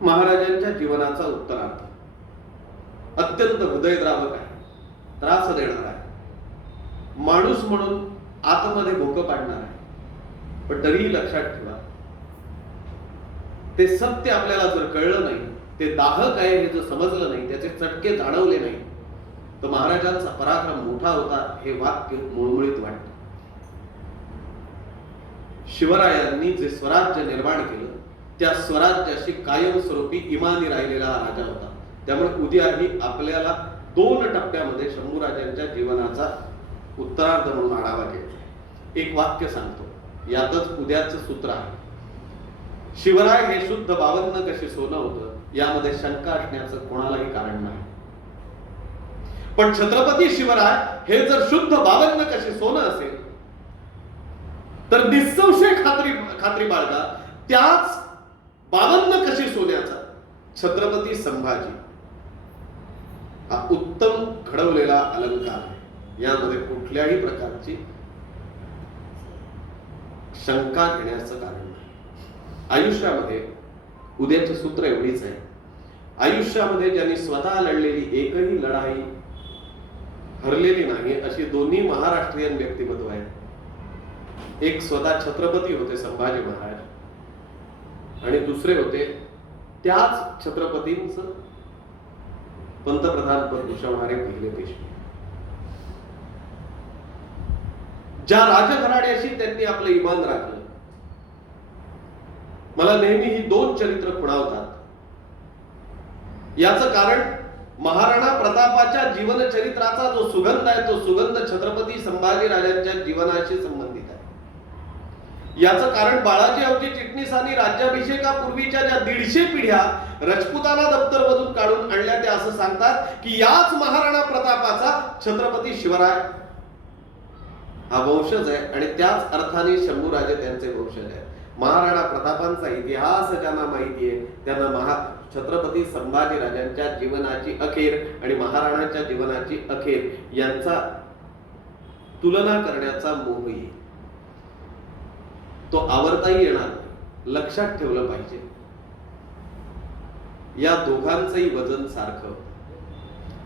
महाराजांच्या जीवनाचा उत्तरार्ध अत्यंत हृदयद्रावक आहे, त्रास देणार आहे, माणूस म्हणून आतमध्ये भोकं पाडणार आहे. पण तरीही लक्षात ठेवा, ते सत्य आपल्याला जर कळलं नाही, ते दाहक आहे हे जर समजलं नाही, त्याचे चटके जाणवले नाही, तर महाराजांचा पराक्रम मोठा होता हे वाक्य मुळमुळीत वाटतं. शिवरायांनी जे स्वराज्य निर्माण केलं, त्या स्वराज्याशी कायमस्वरूपी इमानी राहिलेला हा राजा होता. त्यामुळे उद्याही आपल्याला 2 टप्प्यामध्ये शंभूराजांच्या जीवनाचा उत्तरार्ध म्हणून आढावा घ्यायचा. एक वाक्य सांगतो, यातच उद्याचं सूत्र आहे. शिवराय हे शुद्ध 52 कसे सोनं होतं, यामध्ये शंका असण्याचं कोणालाही कारण नाही. पण छत्रपती शिवराय हे जर शुद्ध 52 कसे सोनं असेल, तर निसंशय खात्री बाळगा त्याच 52 कशी सोन्याचा छत्रपती संभाजी हा उत्तम घडवलेला अलंकार आहे. यामध्ये कुठल्याही प्रकारची शंका घेण्याचं कारण नाही. आयुष्यामध्ये उद्याचे सूत्र एवढीच आहे, आयुष्यामध्ये ज्यांनी स्वतः लढलेली एकही लढाई हरलेली नाही अशी 2 महाराष्ट्रीयन व्यक्तिमत्व आहेत. एक स्वतः छत्रपती होते संभाजी महाराज, आणि दुसरे होते त्याच छत्रपतींचं पंतप्रधान पद भूषवणारे पहिले पेशवे ज्या राजघराण्याशी त्यांनी आपलं इमान राखलं. मला नेहमी ही दोन चरित्र खुणावतात. याचं कारण महाराणा प्रतापाच्या जीवनचरित्राचा जो सुगंध आहे तो सुगंध छत्रपती संभाजीराजांच्या जीवनाशी संबंधित आहे. याचं कारण बाळाजी अवजी चिटणीसांनी राज्याभिषेकापूर्वीच्या ज्या 150 पिढ्या राजपुताना दप्तर मधून काढून आणल्या त्या असं सांगतात की याच महाराणा प्रतापाचा छत्रपती शिवराय हा वंशज आहे आणि त्याच अर्थाने शंभूराजे त्यांचे वंशज आहेत. महाराणा प्रतापांचा इतिहास ज्यांना माहिती आहे त्यांना छत्रपती संभाजीराजांच्या जीवनाची अखेर आणि महाराणांच्या जीवनाची अखेर यांचा तुलना करण्याचा मोह येईल. तो आवरताही येणार नाही. लक्षात ठेवलं पाहिजे या दोघांचंही वजन सारखं.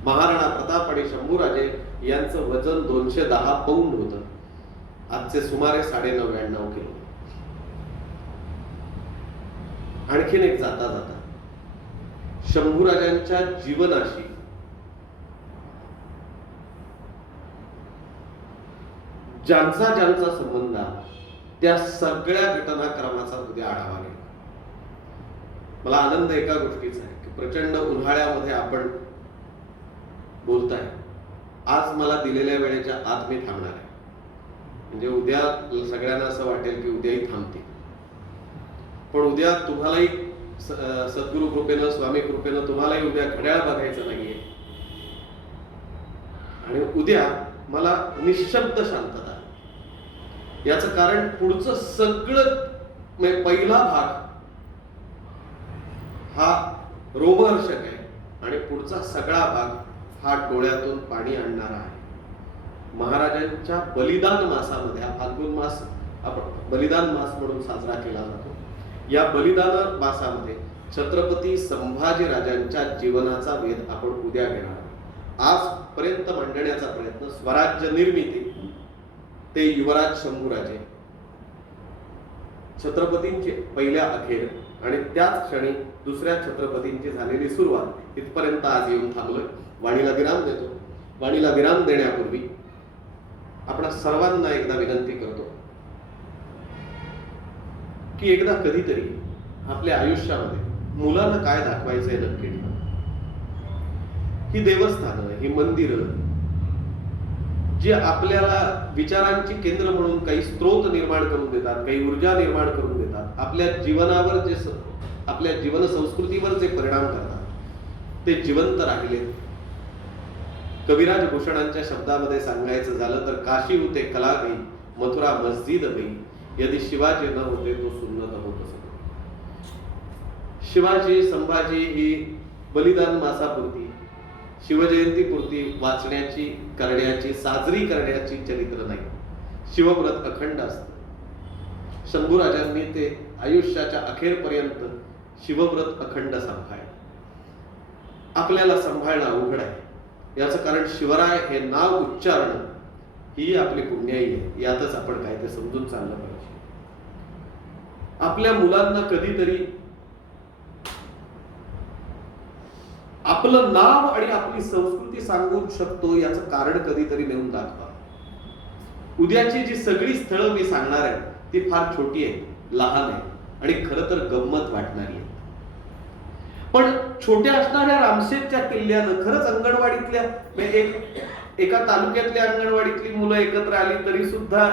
महाराणा प्रताप आणि शंभूराजे यांचं वजन 210 पौंड होतं. आजचे सुमारे 99.5 किलो. आणखीन एक जाता जाता शंभूराजांच्या जीवनाशी ज्यांचा ज्यांचा संबंध आहे त्या सगळ्या घटनाक्रमाचा उद्या आढावा घ्या. मला आनंद एका गोष्टीचा आहे की प्रचंड उन्हाळ्यामध्ये आपण बोलताय. आज मला दिलेल्या वेळेच्या आत मी थांबणार आहे. म्हणजे उद्या सगळ्यांना असं वाटेल की उद्याही थांबते. पण उद्या तुम्हालाही सद्गुरु कृपेनं स्वामी कृपेनं तुम्हालाही उद्या घड्याळ बघायचं नाहीये. आणि उद्या मला निशब्द शांतता. याचं कारण पुढचं सगळं म्हणजे पहिला भाग हा रोमहर्षक आहे आणि पुढचा सगळा भाग हा डोळ्यातून पाणी आणणारा आहे. महाराजांच्या बलिदान मासामध्ये हा फाल्गुन मास आपण बलिदान मास म्हणून साजरा केला जातो. या बलिदान मासामध्ये छत्रपती संभाजीराजांच्या जीवनाचा वेध आपण उद्या घेणार. आजपर्यंत मांडण्याचा प्रयत्न स्वराज्य निर्मिती ते युवराज शंभूराजे छत्रपतींची पहिल्या अखेर आणि त्याच क्षणी दुसऱ्या छत्रपतींची झालेली सुरुवात इथपर्यंत आज येऊन थांबलोय. वाणीला विराम देतो. वाणीला विराम देण्यापूर्वी आपण सर्वांना एकदा विनंती करतो की एकदा कधीतरी आपल्या आयुष्यामध्ये मुलांना काय दाखवायचंय नक्की ठेवा. ही देवस्थानं, ही मंदिरं जे आपल्याला विचारांची केंद्र म्हणून काही स्रोत निर्माण करून देतात, काही ऊर्जा निर्माण करून देतात, आपल्या जीवनावर जे आपल्या जीवन संस्कृतीवर जे परिणाम करतात ते जिवंत राहिले. कविराज भूषणांच्या शब्दामध्ये सांगायचं झालं तर काशी होते कला गई, मथुरा मस्जिद गई, यदि शिवाजी न होते तो सुन्नत होत असत. शिवाजी संभाजी ही बलिदान मासापुरती शिवजयंतीपुरती वाचण्याची करण्याची साजरी करण्याची चरित्र नाही. शिवव्रत अखंड असतं. शंभूराजांनी ते आयुष्याच्या अखेरपर्यंत शिवव्रत अखंड सांभाळलं. आपल्याला सांभाळणं अवघड आहे. याचं कारण शिवराय हे नाव उच्चारणं ही आपली पुण्याई आहे. यातच आपण काय ते समजून चाललं पाहिजे. आपल्या मुलांना कधीतरी आपलं नाव आणि आपली संस्कृती सांगू शकतो याचं कारण कधीतरी नेऊन दाखवा. उद्याची जी सगळी स्थळं मी सांगणार आहे ती फार छोटी आहे, लहान आहे आणि खरं तर गंमत वाटणारी आहे. पण छोट्या असणाऱ्या रामशेठच्या किल्ल्यानं खरंच अंगणवाडीतल्या एका तालुक्यातल्या अंगणवाडीतली मुलं एकत्र आली तरी सुद्धा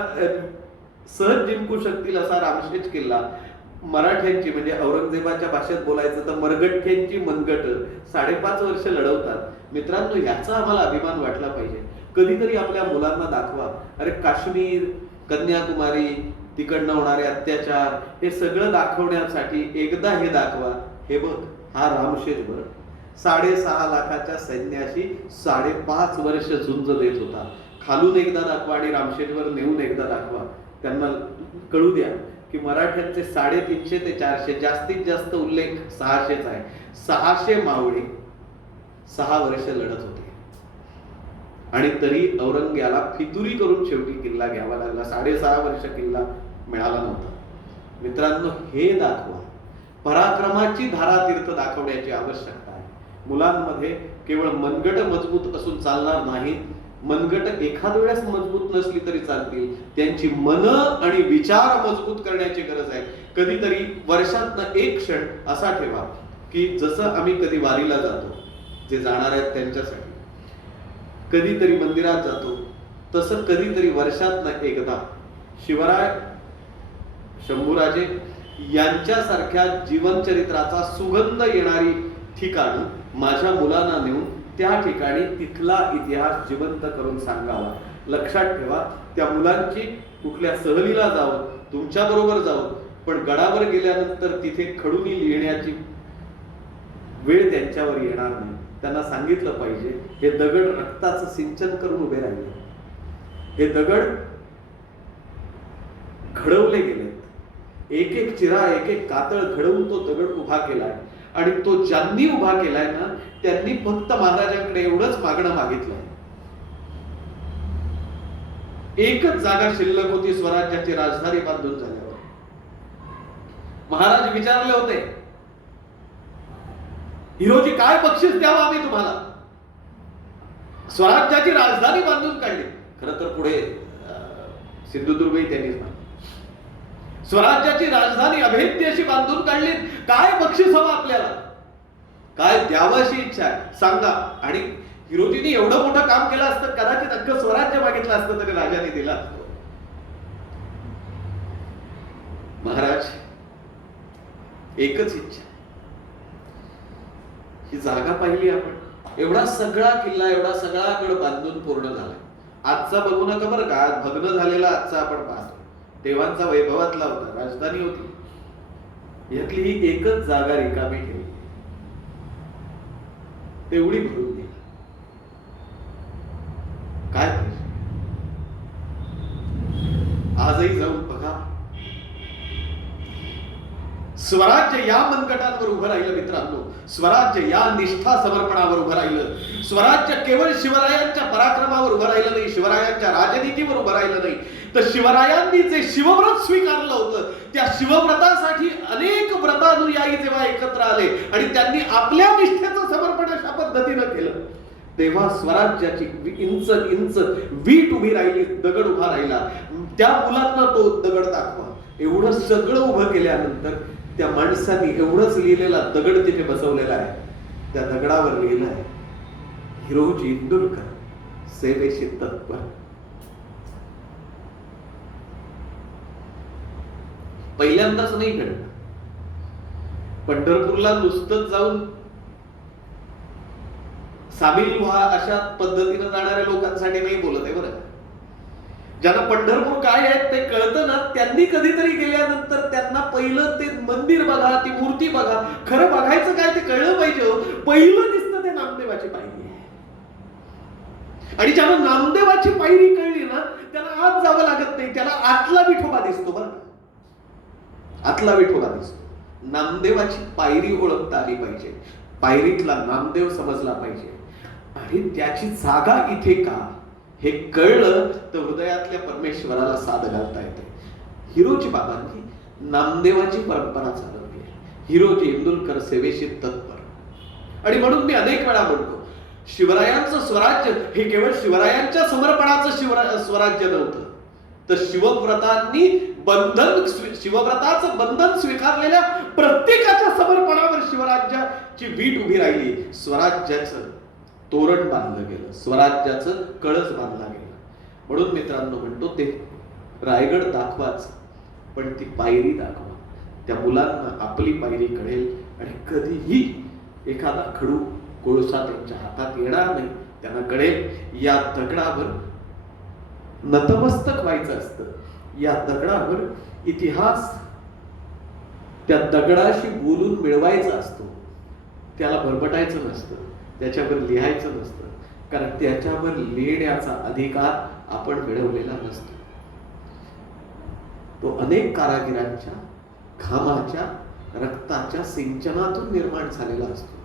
सहज जिंकू शकतील असा रामशेठ किल्ला मराठ्यांची म्हणजे औरंगजेबाच्या भाषेत बोलायचं तर मरगठ्यांची मनगट 5.5 वर्ष लढवतात. मित्रांनो, याचा आम्हाला अभिमान वाटला पाहिजे. कधीतरी आपल्या मुलांना दाखवा, अरे काश्मीर, कन्याकुमारी, तिकडनं होणारे अत्याचार हे सगळं दाखवण्यासाठी एकदा हे दाखवा. हे बघ, हा रामशेठ बघ 6.5 लाखाच्या सैन्याशी 5.5 वर्ष झुंज देत होता. खालून एकदा दाखवा आणि रामशेठवर नेऊन एकदा दाखवा. त्यांना कळू द्या की मराठ्यांचे 350 ते 400 जास्तीत जास्त उल्लेख 600च आहे. 600 मावळे 6 वर्ष लढत होते आणि तरी औरंग्याला फितुरी करून शेवटी किल्ला घ्यावा लागला. 6.5 वर्ष किल्ला मिळाला नव्हता. मित्रांनो, हे दाखवा. पराक्रमाची धारातीर्थ दाखवण्याची आवश्यकता आहे. मुलांमध्ये केवळ मनगट मजबूत असून चालणार नाही मनगट एखाद वेळेस मजबूत नसली तरी चालतील, त्यांची मन आणि विचार मजबूत करण्याची गरज आहे. कधीतरी वर्षातनं एक क्षण असा ठेवा की जसं आम्ही कधी वारीला जातो, जे जाणार आहेत त्यांच्यासाठी, कधीतरी मंदिरात जातो, तसं कधीतरी वर्षातनं एकदा शिवराय, शंभूराजे यांच्यासारख्या जीवनचरित्राचा सुगंध येणारी ठिकाणी माझ्या मुलांना नेऊन त्या ठिकाणी तिथला इतिहास जिवंत करून सांगावा. लक्षात ठेवा, त्या मुलांची कुठल्या सहलीला जावं, तुमच्या बरोबर जावं, पण गडावर गेल्यानंतर तिथे खडूनी लिहिण्याची वेळ त्यांच्यावर येणार नाही. त्यांना सांगितलं पाहिजे, हे दगड रक्ताचं सिंचन करून उभे राहिले, हे दगड घडवले गेलेत, एक एक चिरा, एक एक कातळ घडवून तो दगड उभा केलाय. आणि तो ज्यांनी उभा केलाय ना, त्यांनी फक्त महाराजांकडे एवढंच मागणं मागितलंय. एकच जागा शिल्लक होती स्वराज्याची राजधानी बांधून झाल्यावर. महाराज विचारले होते, हिरोजी काय बक्षीस द्यावं आम्ही तुम्हाला? स्वराज्याची राजधानी बांधून काढली. खरं तर पुढे सिंधुदुर्गही त्यांनीच बांधली. स्वराज्याची राजधानी अभेद्य अशी बांधून काढली. काय बक्षीस हवं आपल्याला? काय द्यावं अशी इच्छा आहे सांगा. आणि हिरोजींनी एवढं मोठं काम केलं असतं, कदाचित अख्खं स्वराज्य मागितलं असतं तरी राजाने दिला. महाराज एकच इच्छा, ही जागा पाहिली आपण, एवढा सगळा किल्ला, एवढा सगळा गड बांधून पूर्ण झाला. आजचा बघू नका बरं का, भग्न झालेला आजचा आपण पाहतो. देवांचा वैभवातला होता, राजधानी होती. यातली ही एकच जागा रिकामी ठेवली, तेवढी भरून दिली. काय पाहिजे? आजही जाऊन बघा, स्वराज्य या मनगटांवर उभं राहिलं मित्रांनो. स्वराज्य या निष्ठा समर्पणावर उभं राहिलं. स्वराज्य केवळ शिवरायांच्या पराक्रमावर उभं राहिलं नाही, शिवरायांच्या राजनीतीवर उभं राहिलं नाही, तर शिवरायांनी जे शिवव्रत स्वीकारलं होतं, त्या शिवव्रतासाठी अनेक व्रतानुयायी जेव्हा एकत्र आले आणि त्यांनी आपल्या निष्ठेचं समर्पण अशा पद्धतीनं केलं, तेव्हा स्वराज्याची इंच इंच वीट उभी राहिली, दगड उभा राहिला. त्या मुलांना तो दगड दाखवा. एवढं सगळं उभं केल्यानंतर त्या माणसांनी एवढंच लिहिलेला दगड तिथे बसवलेला आहे. त्या दगडावर लिहिलं आहे, हिरोजी इंदुरकर सेवेशी तत्पर. पहिल्यांदाच नाही घडलं. पंढरपूरला नुसतंच जाऊन सामील व्हा अशा पद्धतीनं जाणाऱ्या लोकांसाठी नाही बोलत आहे बरं. ज्यांना पंढरपूर काय आहे ते कळतं ना, त्यांनी कधीतरी गेल्यानंतर त्यांना पहिलं ते मंदिर बघा, ती मूर्ती बघा, खरं बघायचं काय ते कळलं पाहिजे. पहिलं दिसतं ते नामदेवाची पायरी आहे. आणि ज्याला नामदेवाची पायरी कळली ना, त्याला आत जावं लागत नाही, त्याला आतला विठोबा दिसतो बरं. आतला विठोबा दिसतो. नामदेवाची पायरी ओळखता आली पाहिजे, पायरीतला नामदेव समजला पाहिजे. आणि त्याची जागा इथे का हे कळलं तर हृदयातल्या परमेश्वराला साद घालता येते. हिरोजी बाबांनी नामदेवाची परंपरा चालवली आहे. हिरोजी इंदुरकर सेवेशी तत्पर. आणि म्हणून मी अनेक वेळा म्हणतो, शिवरायांचं स्वराज्य हे केवळ शिवरायांच्या समर्पणाचं स्वराज्य नव्हतं, तर शिवव्रतांनी शिवव्रताचं बंधन स्वीकारलेल्या प्रत्येकाच्या समर्पणावर शिवराज्याची वीट उभी राहिली. स्वराज्याचं तोरण बांधलं गेलं, स्वराज्याचं कळस बांधला गेला. म्हणून मित्रांनो म्हणतो, ते रायगड दाखवाच, पण ती पायरी दाखवा. त्या मुलांना आपली पायरी कळेल आणि कधीही एखादा खडू कोळसा त्यांच्या हातात येणार नाही. त्यांना कळेल या दगडावर नतमस्तक व्हायचं असतं, या दगडावर इतिहास त्या दगडाशी बोलून मिळवायचा असतो. त्याला भरभटायचं नसतं, त्याच्यावर लिहायचं नसतं, कारण त्याच्यावर लिहिण्याचा अधिकार आपण मिळवलेला नसतो. तो अनेक कारागिरांच्या घामाच्या रक्ताच्या सिंचनातून निर्माण झालेला असतो.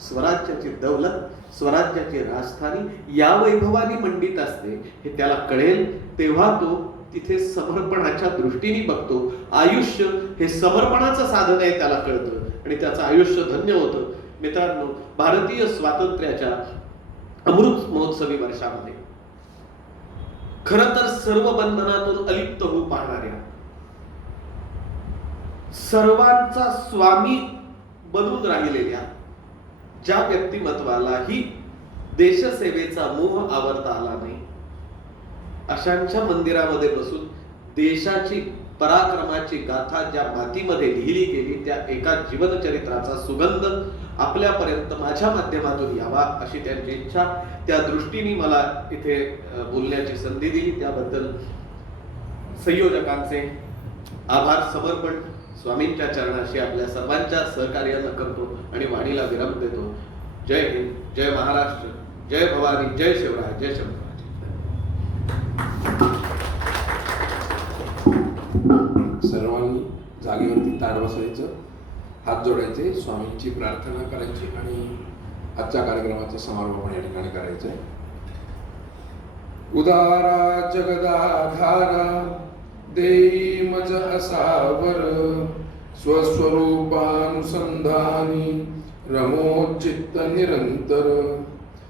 स्वराज्याची दौलत, स्वराज्याची राजधानी या वैभवाने मंडित असते. हे त्याला कळेल तेव्हा तो तिथे समर्पणाच्या दृष्टीने बघतो. आयुष्य हे समर्पणाचं साधन आहे, त्याला कळतं आणि त्याचं आयुष्य धन्य होतं. मित्रांनो, भारतीय स्वातंत्र्याच्या अमृत महोत्सवी वर्षामध्ये खर तर सर्व बंधनातून अलिप्त होऊ पाहणाऱ्या, सर्वांचा स्वामी बनून राहिलेल्या ज्या व्यक्तिमत्वालाही देशसेवेचा मोह आवरता आला नाही, अशांच्या मंदिरामध्ये बसून देशाची पराक्रमाची गाथा ज्या मातीमध्ये लिहिली गेली त्या एका जीवनचरित्राचा सुगंध आपल्यापर्यंत माझ्या माध्यमातून यावा अशी त्यांची इच्छा. त्या दृष्टीने मला इथे बोलण्याची संधी दिली त्याबद्दल संयोजकांचे आभार समर्पण स्वामींच्या चरणाशी आपल्या सर्वांच्या सहकार्यानं करतो आणि वाणीला विराम देतो. जय हिंद, जय महाराष्ट्र, जय भवानी, जय शिवराय, जय शंभराज. सर्वांनी जागेवरती तार बसायचं, हात जोडायचे, स्वामींची प्रार्थना करायची आणि आजच्या कार्यक्रमाचा समारोप आपण या ठिकाणी करायचा आहे. उदारा जगदाधारा देई मज असावर, स्वस्वरूपानुसंधानी रमोचित्त निरंतर.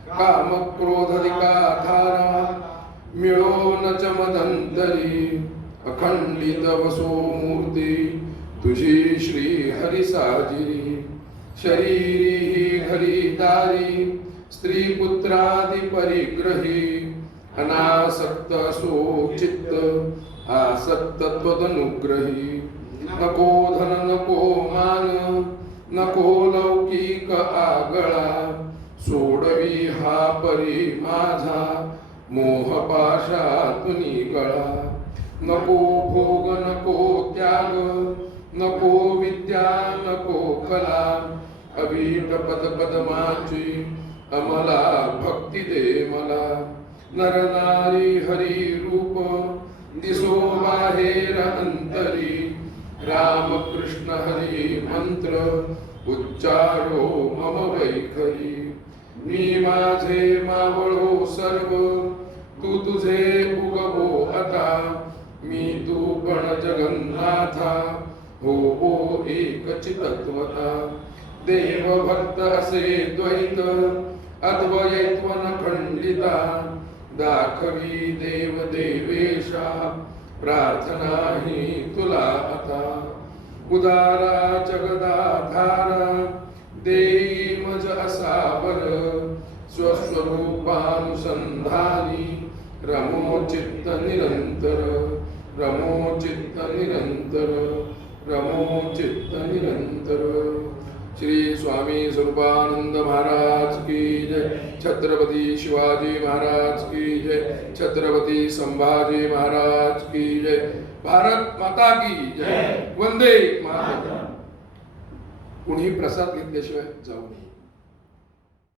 काम क्रोधाधिका धारा मिळो न च मदंतरी, अखंडित वसो मूर्ती तुझी श्री हरी साजिरी. शरीरी ही घरीदारी स्त्री पुत्रादि परिग्रही, अनासक्त असो चित्त आसक्त त्वदनुग्रही. नको धन नको मान नको लौकिक आगळा, सोडवी हा परी माझा मोह पाशातुनी गळा. नको भोग नको त्याग नको विद्या नको कला, अवीट पद पदमाची अमला भक्ती दे मला. नर नारी हरी रूप दिसो बाहेर अंतरी, राम कृष्ण हरी मंत्र उच्चारो मम वैखरी. मी माझे मावळो सर्व तू तुझे उगवो आता, मी तू पण जगन्नाथा हो हो एक चितत्वता. देव भक्त असे द्वैत अद्वैत्व न खंडिता, दाखवी देव देवेशा प्रार्थना ही तुला आता. उदारा जगदाधारा देई मज असावर, स्वस्वरूपानुसंधानी रमोचित्त निरंतर. रमोचित्त निरंतर, रमोचित्त निरंतर. श्री स्वामी स्वरूपानंद महाराज की जय. छत्रपती शिवाजी महाराज की जय. छत्रपती संभाजी महाराज की जय. भारत माता की जय. वंदे मातरम. कुणी प्रसाद घेतल्याशिवाय जाऊ नये.